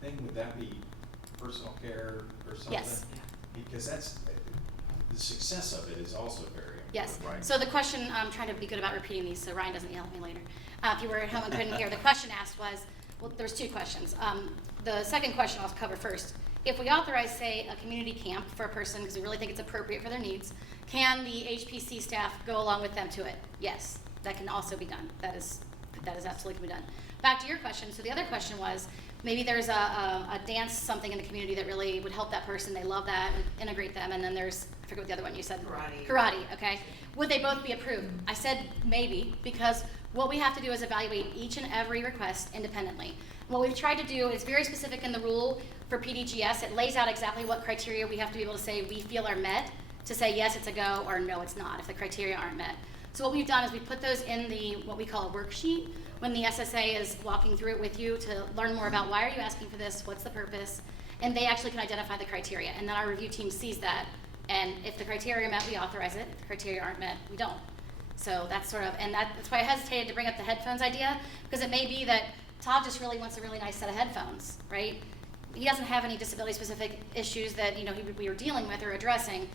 thing? Would that be personal care or something? Yes. Because that's, the success of it is also very important, Yes. right? So the question, I'm trying to be good about repeating these so Ryan doesn't yell at me later. If you were at home and couldn't hear, the question asked was, well, there was two questions. The second question I'll cover first. If we authorize, say, a community camp for a person because we really think it's appropriate for their needs, can the HPC staff go along with them to it? Yes, that can also be done. That is absolutely can be done. Back to your question. So the other question was, maybe there's a dance something in the community that really would help that person. They love that and integrate them. And then there's, I forget what the other one you said. Karate. Karate, okay. Would they both be approved? I said maybe, because what we have to do is evaluate each and every request independently. What we've tried to do is very specific in the rule for PDGS. It lays out exactly what criteria we have to be able to say we feel are met to say yes, it's a go, or no, it's not, if the criteria aren't met. So what we've done is we put those in the, what we call a worksheet, when the SSA is walking through it with you to learn more about why are you asking for this, what's the purpose, and they actually can identify the criteria. And then our review team sees that, and if the criteria are met, we authorize it. If the criteria aren't met, we don't. So that's sort of, and that's why I hesitated to bring up the headphones idea, because it may be that Todd just really wants a really nice set of headphones, right? He doesn't have any disability-specific issues that we were dealing with or addressing,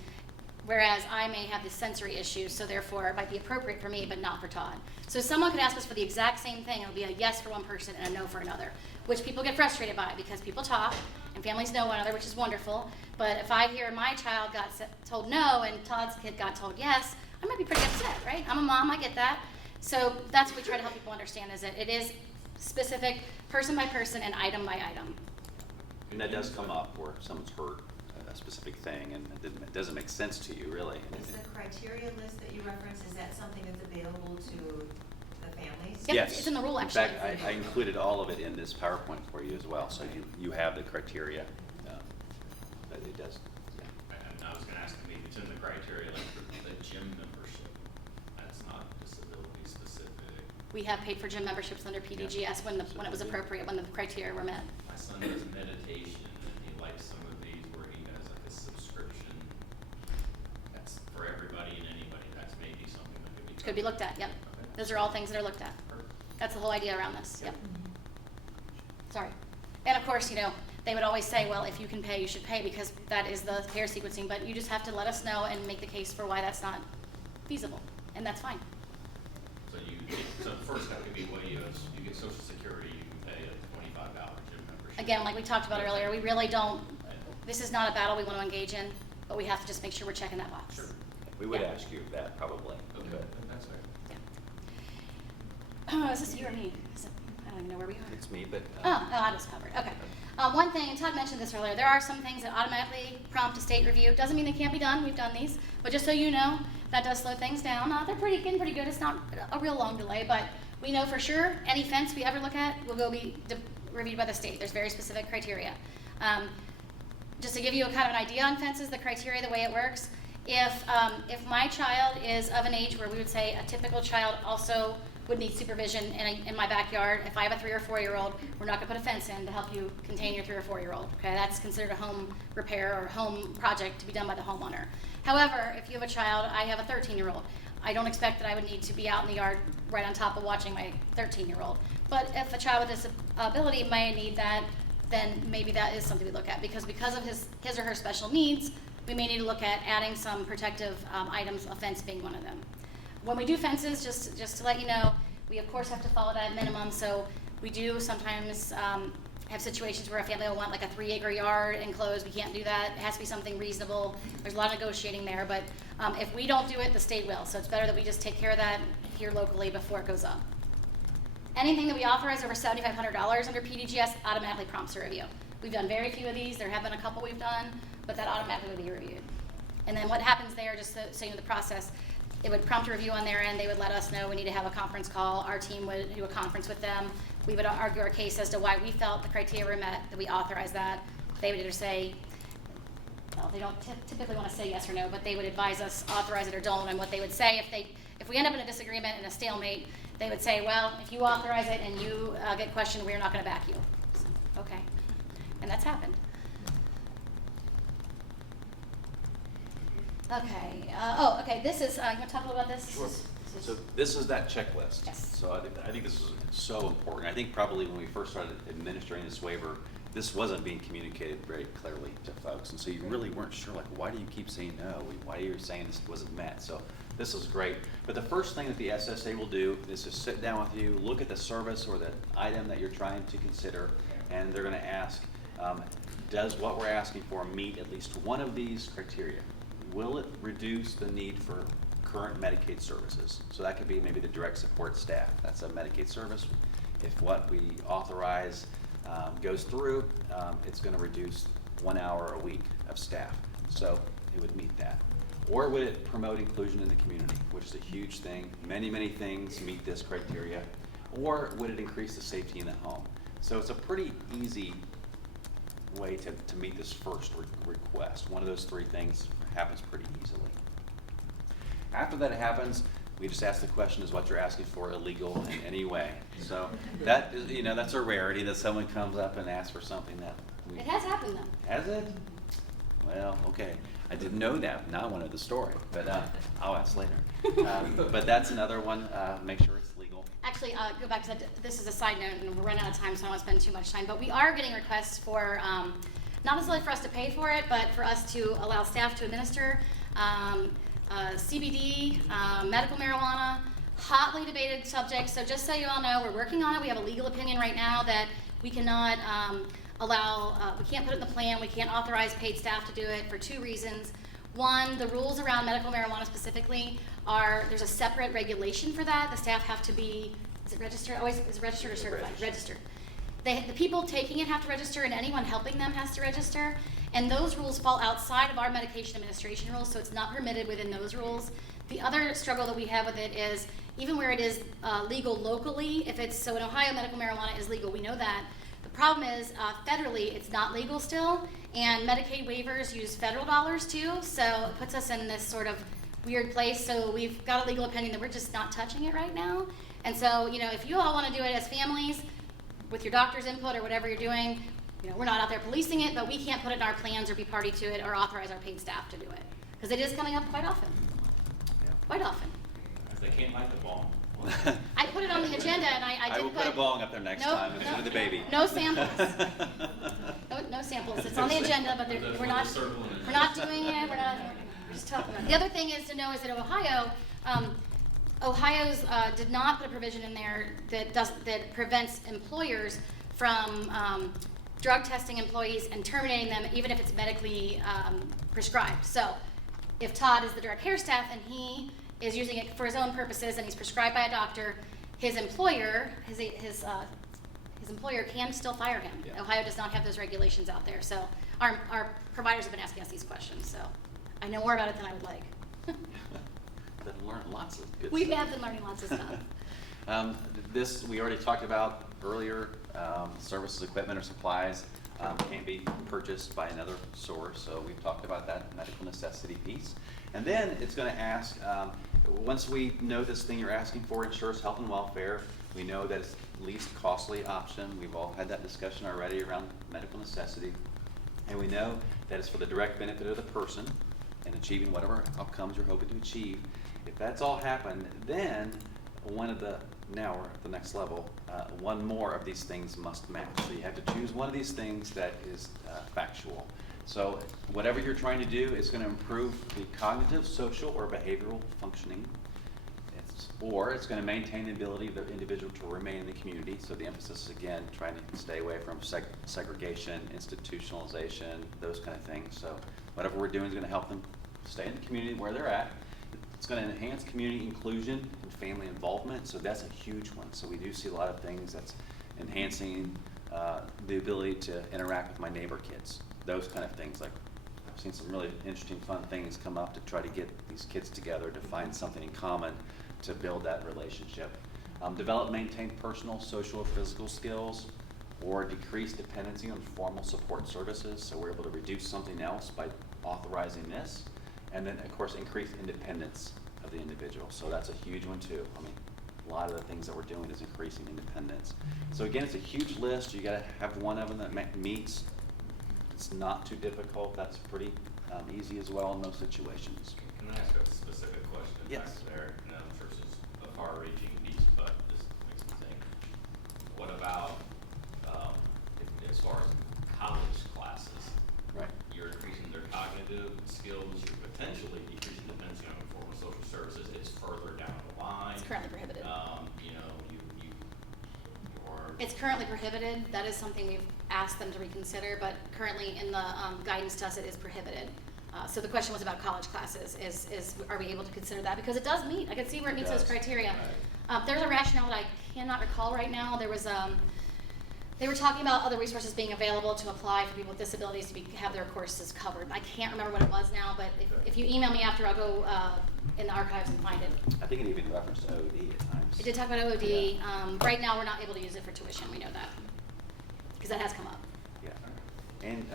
whereas I may have the sensory issues, so therefore it might be appropriate for me, but not for Todd. So someone could ask us for the exact same thing. It'll be a yes for one person and a no for another, which people get frustrated by because people talk and families know one another, which is wonderful. But if I hear my child got told no and Todd's kid got told yes, I might be pretty upset, right? I'm a mom, I get that. So that's what we try to help people understand, is that it is specific, person by person and item by item. And that does come up where someone's heard a specific thing and it doesn't make sense to you, really. Is the criteria list that you referenced, is that something that's available to the families? Yep, Yes. it's in the rule, actually. In fact, I included all of it in this PowerPoint for you as well, so you have the criteria. But it does, yeah. And I was gonna ask, maybe it's in the criteria, like for the gym membership, that's not disability specific. We have paid for gym memberships under PDGS when it was appropriate, when the criteria were met. My son does meditation, and he likes some of these where he has like a subscription. That's for everybody and anybody, that's maybe something that could be. Could be looked at, yep. Okay. Those are all things that are looked at. Perfect. That's the whole idea around this, yep. Sorry. And of course, they would always say, well, if you can pay, you should pay, because that is the care sequencing, but you just have to let us know and make the case for why that's not feasible, and that's fine. So the first step could be what you get Social Security, you can pay a $25 gym membership. Again, like we talked about earlier, we really don't, this is not a battle we want to engage in, but we have to just make sure we're checking that box. Sure. We would Yeah. ask you that probably. Okay, but that's fair. Yeah. Is this you or me? I don't even know where we are. It's me, but. Oh, I was covered. Okay. One thing, and Todd mentioned this earlier, there are some things that automatically prompt a state review. Doesn't mean they can't be done, we've done these, but just so you know, that does slow things down. They're getting pretty good, it's not a real long delay, but we know for sure any fence we ever look at will go be reviewed by the state. There's very specific criteria. Just to give you a kind of an idea on fences, the criteria, the way it works, if my child is of an age where we would say a typical child also would need supervision in my backyard, if I have a 3 or 4 year old, we're not gonna put a fence in to help you contain your 3 or 4 year old, okay? That's considered a home repair or home project to be done by the homeowner. However, if you have a child, I have a 13-year-old, I don't expect that I would need to be out in the yard right on top of watching my 13-year-old. But if a child with disability might need that, then maybe that is something we look at, because of his or her special needs, we may need to look at adding some protective items, a fence being one of them. When we do fences, just to let you know, we of course have to follow that minimum, so we do sometimes have situations where a family will want like a 3-acre yard enclosed. We can't do that. It has to be something reasonable. There's a lot of negotiating there, but if we don't do it, the state will. So it's better that we just take care of that here locally before it goes up. Anything that we authorize over $7,500 under PDGS automatically prompts a review. We've done very few of these. There have been a couple we've done, but that automatically would be reviewed. And then what happens there, just so you know the process, it would prompt a review on their end. They would let us know we need to have a conference call. Our team would do a conference with them. We would argue our case as to why we felt the criteria were met, that we authorized that. They would either say, well, they don't typically want to say yes or no, but they would advise us authorize it or don't. And what they would say, if we end up in a disagreement and a stalemate, they would say, well, if you authorize it and you get questioned, we're not going to back you. So, okay, and that's happened. Okay. Okay. This is. You want to talk a little about this? Sure. This is So this is that checklist. Yes. So I think this is so important. I think probably when we first started administering this waiver, this wasn't being communicated very clearly to folks. And so you really weren't sure, like, why do you keep saying no? Why are you saying this wasn't met? So this is great. But the first thing that the SSA will do is to sit down with you, look at the service or the item that you're trying to consider, and they're going to ask, does what we're asking for meet at least one of these criteria? Will it reduce the need for current Medicaid services? So that could be maybe the direct support staff. That's a Medicaid service. If what we authorize goes through, it's going to reduce 1 hour a week of staff. So it would meet that. Or would it promote inclusion in the community, which is a huge thing. Many, many things meet this criteria. Or would it increase the safety in the home? So it's a pretty easy way to meet this first request. One of those 3 things happens pretty easily. After that happens, we just ask the question, is what you're asking for illegal in any way? So that is, you know, that's a rarity that someone comes up and asks for something that we... It has happened though. Has it? Well, okay. I didn't know that. Now I wanted the story, but I'll ask later. But that's another one. Make sure it's legal. Actually, go back to that. This is a side note, and we're running out of time, so I don't want to spend too much time. But we are getting requests for, not necessarily for us to pay for it, but for us to allow staff to administer CBD, medical marijuana, hotly debated subjects. So just so you all know, we're working on it. We have a legal opinion right now that we cannot we can't put it in the plan. We can't authorize paid staff to do it for 2 reasons. One, the rules around medical marijuana specifically there's a separate regulation for that. The staff have to be, is it registered? Always, is it registered or certified? Registered. The people taking it have to register, and anyone helping them has to register. And those rules fall outside of our medication administration rules, so it's not permitted within those rules. The other struggle that we have with it is, even where it is legal locally, so in Ohio, medical marijuana is legal, we know that. The problem is, federally, it's not legal still, and Medicaid waivers use federal dollars too, so it puts us in this sort of weird place. So we've got a legal opinion that we're just not touching it right now. And so, you know, if you all want to do it as families, with your doctor's input or whatever you're doing, you know, we're not out there policing it, but we can't put it in our plans or be party to it or authorize our paid staff to do it. Because it is coming up quite often. Yeah. Quite often. If they can't light the ball. I put it on the agenda, and I did will put a bong up there next time instead of the baby. No samples. No samples. It's on the agenda, but we're not doing it. We're just talking about it. The other thing is to know is that Ohio's did not put a provision in there that prevents employers from drug testing employees and terminating them, even if it's medically prescribed. So, if Todd is the direct care staff and he is using it for his own purposes and he's prescribed by a doctor, his employer, his his employer can still fire him. Yeah. Ohio does not have those regulations out there, so our providers have been asking us these questions, so I know more about it than I would like. Been learning lots of good We stuff. have been learning lots of stuff. This, we already talked about earlier, services, equipment, or supplies can be purchased by another source, so we've talked about that medical necessity piece. And then it's gonna ask, once we know this thing you're asking for ensures health and welfare, we know that it's the least costly option. We've all had that discussion already around medical necessity. And we know that it's for the direct benefit of the person in achieving whatever outcomes you're hoping to achieve. If that's all happened, then now we're at the next level, one more of these things must match. So you have to choose one of these things that is factual. So whatever you're trying to do is going to improve the cognitive, social, or behavioral functioning. Or it's going to maintain the ability of the individual to remain in the community. So the emphasis is, again, trying to stay away from segregation, institutionalization, those kind of things. So whatever we're doing is going to help them stay in the community where they're at. It's going to enhance community inclusion and family involvement, so that's a huge one. So we do see a lot of things that's enhancing the ability to interact with my neighbor kids. Those kind of things, like I've seen some really interesting, fun things come up to try to get these kids together to find something in common to build that relationship. Develop, maintain personal, social, or physical skills, or decrease dependency on formal support services. So we're able to reduce something else by authorizing this. And then, of course, increase independence of the individual. So that's a huge one too. I mean, a lot of the things that we're doing is increasing independence. So again, it's a huge list. You gotta have one of them that meets. It's not too difficult. That's pretty easy as well in those situations. Can I ask a specific question Yes. back there? And I'm sure this is a far-reaching piece, but this makes me think. What about, as far as college classes? Right. You're increasing their cognitive skills, you're potentially decreasing dependency on formal social services, it's further down the line. It's currently prohibited. You know, you're. It's currently prohibited. That is something we've asked them to reconsider, but currently in the guidance to us, it is prohibited. So the question was about college classes, are we able to consider that? Because it does meet, I can see where it meets those criteria. There's a rationale that I cannot recall right now. There was, they were talking about other resources being available to apply for people with disabilities to have their courses covered. I can't remember what it was now, but if you email me after, I'll go in the archives and find it. I think it even referenced OD at times. It did talk about OD. Yeah. Right now, we're not able to use it for tuition, we know that, because that has come up. Yeah. And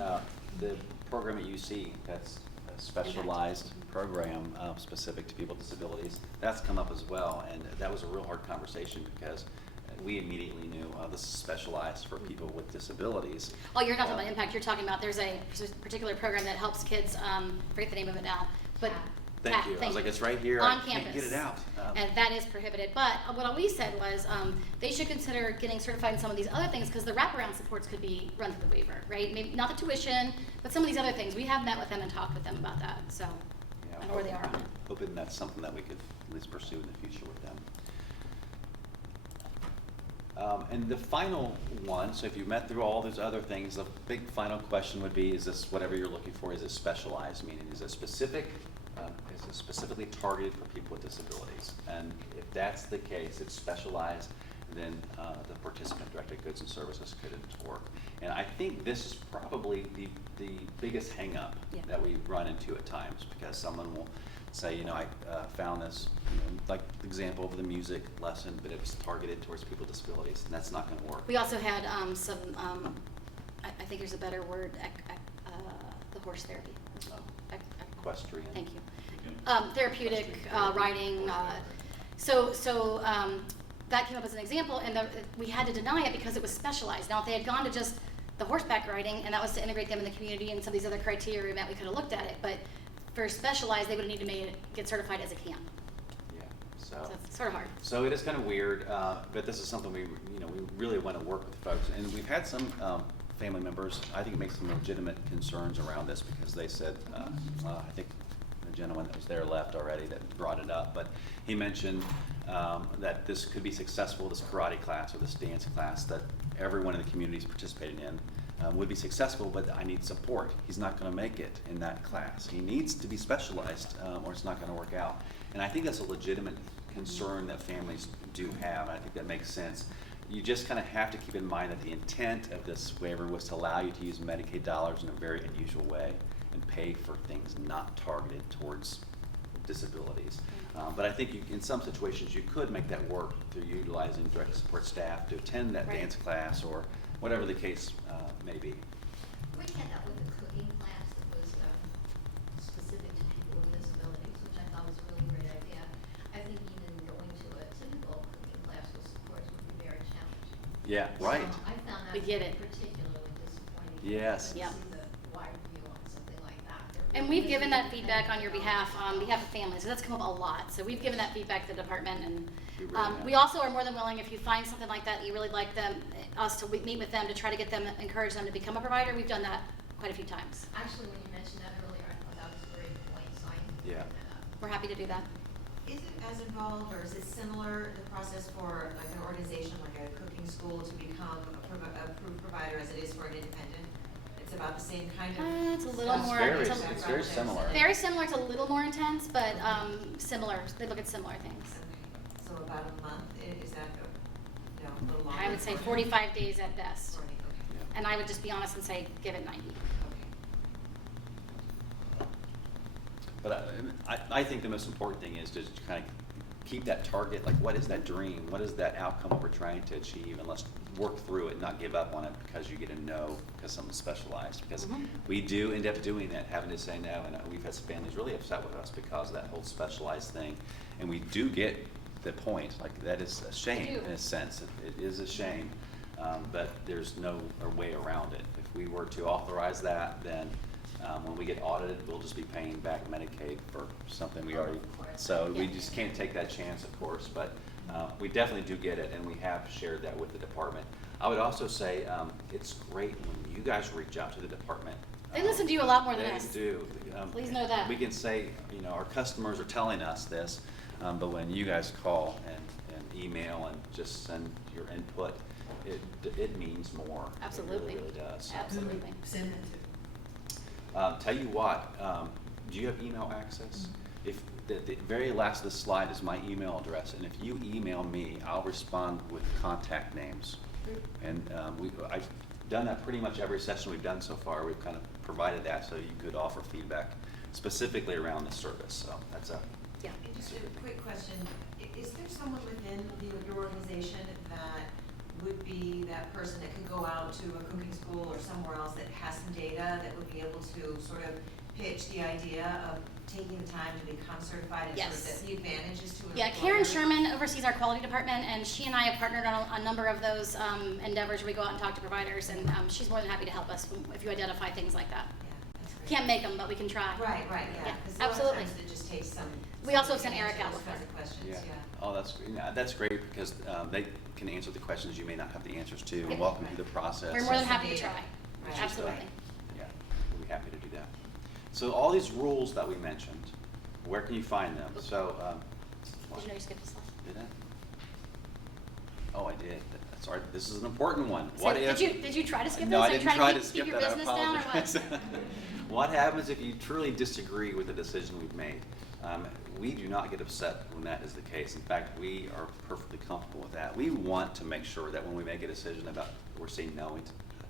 the program at UC, that's a specialized program specific to people with disabilities, that's come up as well. And that was a real hard conversation because we immediately knew this is specialized for people with disabilities. Oh, you're not talking about impact, you're talking about, there's a particular program that helps kids, forget the name of it now, but. Thank you. I was like, it's right here. On I can't campus. get it out. And that is prohibited, but what we said was, they should consider getting certified in some of these other things, because the wraparound supports could be run through the waiver, right? Maybe not the tuition, but some of these other things. We have met with them and talked with them about that, so I know where they are on it. Hoping that's something that we could at least pursue in the future with them. And the final one, so if you met through all those other things, the big final question would be, is this whatever you're looking for, is it specialized? Meaning, is it specific? Is it specifically targeted for people with disabilities? And if that's the case, it's specialized, then the participant-directed goods and services couldn't work. And I think this is probably the biggest hang-up that we run into at times, because someone will say, you know, I found this, you know, like the example of the music lesson, but it was targeted towards people with disabilities, and that's not going to work. We also had some, I think there's a better word, the horse therapy as well. Equestrian. Thank you. Therapeutic riding. So that came up as an example, and we had to deny it because it was specialized. Now, if they had gone to just the horseback riding, and that was to integrate them in the community and some of these other criteria we could have looked at it. But for specialized, they would have needed to get certified as a camp. Yeah. So it's sort of hard. So it is kind of weird, but this is something we really want to work with folks. And we've had some family members, I think, make some legitimate concerns around this, because they said, I think the gentleman that was there left already that brought it up, but he mentioned that this could be successful, this karate class or this dance class that everyone in the community is participating in would be successful, but I need support. He's not going to make it in that class. He needs to be specialized or it's not going to work out. And I think that's a legitimate concern that families do have, and I think that makes sense. you just kind of have to keep in mind that the intent of this waiver was to allow you to use Medicaid dollars in a very unusual way and pay for things not targeted towards disabilities. But I think in some situations you could make that work through utilizing direct support staff to attend that Right. dance class or whatever the case may be. We had that with a cooking class that was specific to people with disabilities, which I thought was a really great idea. I think even going to a typical cooking class with supports would be very challenging. Yeah, right. So I found We that get it. particularly disappointing. Yes. To Yep. see the wide view on something like that. And we've given that feedback on your behalf of families, so that's come up a lot. So we've given that feedback to the department, and You really have. we also are more than willing, if you find something like that, you really like us to meet with them to try to get them, encourage them to become a provider. We've done that quite a few times. Actually, when you mentioned that earlier, I thought that was a great point, so I can bring Yeah. that up. We're happy to do that. Is it as involved, or is it similar, the process for like an organization like a cooking school to become a approved provider as it is for an independent? It's about the same kind of. It's a little It's more. very- it's a- it's very similar. Very similar. It's a little more intense, but similar. They look at similar things. Okay, so about a month, is that, no, a little longer? I would say 45 days at best. 40, okay, And I would just be honest and say, give it 90. okay. But I think the most important thing is to kind of keep that target, like what is that dream? What is that outcome that we're trying to achieve? And let's work through it, not give up on it because you get a no because something's specialized. Because Mhm. we do end up doing that, having to say no. And we've had some families really upset with us because of that whole specialized thing. And we do get the point, like that is a shame do. in a sense. It is a shame, but there's no way around it. If we were to authorize that, then when we get audited, we'll just be paying back Medicaid for something we already, so we just can't take that chance, of course, but we definitely do get it, and we have shared that with the department. I would also say, it's great when you guys reach out to the department. They listen to you a lot more than us. They do. Please know that. We can say, our customers are telling us this, but when you guys call and email and just send your input, it means more. Absolutely. It really, really does. Absolutely. Send it to. Tell you what, do you have email access? If the very last of the slide is my email address, and if you email me, I'll respond with contact names. And I've done that pretty much every session we've done so far. We've kind of provided that so you could offer feedback specifically around the service. So that's Yeah. And just a quick question, is there someone within your organization that would be that person that could go out to a cooking school or somewhere else that has some data that would be able to sort of pitch the idea of taking the time to become certified and Yes. sort of the advantages to an Yeah, employer? Karen Sherman oversees our quality department, and she and I have partnered on a number of those endeavors where we go out and talk to providers, and she's more than happy to help us if you identify things like that. Yeah, that's great. Can't make them, but we can try. Right, yeah. Yeah, 'Cause a lot of absolutely. times it just takes some. We also have somebody sent to Eric answer out those before. kinds of questions, Yeah. yeah. Oh, that's great because they can answer the questions you may not have the answers to. Yep. Welcome to the process. We're more than Some happy to data. try. Right. Absolutely. Yeah, we'll be happy to do that. So all these rules that we mentioned, where can you find them? So, Did you know you skipped a slide? did I? Oh, I did. Sorry, this is an important one. So What did if? you try to skip No, this? I Are you didn't trying try to to keep skip your that. I business down, or what? apologize. What happens if you truly disagree with the decision we've made? We do not get upset when that is the case. In fact, we are perfectly comfortable with that. We want to make sure that when we make a decision about we're saying no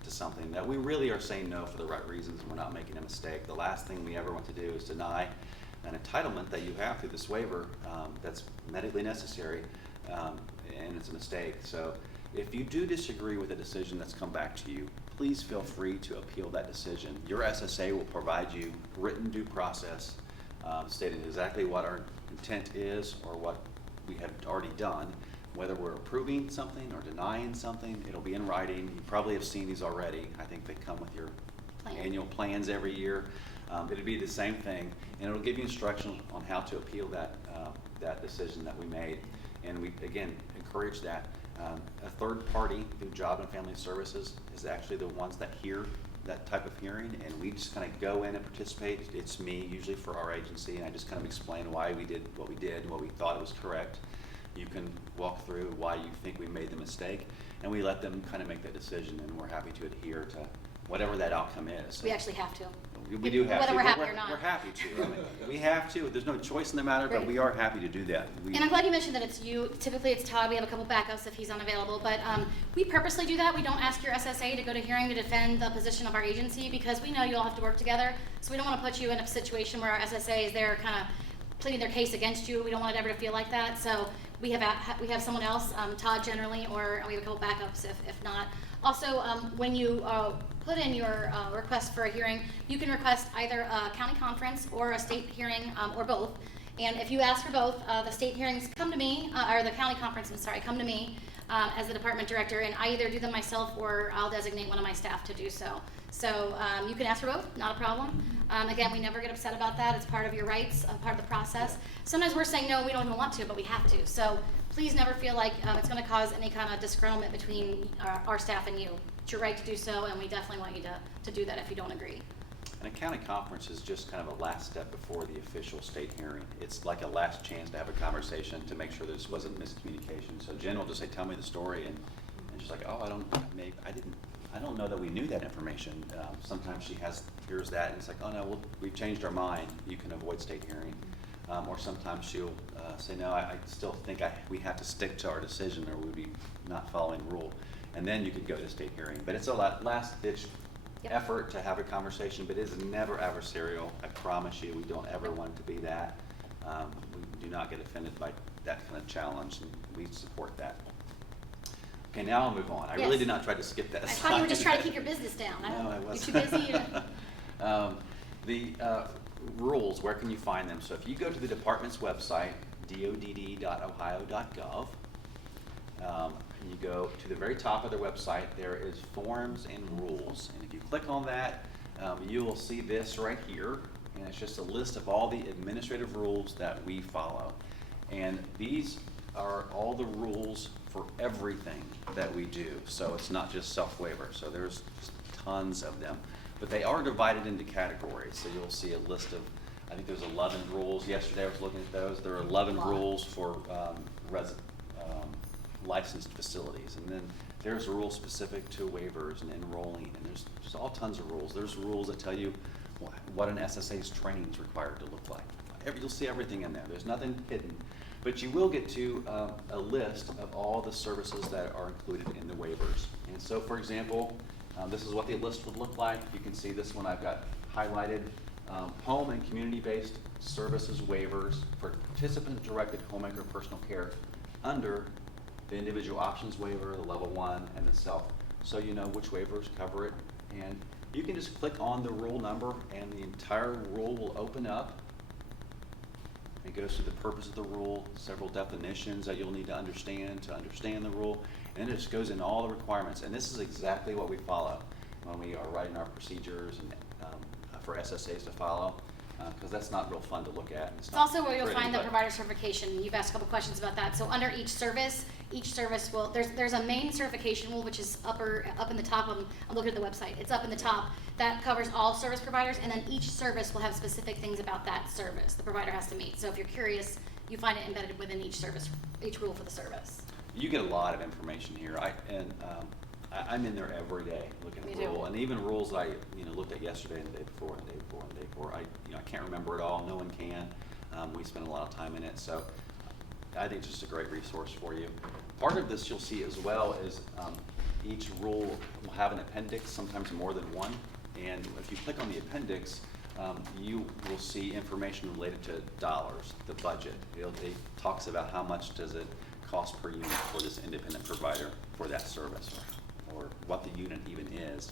to something, that we really are saying no for the right reasons and we're not making a mistake. The last thing we ever want to do is deny an entitlement that you have through this waiver that's medically necessary, and it's a mistake. So if you do disagree with a decision that's come back to you, please feel free to appeal that decision. Your SSA will provide you written due process stating exactly what our intent is or what we have already done. Whether we're approving something or denying something, it'll be in writing. You probably have seen these already. I think they come with your Plan. annual plans every year. It'll be the same thing, and it'll give you instructions on how to appeal that decision that we made. And we, again, encourage that. A third party through Job and Family Services is actually the ones that hear that type of hearing, and we just kind of go in and participate. It's me, usually for our agency, and I just kind of explain why we did what we did, what we thought it was correct. You can walk through why you think we made the mistake, and we let them kind of make that decision, and we're happy to adhere to whatever that outcome is. We actually have to. We do have to. Whether we're but happy or not. We're happy to. I mean, we have to. There's no choice in the matter, but Right. we are happy to do that. We- And I'm glad you mentioned that it's you. Typically, it's Todd. We have a couple backups if he's unavailable. But we purposely do that. We don't ask your SSA to go to hearing to defend the position of our agency because we know you all have to work together. So we don't want to put you in a situation where our SSA is there kind of pleading their case against you. We don't want it ever to feel like that. So we have someone else, Todd generally, or we have a couple backups if not. Also, when you put in your request for a hearing, you can request either a county conference or a state hearing, or both. And if you ask for both, the state hearings come to me, or the county conference, I'm sorry, come to me as the department director, and I either do them myself or I'll designate one of my staff to do so. So you can ask for both, not a problem. Again, we never get upset about that. It's part of your rights, part of the process. Sometimes we're saying, no, we don't even want to, but we have to. So please never feel like it's going to cause any kind of disgruntlement between our staff and you. It's your right to do so, and we definitely want you to do that if you don't agree. And a county conference is just kind of a last step before the official state hearing. It's like a last chance to have a conversation to make sure this wasn't miscommunication. So Jen will just say, tell me the story, and she's like, oh, I don't know that we knew that information. Sometimes she hears that and it's like, oh no, we've changed our mind. You can avoid state hearing. Or sometimes she'll say, no, I still think we have to stick to our decision or we'd be not following rule. And then you could go to state hearing. But it's a last ditch effort to have a conversation, but it is never adversarial. I promise you, we don't ever want it to be that. We do not get offended by that kind of challenge, and we support that. Okay, now I'll move on. I really Yes. did not try to skip that I slide. thought you were just trying to keep your business down. No, I You're wasn't. too busy. The rules, where can you find them? So if you go to the department's website, dodd.ohio.gov, and you go to the very top of their website, there is forms and rules. And if you click on that, you will see this right here, and it's just a list of all the administrative rules that we follow. And these are all the rules for everything that we do. So it's not just self-waiver. So there's tons of them. But they are divided into categories. So you'll see a list of, I think there's 11 rules. Yesterday I was looking at those. There are 11 rules for licensed facilities. And then there's a rule specific to waivers and enrolling. And there's all tons of rules. There's rules that tell you what an SSA's training is required to look like. You'll see everything in there. There's nothing hidden. But you will get to a list of all the services that are included in the waivers. And so, for example, this is what the list would look like. You can see this one I've got highlighted. Home and community-based services waivers for participant-directed homemaker personal care under the individual options waiver, the level 1, and the self. So you know which waivers cover it. And you can just click on the rule number and the entire rule will open up. It goes through the purpose of the rule, several definitions that you'll need to understand the rule, and it just goes in all the requirements. And this is exactly what we follow when we are writing our procedures and for SSAs to follow, because that's not real fun to look at. It's also where you'll pretty, find the but- provider certification. You've asked a couple questions about that. So under each service will, there's a main certification rule, which is up in the top of, I'm looking at the website, it's up in the top. That covers all service providers, and then each service will have specific things about that service the provider has to meet. So if you're curious, you find it embedded within each service, each rule for the service. You get a lot of information here. I'm in there every day looking Me at too. rule, and even rules I looked at yesterday and the day before and the day before and the day before. I can't remember it all. No one can. We spend a lot of time in it, so I think it's just a great resource for you. Part of this you'll see as well is each rule will have an appendix, sometimes more than one. And if you click on the appendix, you will see information related to dollars, the budget. It talks about how much does it cost per unit for this independent provider for that service, or what the unit even is.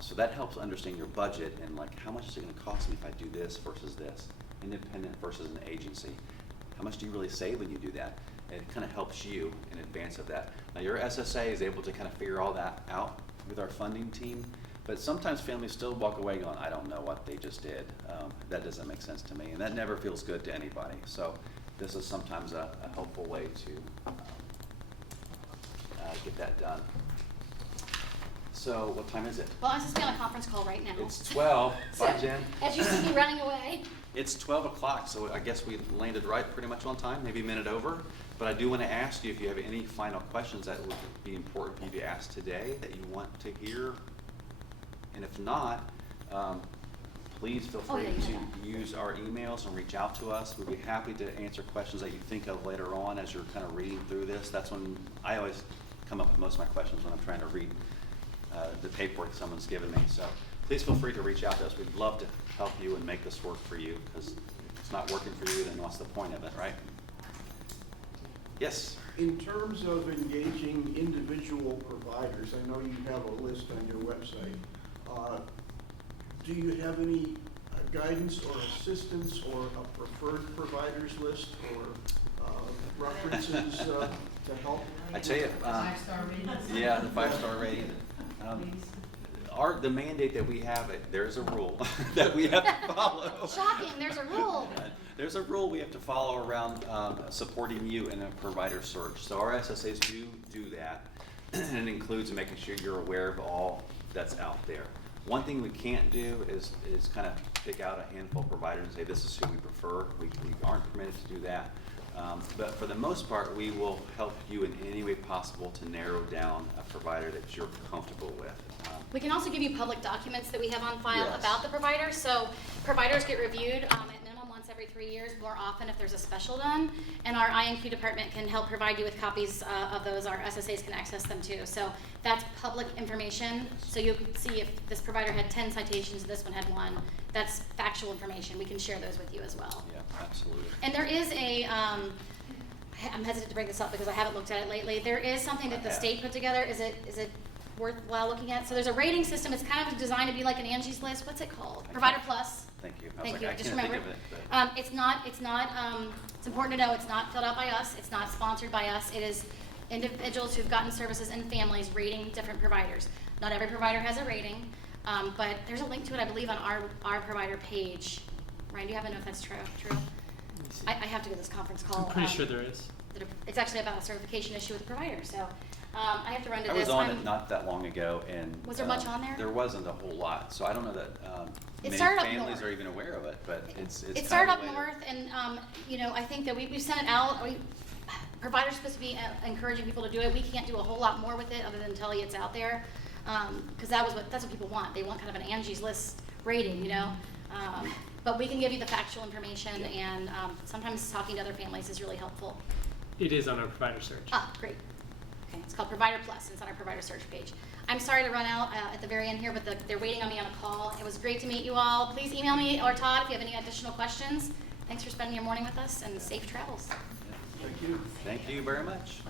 So that helps understand your budget and like how much is it going to cost me if I do this versus this, independent versus an agency. How much do you really save when you do that? And it kind of helps you in advance of that. Now your SSA is able to kind of figure all that out with our funding team, but sometimes families still walk away going, I don't know what they just did. That doesn't make sense to me, and that never feels good to anybody. So this is sometimes a helpful way to get that done. So what time is it? Well, I'm supposed to be on a conference call right now. It's 12. Bye, So, Jen. as you see me running away. It's 12 o'clock, so I guess we landed right pretty much on time, maybe a minute over. But I do want to ask you if you have any final questions that would be important for you to ask today that you want to hear. And if not, please feel Oh, free yeah, you to know use our emails and reach out to us. We'd be happy to answer questions that you think of later on as you're kind of reading through this. That's when I always come up with most of my questions when I'm trying to read the paperwork someone's given me. So please feel free to reach out to us. We'd love to help you and make this work for you, because if it's not working for you, then what's the point of it, right? Yes? In terms of engaging individual providers, I know you have a list on your website. Do you have any guidance or assistance or a preferred providers list or references to help? I tell you, 5-star ratings. yeah, the 5-star rating. Please. The mandate that we have, there's a rule that we have to follow. Shocking, there's a rule. There's a rule we have to follow around supporting you in a provider search. So our SSAs do that, and it includes making sure you're aware of all that's out there. One thing we can't do is kind of pick out a handful of providers and say this is who we prefer. We aren't permitted to do that. But for the most part, we will help you in any way possible to narrow down a provider that you're comfortable with. We can also give you public documents that we have on file Yes. about the provider. So providers get reviewed at minimum once every 3 years, more often if there's a special done. And our INQ department can help provide you with copies of those. Our SSAs can access them too. So that's public information. So you can see if this provider had 10 citations, this one had 1. That's factual information. We can share those with you as well. Yeah, absolutely. And there is a, I'm hesitant to bring this up because I haven't looked at it lately. There is something that the state put together. Is it worthwhile looking at? So there's a rating system. It's kind of designed to be like an Angie's List. What's it called? Provider Plus. Thank you. I was Thank like, you. I Just can't think remember. of it, but- It's not. It's important to know it's not filled out by us. It's not sponsored by us. It is individuals who've gotten services and families rating different providers. Not every provider has a rating, but there's a link to it, I believe, on our provider page. Ryan, do you happen to know if that's true? I have to go to this conference call. I'm pretty sure there is. It's actually about a certification issue with the provider, so I have to run to I this. was on it not that long ago, and Was there much on there? There wasn't a whole lot, so I don't know that It many started up families north. are even aware of it. But it's It kind started of up a way to- north, and I think that we sent it out. Providers supposed to be encouraging people to do it. We can't do a whole lot more with it other than tell you it's out there, because that's what people want. They want kind of an Angie's List rating, But we can give you the factual information, and sometimes talking to other families is really helpful. It is on our provider search. Ah, great. Okay, it's called Provider Plus, and it's on our provider search page. I'm sorry to run out at the very end here, but they're waiting on me on a call. It was great to meet you all. Please email me or Todd if you have any additional questions. Thanks for spending your morning with us, and safe travels. Thank you. Thank you very much.